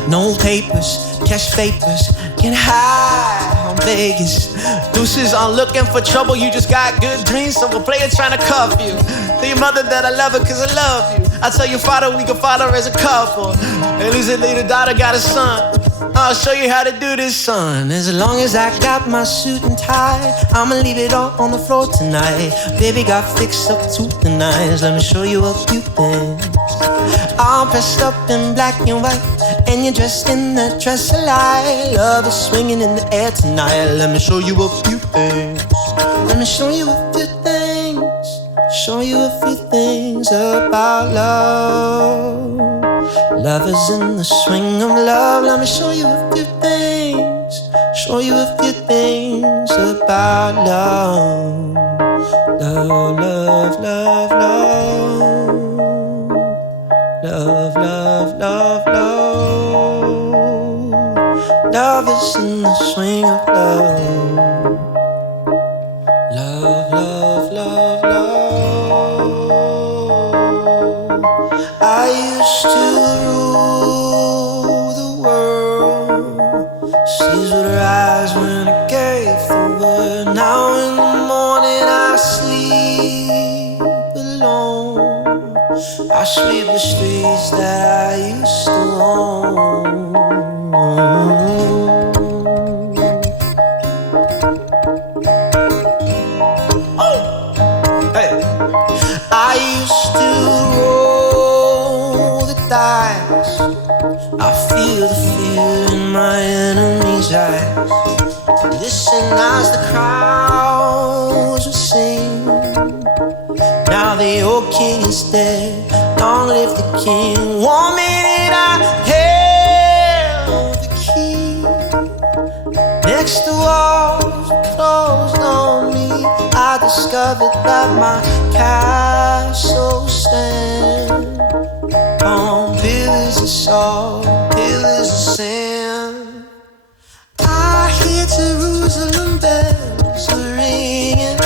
No papers, cash vapors, get high on Vegas. Deuces aren't looking for trouble, you just got good dreams, so a player trying to cuff you. Tell your mother that I love her 'cause I love you. I tell your father we can father as a couple. At least the daughter got a son. I'll show you how to do this, son. As long as I got my suit and tie, I'ma leave it all on the floor tonight. Baby got fixed up tooth and eyes. Let me show you a few things. All dressed up in black and white, and you're dressed in that dress of light. Love is swinging in the air tonight. Let me show you a few things. Let me show you a few things. Show you a few things about love. Lovers in the swing of love. Let me show you a few things. Show you a few things about love. Love, love, love, love. Love, love, love, love. Lovers in the swing of love. Love, love, love, love. I used to rule the world. Seas would rise when I gave the word. Now in the morning I sleep alone. I sweep the streets that I used to own. I used to roll the dice. I feel the fear in my enemy's eyes. Listen as the crowds would sing. Now the old king is dead. Long live the king. 1 minute I held the key. Next the walls closed on me. I discovered that my castle stands on pillars of salt, pillars of sand. I hear Jerusalem bells ringing,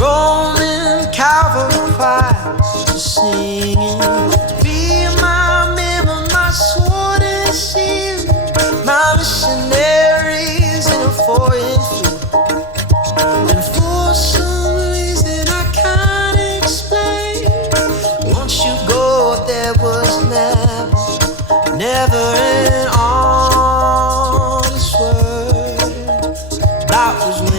Roman cavalry choirs singing. To be my mirror, my sword and shield, my missionaries in a foreign field. And for some reason I can't explain, once you go there was never an honest word. That was when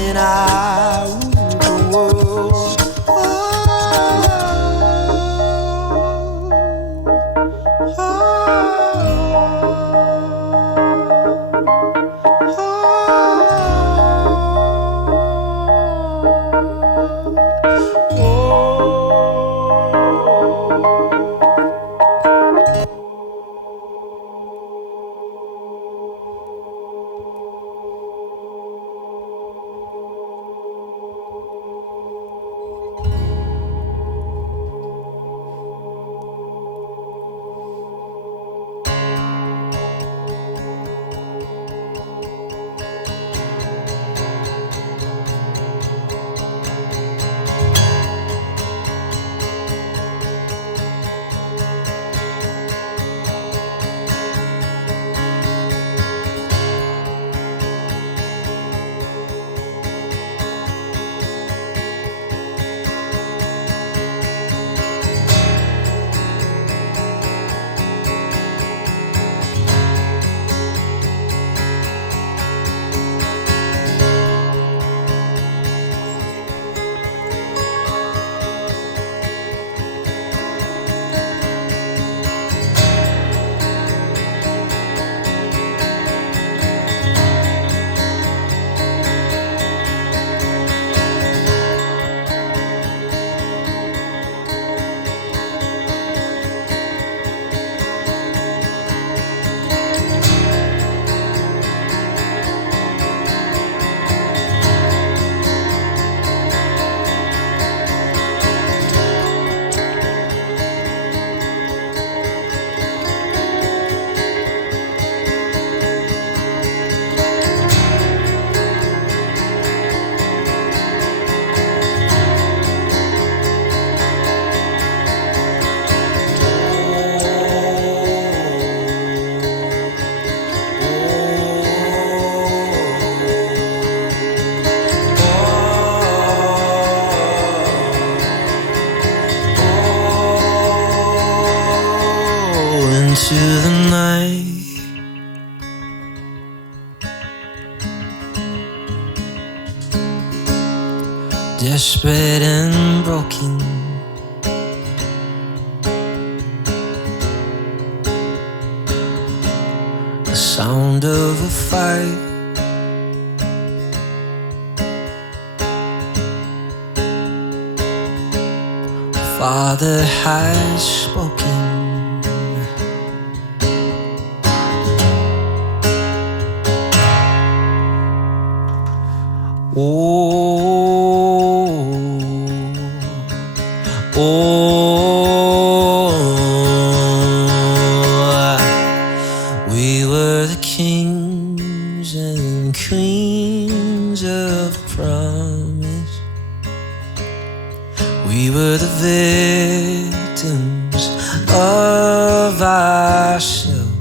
into the night. Desperate and broken, the sound of a fight. Father has spoken. We were the kings and queens of promise. We were the victims of ourselves.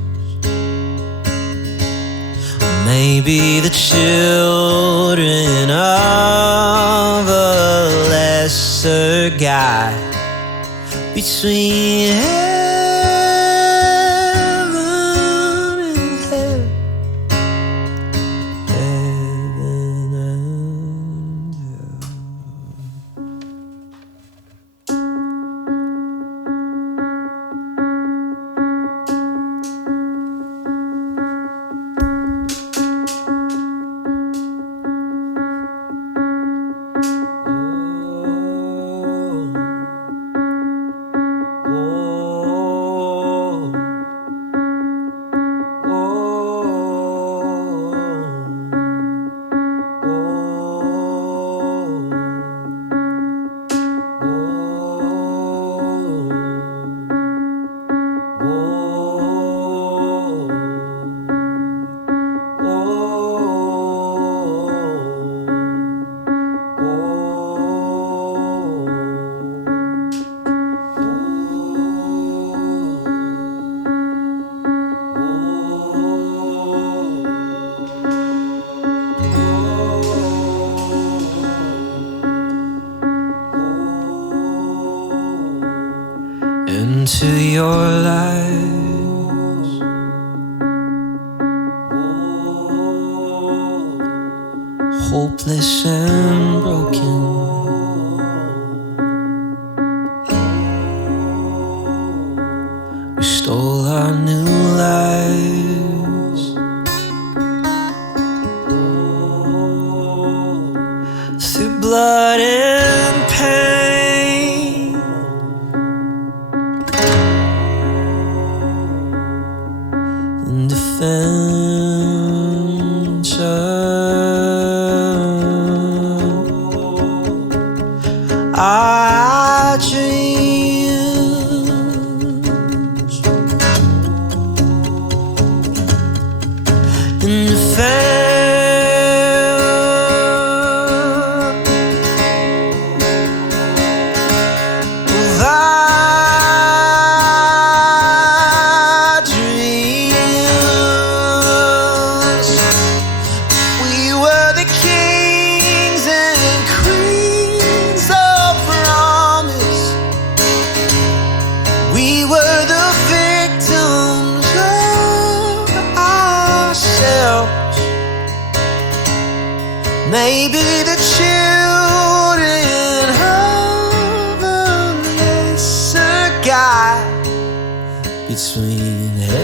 Maybe the children of a lesser God between heaven and hell, heaven and hell. Into your lives, hopeless and broken. We stole our new lives through blood and pain. In defense of our dreams, in defense of our dreams. We were the kings and queens of promise. We were the victims of ourselves. Maybe the children of a lesser God between heaven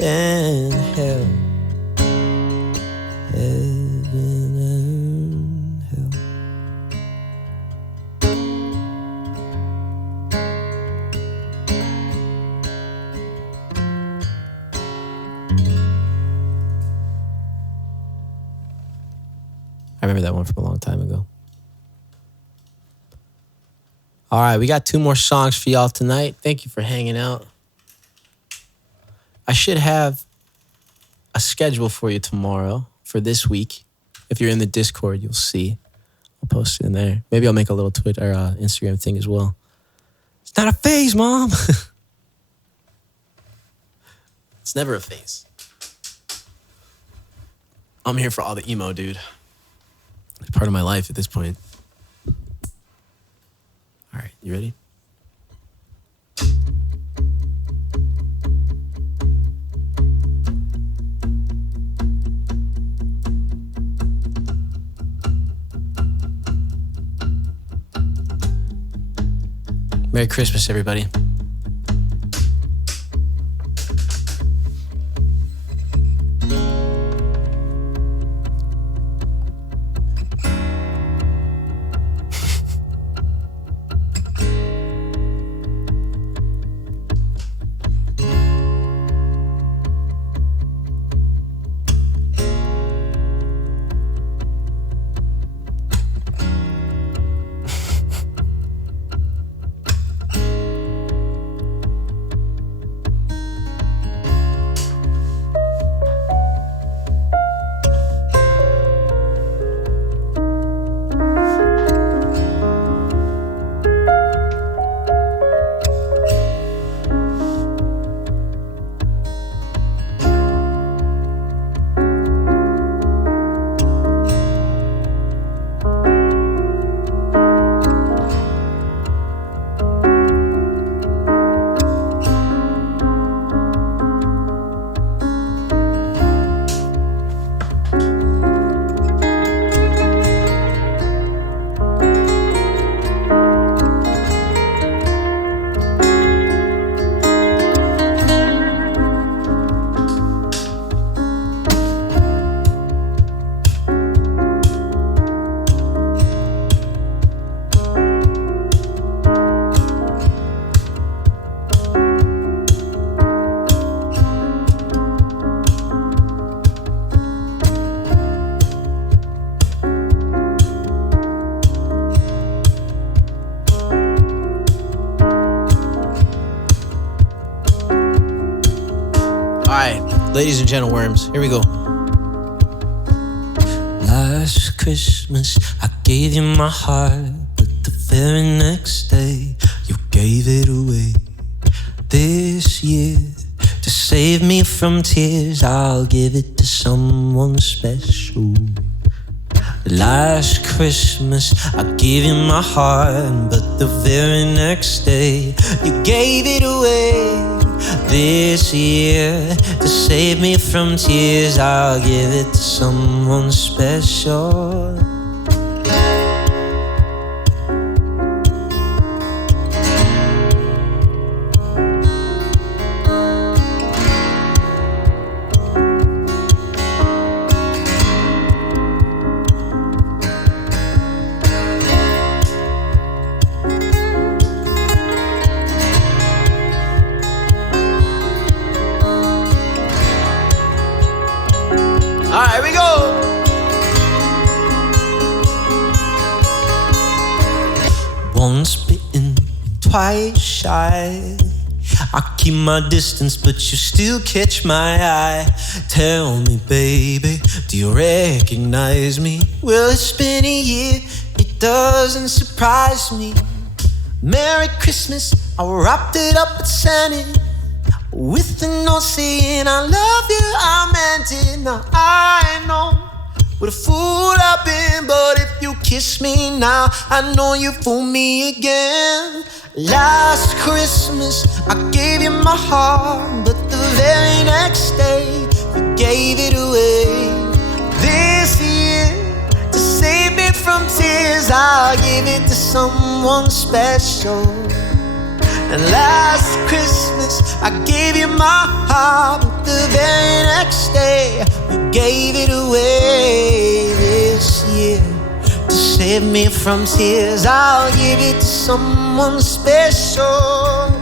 and hell, heaven and hell. I remember that one from a long time ago. All right, we got 2 more songs for y'all tonight. Thank you for hanging out. I should have a schedule for you tomorrow for this week. If you're in the Discord, you'll see. I'll post it in there. Maybe I'll make a little Twitter or Instagram thing as well. It's not a phase, Mom. It's never a phase. I'm here for all the emo, dude. It's part of my life at this point. All right, you ready? Merry Christmas, everybody. Ladies and gentleworms, here we go. Last Christmas, I gave you my heart, but the very next day, you gave it away. This year, to save me from tears, I'll give it to someone special. Last Christmas, I gave you my heart, but the very next day, you gave it away. This year, to save me from tears, I'll give it to someone special. Once bitten, twice shy. I keep my distance, but you still catch my eye. Tell me, baby, do you recognize me? Well, it's been a year, it doesn't surprise me. Merry Christmas, I wrapped it up and sent it with a note saying I love you, I meant it. Now I know what a fool I've been, but if you kiss me now, I know you fooled me again. Last Christmas, I gave you my heart, but the very next day, you gave it away. This year, to save me from tears, I'll give it to someone special. And last Christmas, I gave you my heart, but the very next day, you gave it away. This year, to save me from tears, I'll give it to someone special.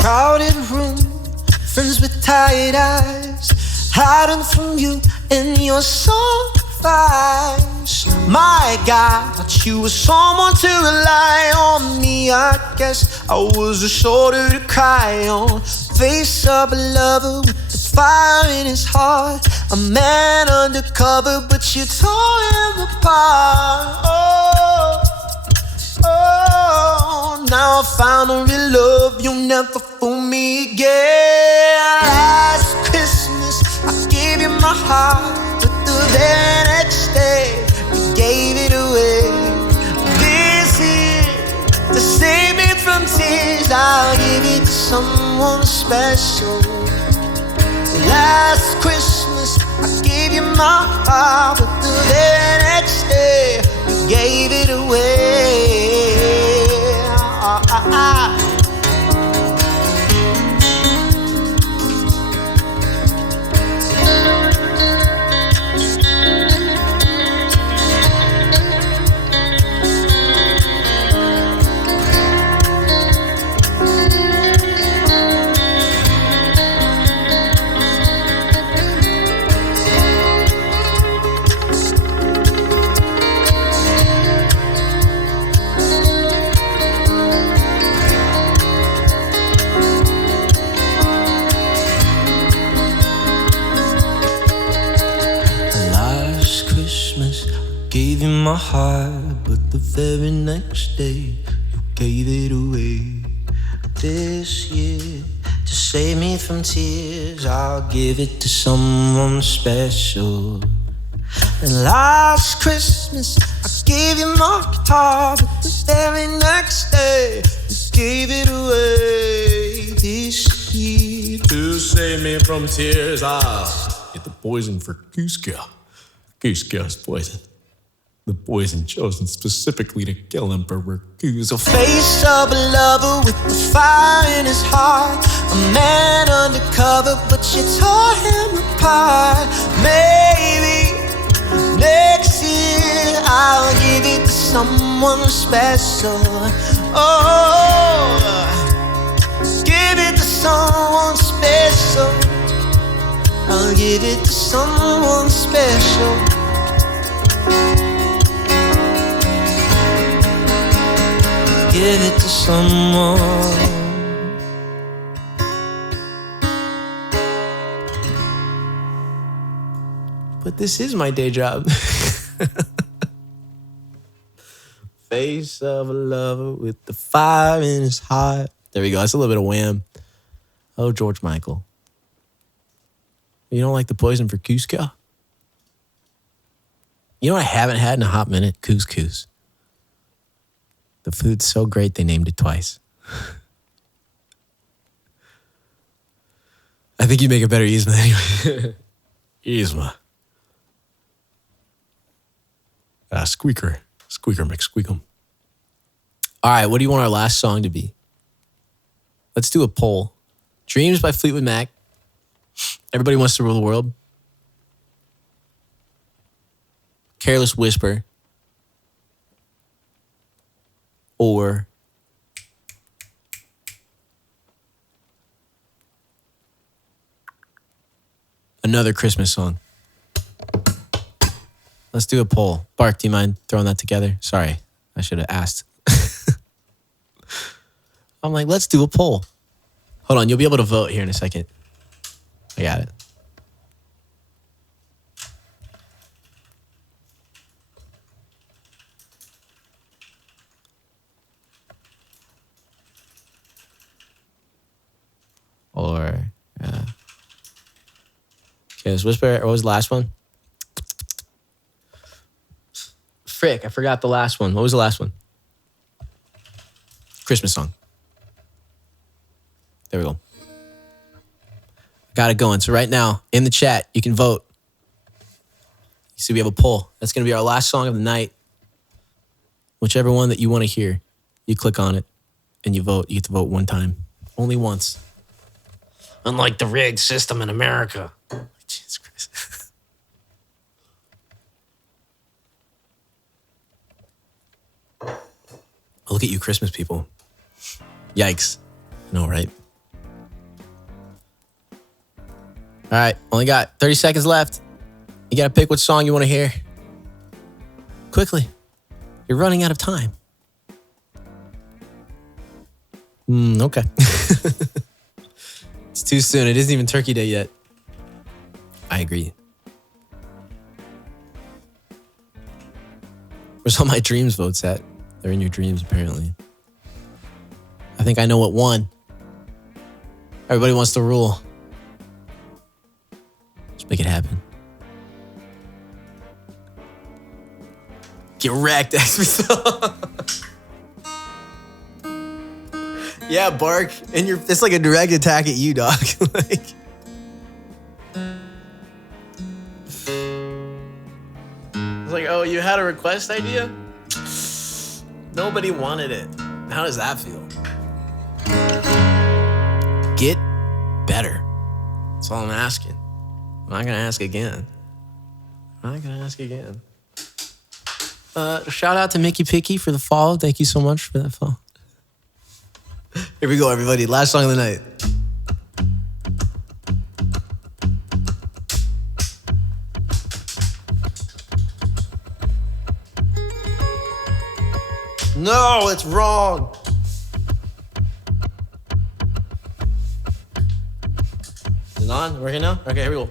Crowded room, friends with tired eyes, hiding from you and your soft sacrifice. My God, thought you were someone to rely on. Me, I guess I was a shoulder to cry on. Face of a lover with the fire in his heart. A man undercover, but you tore him apart. Oh, now I found a real love. You'll never fool me again. Last Christmas, I gave you my heart, but the very next day, you gave it away. This year, to save me from tears, I'll give it to someone special. Last Christmas, I gave you my heart, but the very next day, you gave it away. Gave you my heart, but the very next day you gave it away. This year, to save me from tears, I'll give it to someone special. And last Christmas, I gave you my heart, but the very next day you gave it away. This year, To save me from tears, I'll get the poison for Cusco. Cusco's poison. The poison chosen specifically to kill Emperor Cusco. Face of a lover with the fire in his heart. A man undercover, but you tore him apart. Maybe next year I'll give it to someone special. Oh, give it to someone special. I'll give it to someone special. Give it to someone. But this is my day job. Face of a lover with the fire in his heart. There we go. That's a little bit of Wham. Oh, George Michael. You don't like the poison for Cusco? You know what I haven't had in a hot minute? Couscous. The food's so great they named it twice. I think you make a better Yzma anyway. Yzma. Squeaker. Squeaker McSqueakum. All right, what do you want our last song to be? Let's do a poll. Dreams by Fleetwood Mac. Everybody Wants to Rule the World. Careless Whisper. Or another Christmas song. Let's do a poll. Bark, do you mind throwing that together? Sorry, I should have asked. I'm like, let's do a poll. Hold on, you'll be able to vote here in a second. I got it. Or, okay, let's whisper. What was the last one? Frick, I forgot the last one. What was the last one? Christmas song. There we go. Got it going. So right now, in the chat, you can vote. You see we have a poll. That's going to be our last song of the night. Whichever one that you want to hear, you click on it and you vote. You get to vote one time. Only once. Unlike the rigged system in America. Jesus Christ. Look at you Christmas people. Yikes. I know, right? All right, only got 30 seconds left. You got to pick what song you want to hear. Quickly. You're running out of time. Okay. It's too soon. It isn't even Turkey Day yet. I agree. Where's all my dreams votes at? They're in your dreams, apparently. I think I know what won. Everybody wants to rule. Let's make it happen. Get wrecked, Expo. Yeah, Bark. And it's like a direct attack at you, dog. Like, it's like, oh, you had a request idea? Nobody wanted it. How does that feel? Get better. That's all I'm asking. I'm not gonna ask again. Shout out to Mickey Picky for the follow. Thank you so much for that follow. Here we go, everybody. Last song of the night. No, it's wrong. Is it on? Working now? Okay, here we go.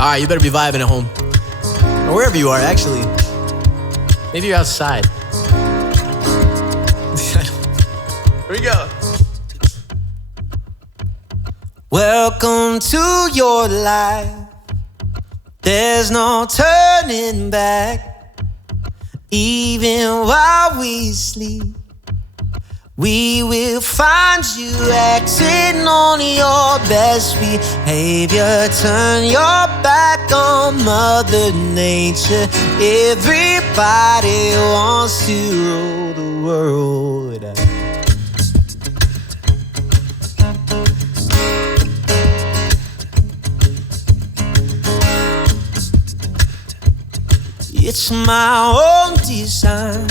All right, you better be vibing at home. Or wherever you are, actually. Maybe you're outside. Here we go. Welcome to your life. There's no turning back. Even while we sleep, we will find you acting on your best behavior. Turn your back on Mother Nature. Everybody wants to rule the world. It's my own design.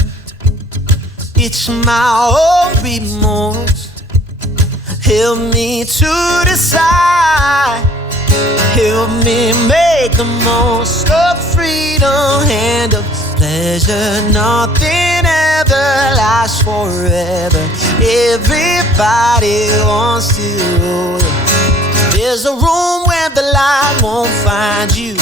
It's my own remorse. Help me to decide. Help me make the most of freedom and of pleasure. Nothing ever lasts forever. Everybody wants to rule. There's a room where the light won't find you.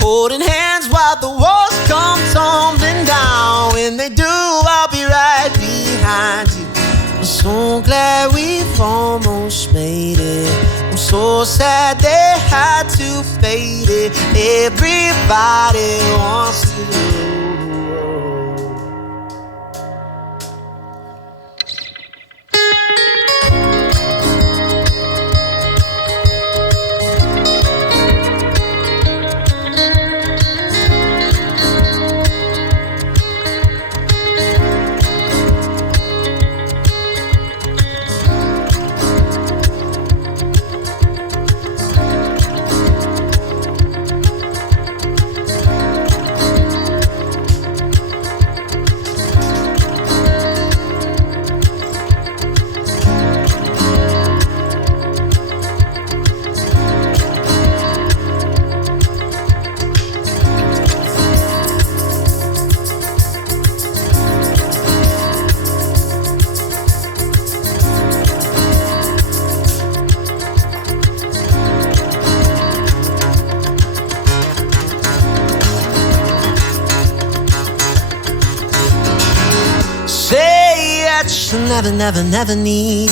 Holding hands while the walls come tumbling down. When they do, I'll be right behind you. I'm so glad we've almost made it. I'm so sad they had to fade it. Everybody wants to rule the world. never need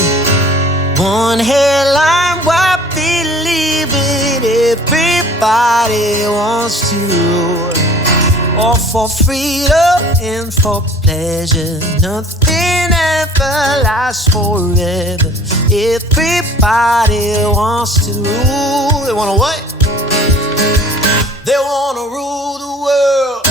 one headline, why believe it? Everybody wants to. All for freedom and for pleasure. Nothing ever lasts forever. Everybody wants to rule. They wanna what? They wanna rule the world.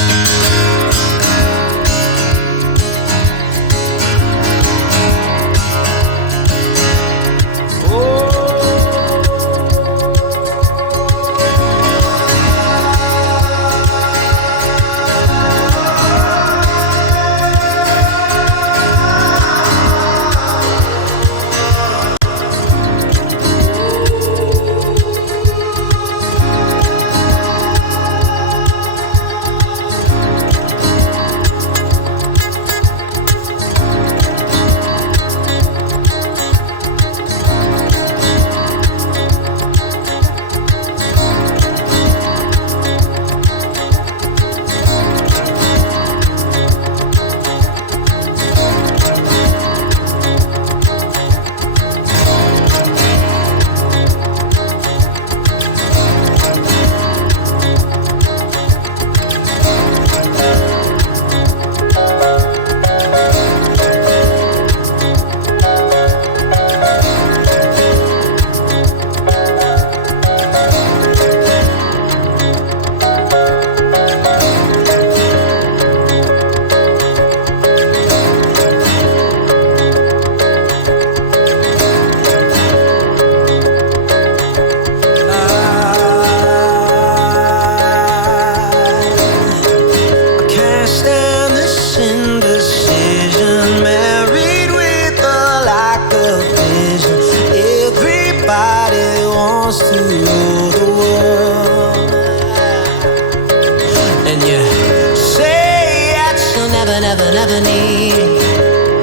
Never need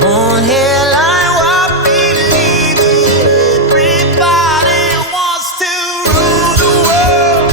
one headline, why believe it? Everybody wants to rule the world.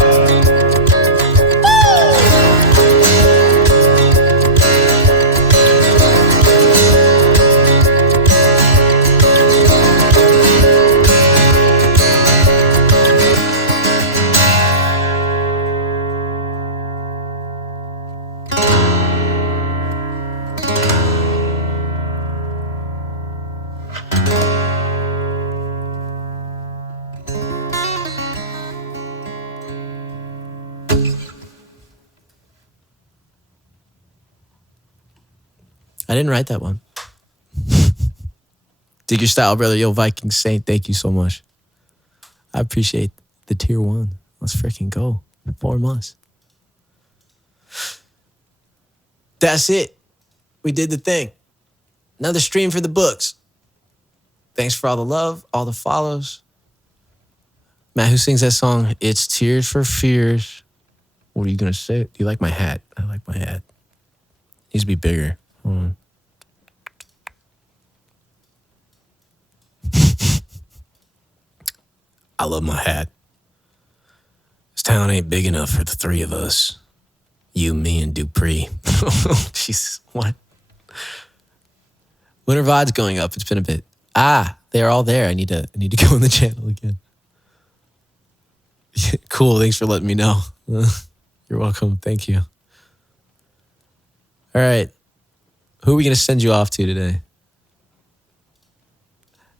I didn't write that one. Dig your style, brother. Yo, Viking Saint, thank you so much. I appreciate the tier 1. Let's freaking go. 4 months. That's it. We did the thing. Another stream for the books. Thanks for all the love, all the follows. Matt, who sings that song? It's Tears for Fears. What are you going to say? Do you like my hat? I like my hat. Needs to be bigger. Hold on. I love my hat. This town ain't big enough for the 3 of us. You, me, and Dupree. Jesus, what? Winter VOD's going up. It's been a bit. They're all there. I need to go in the channel again. Cool. Thanks for letting me know. You're welcome. Thank you. All right. Who are we going to send you off to today?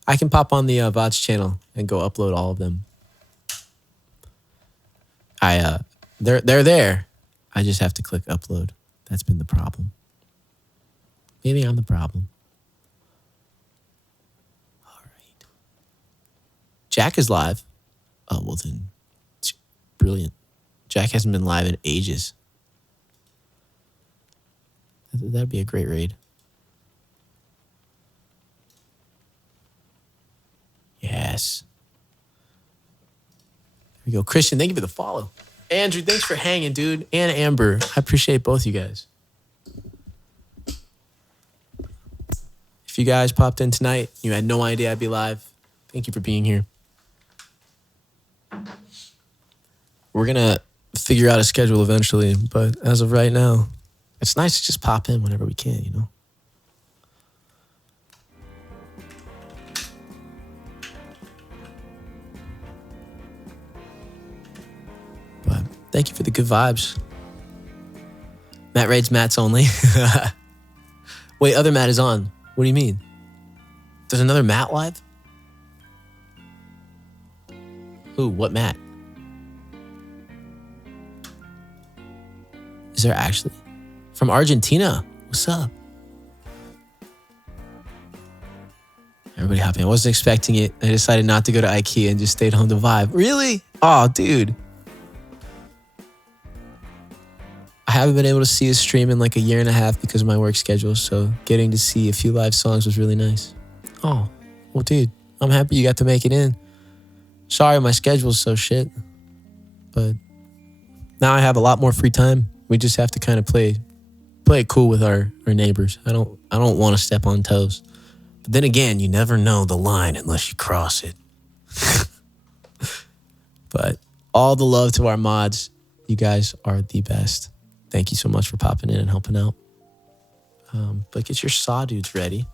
I can pop on the VOD's channel and go upload all of them. They're there. I just have to click upload. That's been the problem. Maybe I'm the problem. All right. Jack is live. Oh, well then. Brilliant. Jack hasn't been live in ages. That'd be a great raid. Yes. There we go. Christian, thank you for the follow. Andrew, thanks for hanging, dude. And Amber, I appreciate both you guys. If you guys popped in tonight, you had no idea I'd be live, thank you for being here. We're going to figure out a schedule eventually, but as of right now, it's nice to just pop in whenever we can, you know? Thank you for the good vibes. Matt raids Matt's only. Wait, other Matt is on. What do you mean? There's another Matt live? Who? What Matt? Is there actually? From Argentina. What's up? Everybody happy. I wasn't expecting it. I decided not to go to IKEA and just stayed home to vibe. Really? Oh, dude. I haven't been able to see a stream in like a year and a half because of my work schedule. So getting to see a few live songs was really nice. Oh, well, dude, I'm happy you got to make it in. Sorry, my schedule's so shit. But now I have a lot more free time. We just have to kind of play it cool with our neighbors. I don't want to step on toes. But then again, you never know the line unless you cross it. But all the love to our mods. You guys are the best. Thank you so much for popping in and helping out. But get your saw dudes ready.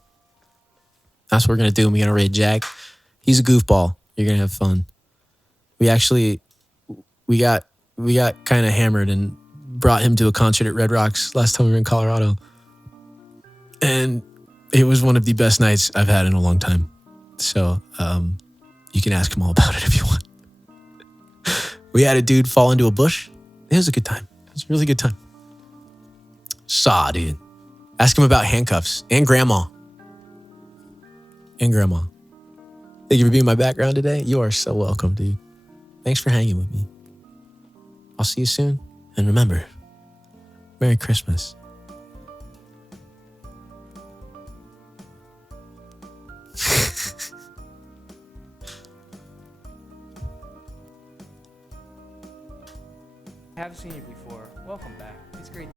That's what we're going to do. We're going to raid Jack. He's a goofball. You're going to have fun. We got kind of hammered and brought him to a concert at Red Rocks last time we were in Colorado. And it was one of the best nights I've had in a long time. So you can ask him all about it if you want. We had a dude fall into a bush. It was a good time. It was a really good time. Saw, dude. Ask him about handcuffs and grandma. And grandma. Thank you for being my background today. You are so welcome, dude. Thanks for hanging with me. I'll see you soon. And remember, Merry Christmas. I haven't seen you before. Welcome back. It's great.